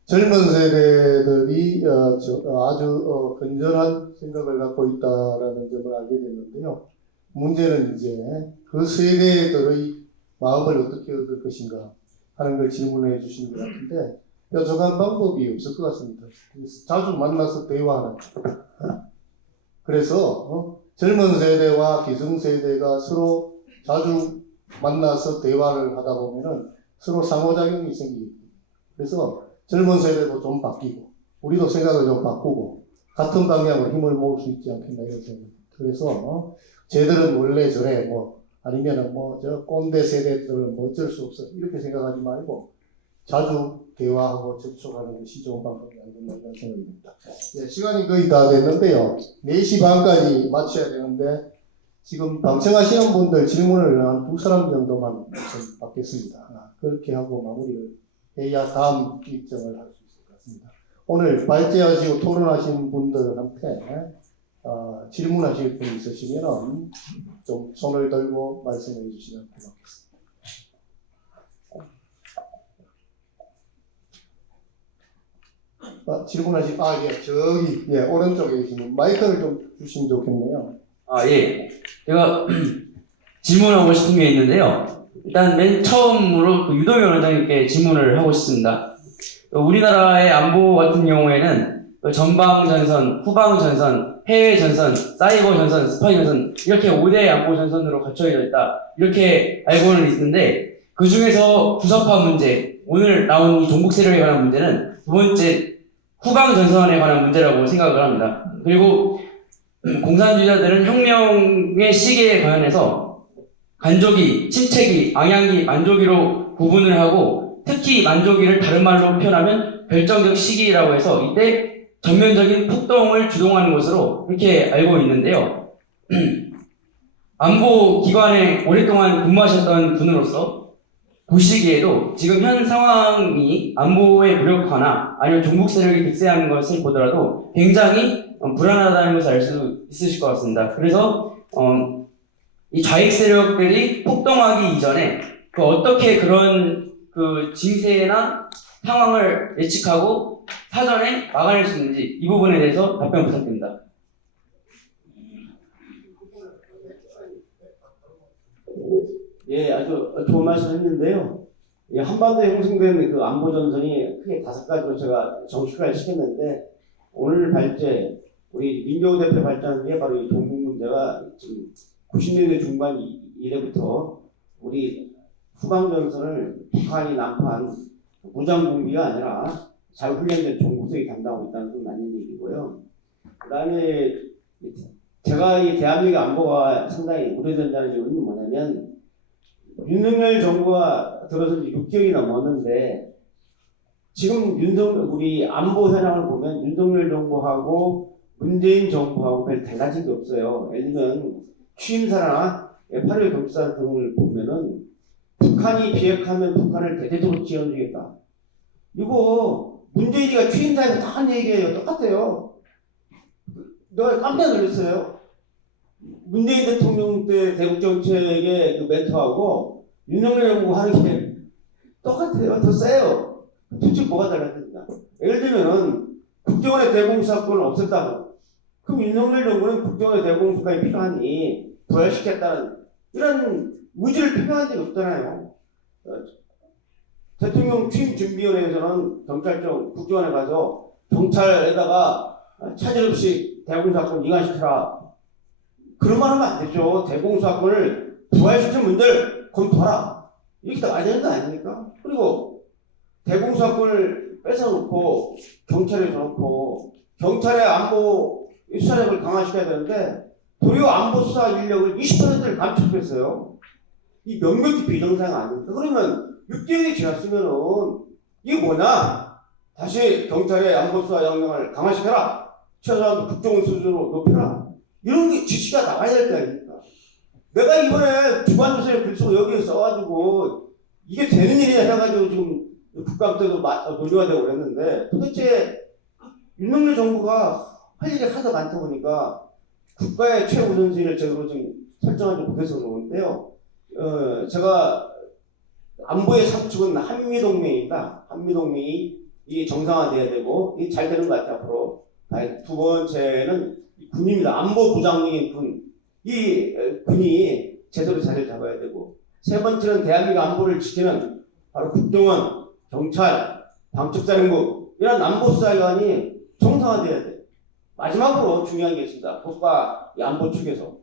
젊은 세대들이 아주 건전한 생각을 갖고 있다라는 점을 알게 됐는데요. 문제는 이제 그 세대들의 마음을 어떻게 얻을 것인가 하는 걸 질문해 주신 것 같은데 뾰족한 방법이 없을 것 같습니다. 자주 만나서 대화하는. 그래서 젊은 세대와 기성세대가 서로 자주 만나서 대화를 하다 보면은 서로 상호작용이 생기고 그래서 젊은 세대도 좀 바뀌고 우리도 생각을 좀 바꾸고 같은 방향으로 힘을 모을 수 있지 않겠나 이런 생각입니다. 그래서 쟤들은 원래 저래 아니면은 저 꼰대 세대들은 어쩔 수 없어 이렇게 생각하지 말고 자주 대화하고 접촉하는 것이 좋은 방법이 아니겠나 이런 생각입니다. 예, 시간이 거의 다 됐는데요. 4시 반까지 마쳐야 되는데 지금 방청하시는 분들 질문을 한 2사람 정도만 받겠습니다. 그렇게 하고 마무리를 해야 다음 일정을 할 수 있을 것 같습니다. 오늘 발제하시고 토론하신 분들한테 질문하실 분 있으시면 좀 손을 들고 말씀해 주시면 고맙겠습니다. 질문하신 저기 오른쪽에 계시는 마이크를 좀 주시면 좋겠네요. 예. 제가 질문하고 싶은 게 있는데요. 일단 맨 처음으로 유동현 원장님께 질문을 하고 싶습니다. 우리나라의 안보 같은 경우에는 전방전선, 후방전선, 해외전선, 사이버전선, 스파이전선 이렇게 5대 안보전선으로 갖춰져 있다. 이렇게 알고는 있는데 그 중에서 주사파 문제, 오늘 나온 이 종북 세력에 관한 문제는 두 번째 후방전선에 관한 문제라고 생각을 합니다. 그리고 공산주의자들은 혁명의 시기에 관해서 간조기, 침체기, 망향기, 만조기로 구분을 하고 특히 만조기를 다른 말로 표현하면 결정적 시기라고 해서 이때 전면적인 폭동을 주동하는 것으로 그렇게 알고 있는데요. 안보기관에 오랫동안 근무하셨던 분으로서 보시기에도 지금 현 상황이 안보의 무력화나 아니면 종북 세력이 득세하는 것을 보더라도 굉장히 불안하다는 것을 알 수 있으실 것 같습니다. 그래서 이 좌익 세력들이 폭동하기 이전에 어떻게 그런 징세나 상황을 예측하고 사전에 막아낼 수 있는지 이 부분에 대해서 답변 부탁드립니다. 예, 아주 좋은 말씀 했는데요. 한반도에 형성된 그 안보전선이 크게 5가지로 제가 정식화를 시켰는데 오늘 발제, 우리 민경우 대표 발제한 게 바로 이 종북 문제가 지금 90년대 중반 이래부터 우리 후방전선을 북한이 난파한 무장공비가 아니라 잘 훈련된 종북들이 담당하고 있다는 건 맞는 얘기고요. 그 다음에 제가 이 대한민국 안보가 상당히 우려된다는 이유는 뭐냐면 윤석열 정부가 들어선 지 6개월이 넘었는데 지금 우리 안보 현황을 보면 윤석열 정부하고 문재인 정부하고 별 달라진 게 없어요. 예를 들면 취임사나 8.15 경찰 등을 보면은 북한이 비핵하면 북한을 대대적으로 지원주겠다. 이거 문재인이가 취임사에서 다 한 얘기예요. 똑같아요. 내가 깜짝 놀랐어요. 문재인 대통령 때 대북 정책의 그 멘트하고 윤석열 정부 하는 게 똑같아요. 더 세요. 도대체 뭐가 달라졌냐? 예를 들면은 국정원의 대공수사권을 없앴다고. 그럼 윤석열 정부는 국정원의 대공수사권이 필요하니 부활시켰다는 이런 의지를 표명한 적이 없잖아요. 대통령 취임준비위원회에서는 경찰청 국정원에 가서 경찰에다가 차질 없이 대공수사권 이관시켜라. 그런 말 하면 안 되죠. 대공수사권을 부활시킨 문제를 검토하라. 이렇게 나와야 되는 거 아닙니까? 그리고 대공수사권을 뺏어놓고 경찰에 줘놓고 경찰의 안보 수사력을 강화시켜야 되는데 도리어 안보 수사 인력을 20%를 감축했어요. 이 명백히 비정상 아닙니까? 그러면 6개월이 지났으면은 이게 뭐냐? 다시 경찰의 안보 수사 역량을 강화시켜라. 최소한 국정원 수준으로 높여라. 이런 게 지시가 나와야 될 거 아닙니까? 내가 이번에 주관조서에 글 쓰고 여기에 써가지고 이게 되는 일이냐 해가지고 지금 국감 때도 논의가 되고 그랬는데 도대체 윤석열 정부가 할 일이 하도 많다 보니까 국가의 최우선순위를 제대로 좀 설정하지 못해서 그러는데요. 제가 안보의 상축은 한미동맹입니다. 한미동맹이 이게 정상화돼야 되고 이게 잘 되는 것 같아요. 앞으로. 두 번째는 군입니다. 안보부장력인 군. 이 군이 제대로 자리를 잡아야 되고 세 번째는 대한민국 안보를 지키는 바로 국정원, 경찰, 방첩사령부 이런 안보수사기관이 정상화돼야 돼. 마지막으로 중요한 게 있습니다. 국가 안보 측에서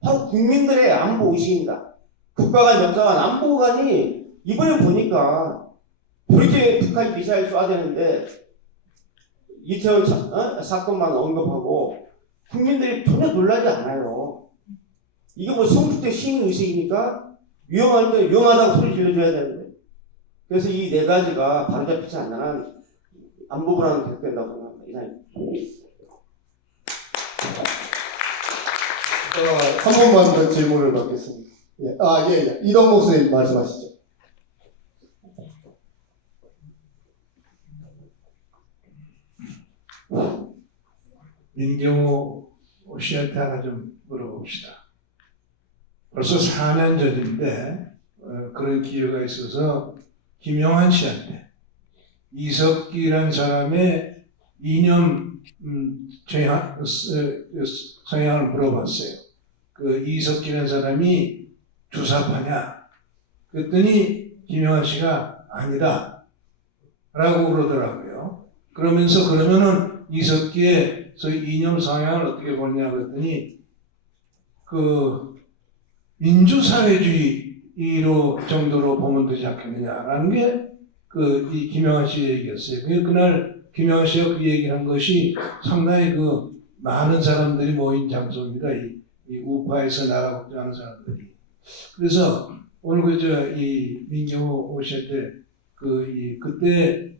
바로 국민들의 안보 의식입니다. 국가 간 역사 간 안보관이 이번에 보니까 이렇게 북한이 미사일 쏴야 되는데 이태원 사건만 언급하고 국민들이 전혀 놀라지 않아요. 이게 뭐 성숙된 시민의식이니까 위험한데 위험하다고 소리 질러줘야 되는데 그래서 이 네 가지가 바로잡히지 않는 한 안보 불안은 계속된다고 생각합니다. 이상입니다. 한 번만 더 질문을 받겠습니다. 예. 이동목 선생님 말씀하시죠. 민경호 씨한테 하나 좀 물어봅시다. 벌써 4년 전인데 그런 기회가 있어서 김영한 씨한테 이석기란 사람의 이념 성향을 물어봤어요. 그 이석기란 사람이 주사파냐? 그랬더니 김영한 씨가 아니다 라고 그러더라고요. 그러면서 그러면은 이석기의 소위 이념 성향을 어떻게 보냐 그랬더니 그 민주사회주의로 정도로 보면 되지 않겠느냐라는 게 그 이 김영한 씨 얘기였어요. 그날 김영한 씨가 그 얘기를 한 것이 상당히 그 많은 사람들이 모인 장소입니다. 이 우파에서 나라 걱정하는 사람들이. 그래서 오늘 이 민경호 씨한테 그때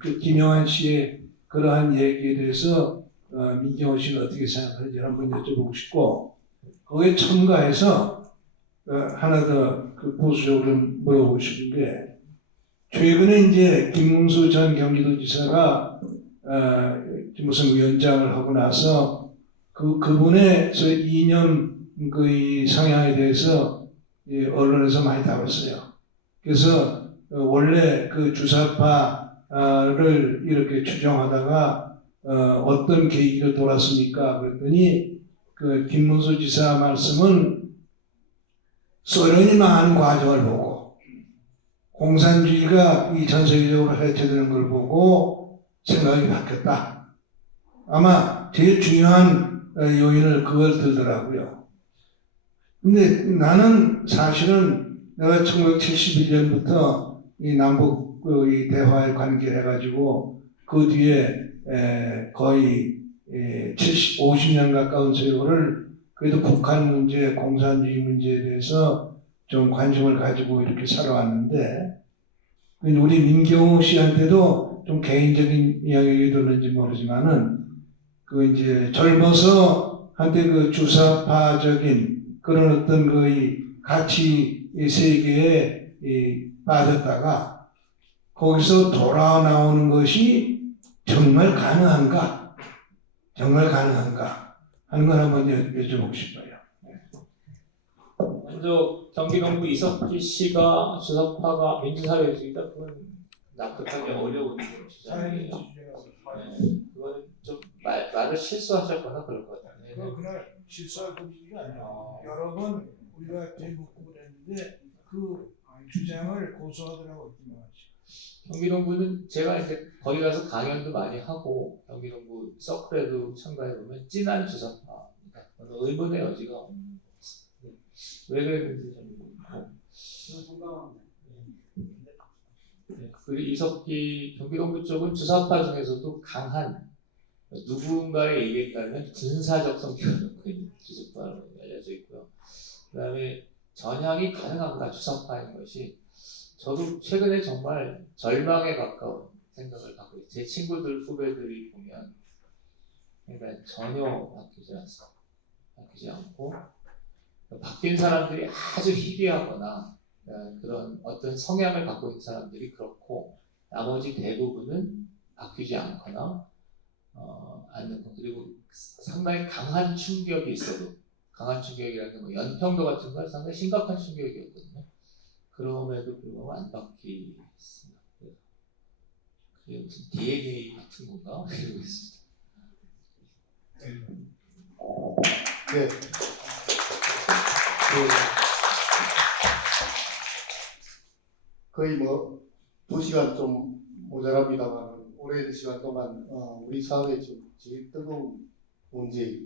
그 김영한 씨의 그러한 얘기에 대해서 민경호 씨는 어떻게 생각하는지 한번 여쭤보고 싶고 거기에 첨가해서 하나 더 그 보수적으로 물어보고 싶은 게 최근에 이제 김문수 전 경기도지사가 무슨 위원장을 하고 나서 그분의 소위 이념 이 성향에 대해서 언론에서 많이 다뤘어요. 그래서 원래 그 주사파를 이렇게 추정하다가 어떤 계기가 돌았습니까? 그랬더니 그 김문수 지사 말씀은 소련이 망하는 과정을 보고 공산주의가 이 전 세계적으로 해체되는 걸 보고 생각이 바뀌었다. 아마 제일 중요한 요인을 그걸 들더라고요. 근데 나는 사실은 내가 1971년부터 이 남북 이 대화에 관계를 해가지고 그 뒤에 거의 50년 가까운 세월을 그래도 북한 문제, 공산주의 문제에 대해서 좀 관심을 가지고 이렇게 살아왔는데 우리 민경호 씨한테도 좀 개인적인 이야기가 들었는지 모르지만은 그 이제 젊어서 한때 그 주사파적인 그런 어떤 그 이 가치 세계에 빠졌다가 거기서 돌아 나오는 것이 정말 가능한가? 정말 가능한가? 하는 걸 한번 여쭤보고 싶어요. 먼저 경기동부 이석기 씨가 주석파가 민주사회주의다, 그건 납득하기 어려운 주장이에요. 그건 좀 말을 실수하셨거나 그럴 것 같아요. 그날 실수할 분위기가 아니라 여러 번 우리가 되묻고 그랬는데 그 주장을 고소하더라고. 경기동부는 제가 이제 거기 가서 강연도 많이 하고 경기동부 서클에도 참가해 보면 진한 주석파입니다. 의문의 여지가 없는 것 같습니다. 왜 그랬는지 좀 모르고. 그리고 이석기 경기동부 쪽은 주사파 중에서도 강한, 누군가에 의해 따르면 군사적 성격을 갖고 있는 주사파로 알려져 있고요. 그 다음에 전향이 가능한가 주사파인 것이 저도 최근에 정말 절망에 가까운 생각을 갖고 있어요. 제 친구들, 후배들이 보면 그러니까 전혀 바뀌지 않고 바뀐 사람들이 아주 희귀하거나 그런 어떤 성향을 갖고 있는 사람들이 그렇고 나머지 대부분은 바뀌지 않거나 않는 것. 그리고 상당히 강한 충격이 있어도, 강한 충격이라는 게 뭐 연평도 같은 건 상당히 심각한 충격이었거든요. 그럼에도 불구하고 안 바뀌었습니다. 그게 무슨 DNA 같은 건가? 이러고 있습니다. 네. 거의 뭐 2시간 좀 모자랍니다만 오랜 시간 동안 우리 사회의 제일 뜨거운 문제,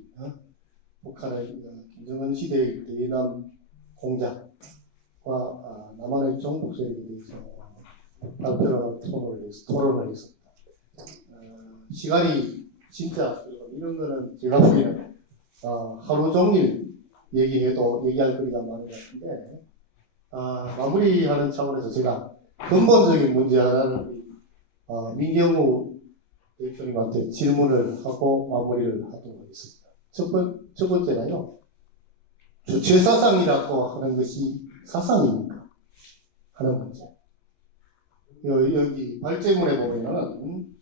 북한의 김정은 시대의 대남 공작과 남한의 정복 세력에 대해서 발표를 토론을 했습니다. 시간이 진짜 이런 거는 제가 보기에는 하루 종일 얘기할 거리가 많은 것 같은데 마무리하는 차원에서 제가 근본적인 문제 하나를 민경우 대표님한테 질문을 하고 마무리를 하도록 하겠습니다. 첫 번째가요. 주체 사상이라고 하는 것이 사상입니까? 하는 문제. 여기 발제문에 보면은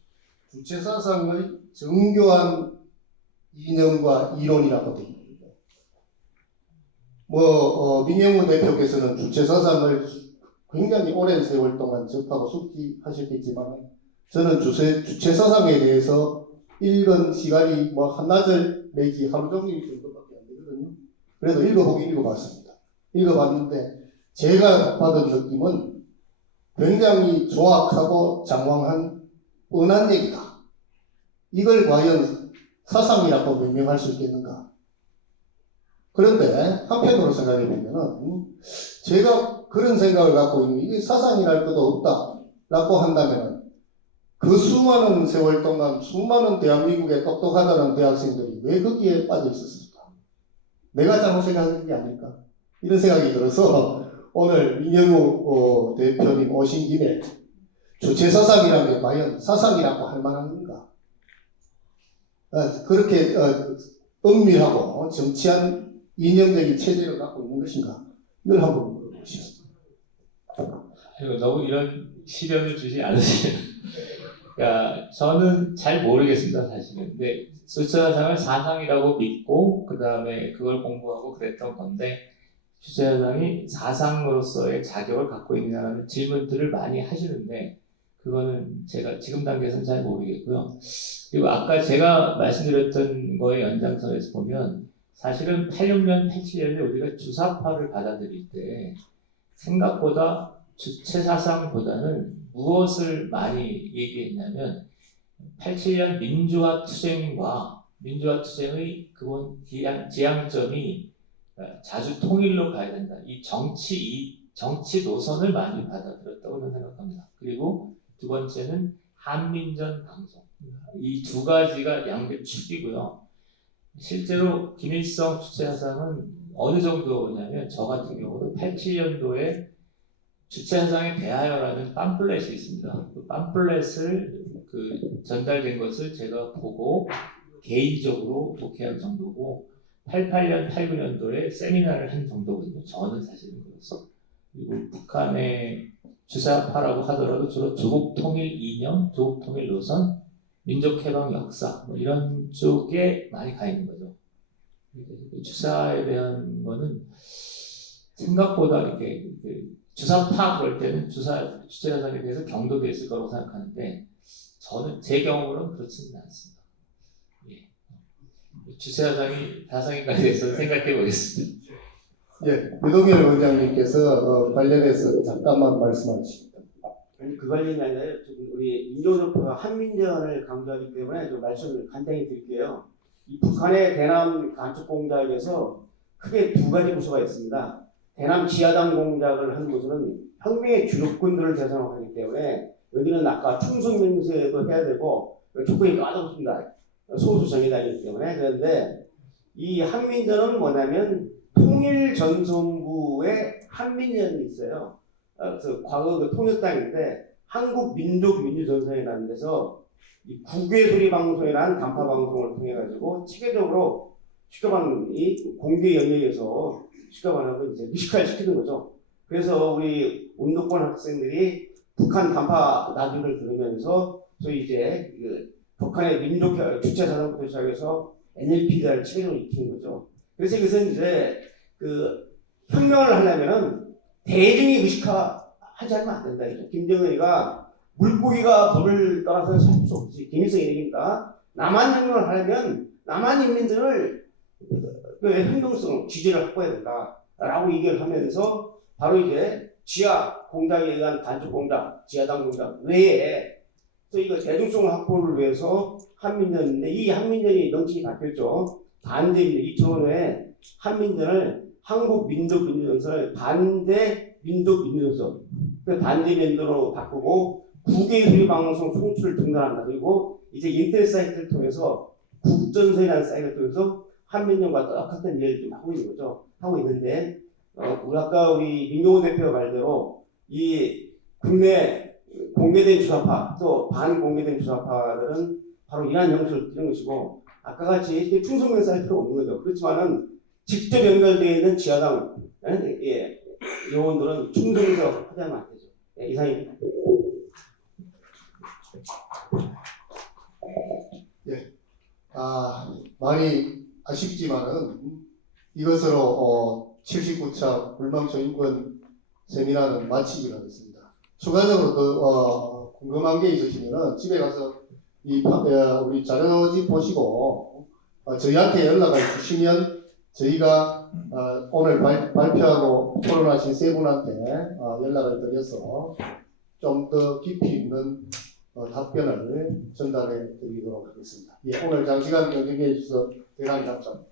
주체 사상의 정교한 이념과 이론이라고 되어 있습니다. 민영우 대표께서는 주체 사상을 굉장히 오랜 세월 동안 접하고 숙지하셨겠지만 저는 주체 사상에 대해서 읽은 시간이 한나절 내지 하루 종일 정도밖에 안 되거든요. 그래도 읽어봤습니다. 읽어봤는데 제가 받은 느낌은 굉장히 조악하고 장황한 뻔한 얘기다. 이걸 과연 사상이라고 명명할 수 있겠는가? 그런데 한편으로 생각해 보면은 제가 그런 생각을 갖고 있는 이게 사상이랄 것도 없다라고 한다면 그 수많은 세월 동안 수많은 대한민국의 똑똑하다는 대학생들이 왜 거기에 빠져 있었을까? 내가 잘못 생각한 게 아닐까? 이런 생각이 들어서 오늘 민영우 대표님 오신 김에 주체 사상이라는 게 과연 사상이라고 할 만한 건가? 그렇게 은밀하고 정치한 이념적인 체제를 갖고 있는 것인가? 이걸 한번 물어보시겠습니다. 너무 이런 시련을 주지 않으세요. 그러니까 저는 잘 모르겠습니다, 사실은. 근데 주체사상을 사상이라고 믿고 그 다음에 그걸 공부하고 그랬던 건데 주체사상이 사상으로서의 자격을 갖고 있느냐는 질문들을 많이 하시는데 그거는 제가 지금 단계에서는 잘 모르겠고요. 그리고 아까 제가 말씀드렸던 거의 연장선에서 보면 사실은 86년, 87년에 우리가 주사파를 받아들일 때 생각보다 주체사상보다는 무엇을 많이 얘기했냐면 87년 민주화 투쟁의 그건 지향점이 자주 통일로 가야 된다. 이 정치 노선을 많이 받아들였다고 저는 생각합니다. 그리고 두 번째는 한민전 방송. 이 두 가지가 양대 축이고요. 실제로 김일성 주체사상은 어느 정도냐면 저 같은 경우는 87년도에 주체사상에 대하여라는 팜플렛이 있습니다. 그 팜플렛을 전달된 것을 제가 보고 개인적으로 독해한 정도고 88년, 89년도에 세미나를 한 정도거든요. 저는 사실은 그렇습니다. 그리고 북한의 주사파라고 하더라도 주로 조국 통일 이념, 조국 통일 노선, 민족해방 역사 뭐 이런 쪽에 많이 가 있는 거죠. 주사에 대한 거는 생각보다 이렇게 주사파 그럴 때는 주체자산에 대해서 경도돼 있을 거라고 생각하는데 저는 제 경험으로는 그렇지는 않습니다. 예. 주체자산이 다상인가에 대해서 생각해 보겠습니다. 예, 유동열 원장님께서 관련해서 잠깐만 말씀하십니다. 아니, 그 관련이 아니라 우리 민족협회가 한민전을 강조하기 때문에 좀 말씀을 간단히 드릴게요. 이 북한의 대남 간첩 공작에서 크게 두 가지 부서가 있습니다. 대남 지하당 공작을 하는 곳은 혁명의 주력군들을 대상으로 하기 때문에 여기는 아까 충성 맹세도 해야 되고 조건이 까다롭습니다. 소수 정예단이기 때문에. 그런데 이 한민전은 뭐냐면 통일전선부의 한민전이 있어요. 그래서 과거 그 통역당인데 한국민족민주전선이라는 데서 이 국외소리 방송이라는 단파 방송을 통해 가지고 체계적으로 시켜반 이 공개 영역에서 시켜반하고 이제 미식화를 시키는 거죠. 그래서 우리 운동권 학생들이 북한 단파 라디오를 들으면서 소위 이제 그 북한의 민족 주체 사상부터 시작해서 NLP를 체계적으로 익히는 거죠. 그래서 이것은 이제 그 혁명을 하려면은 대중이 의식화하지 않으면 안 된다. 이죠. 김정은이가 물고기가 물을 떠나서 살 수 없지. 김일성이 얘기입니다. 남한 혁명을 하려면 남한 인민들을 그 행동성 지지를 확보해야 된다라고 얘기를 하면서 바로 이제 지하 공작에 의한 간첩 공작, 지하당 공작 외에 또 이거 대중성 확보를 위해서 한민전인데 이 한민전이 명칭이 바뀌었죠. 반대민전 2005년에 한민전을 한국민족민주전선을 반대민족민주전선 그 반대민주로 바꾸고 국외소리방송 송출을 중단한다. 그리고 이제 인터넷 사이트를 통해서 국전선이라는 사이트를 통해서 한민전과 똑같은 일을 좀 하고 있는 거죠. 하고 있는데 우리 아까 우리 민경호 대표 말대로 이 국내 공개된 주사파 또 반공개된 주사파들은 바로 이러한 형식을 띠는 것이고 아까 같이 충성된 사이트가 없는 거죠. 그렇지만은 직접 연결되어 있는 지하당 요원들은 충성해서 하자면 안 되죠. 예, 이상입니다. 예, 많이 아쉽지만은 이것으로 79차 불망초인권 세미나는 마치기로 하겠습니다. 추가적으로 더 궁금한 게 있으시면은 집에 가서 우리 자료집 보시고 저희한테 연락을 주시면 저희가 오늘 발표하고 토론하신 세 분한테 연락을 드려서 좀 더 깊이 있는 답변을 전달해 드리도록 하겠습니다. 예, 오늘 장시간 경청해 주셔서 대단히 감사합니다.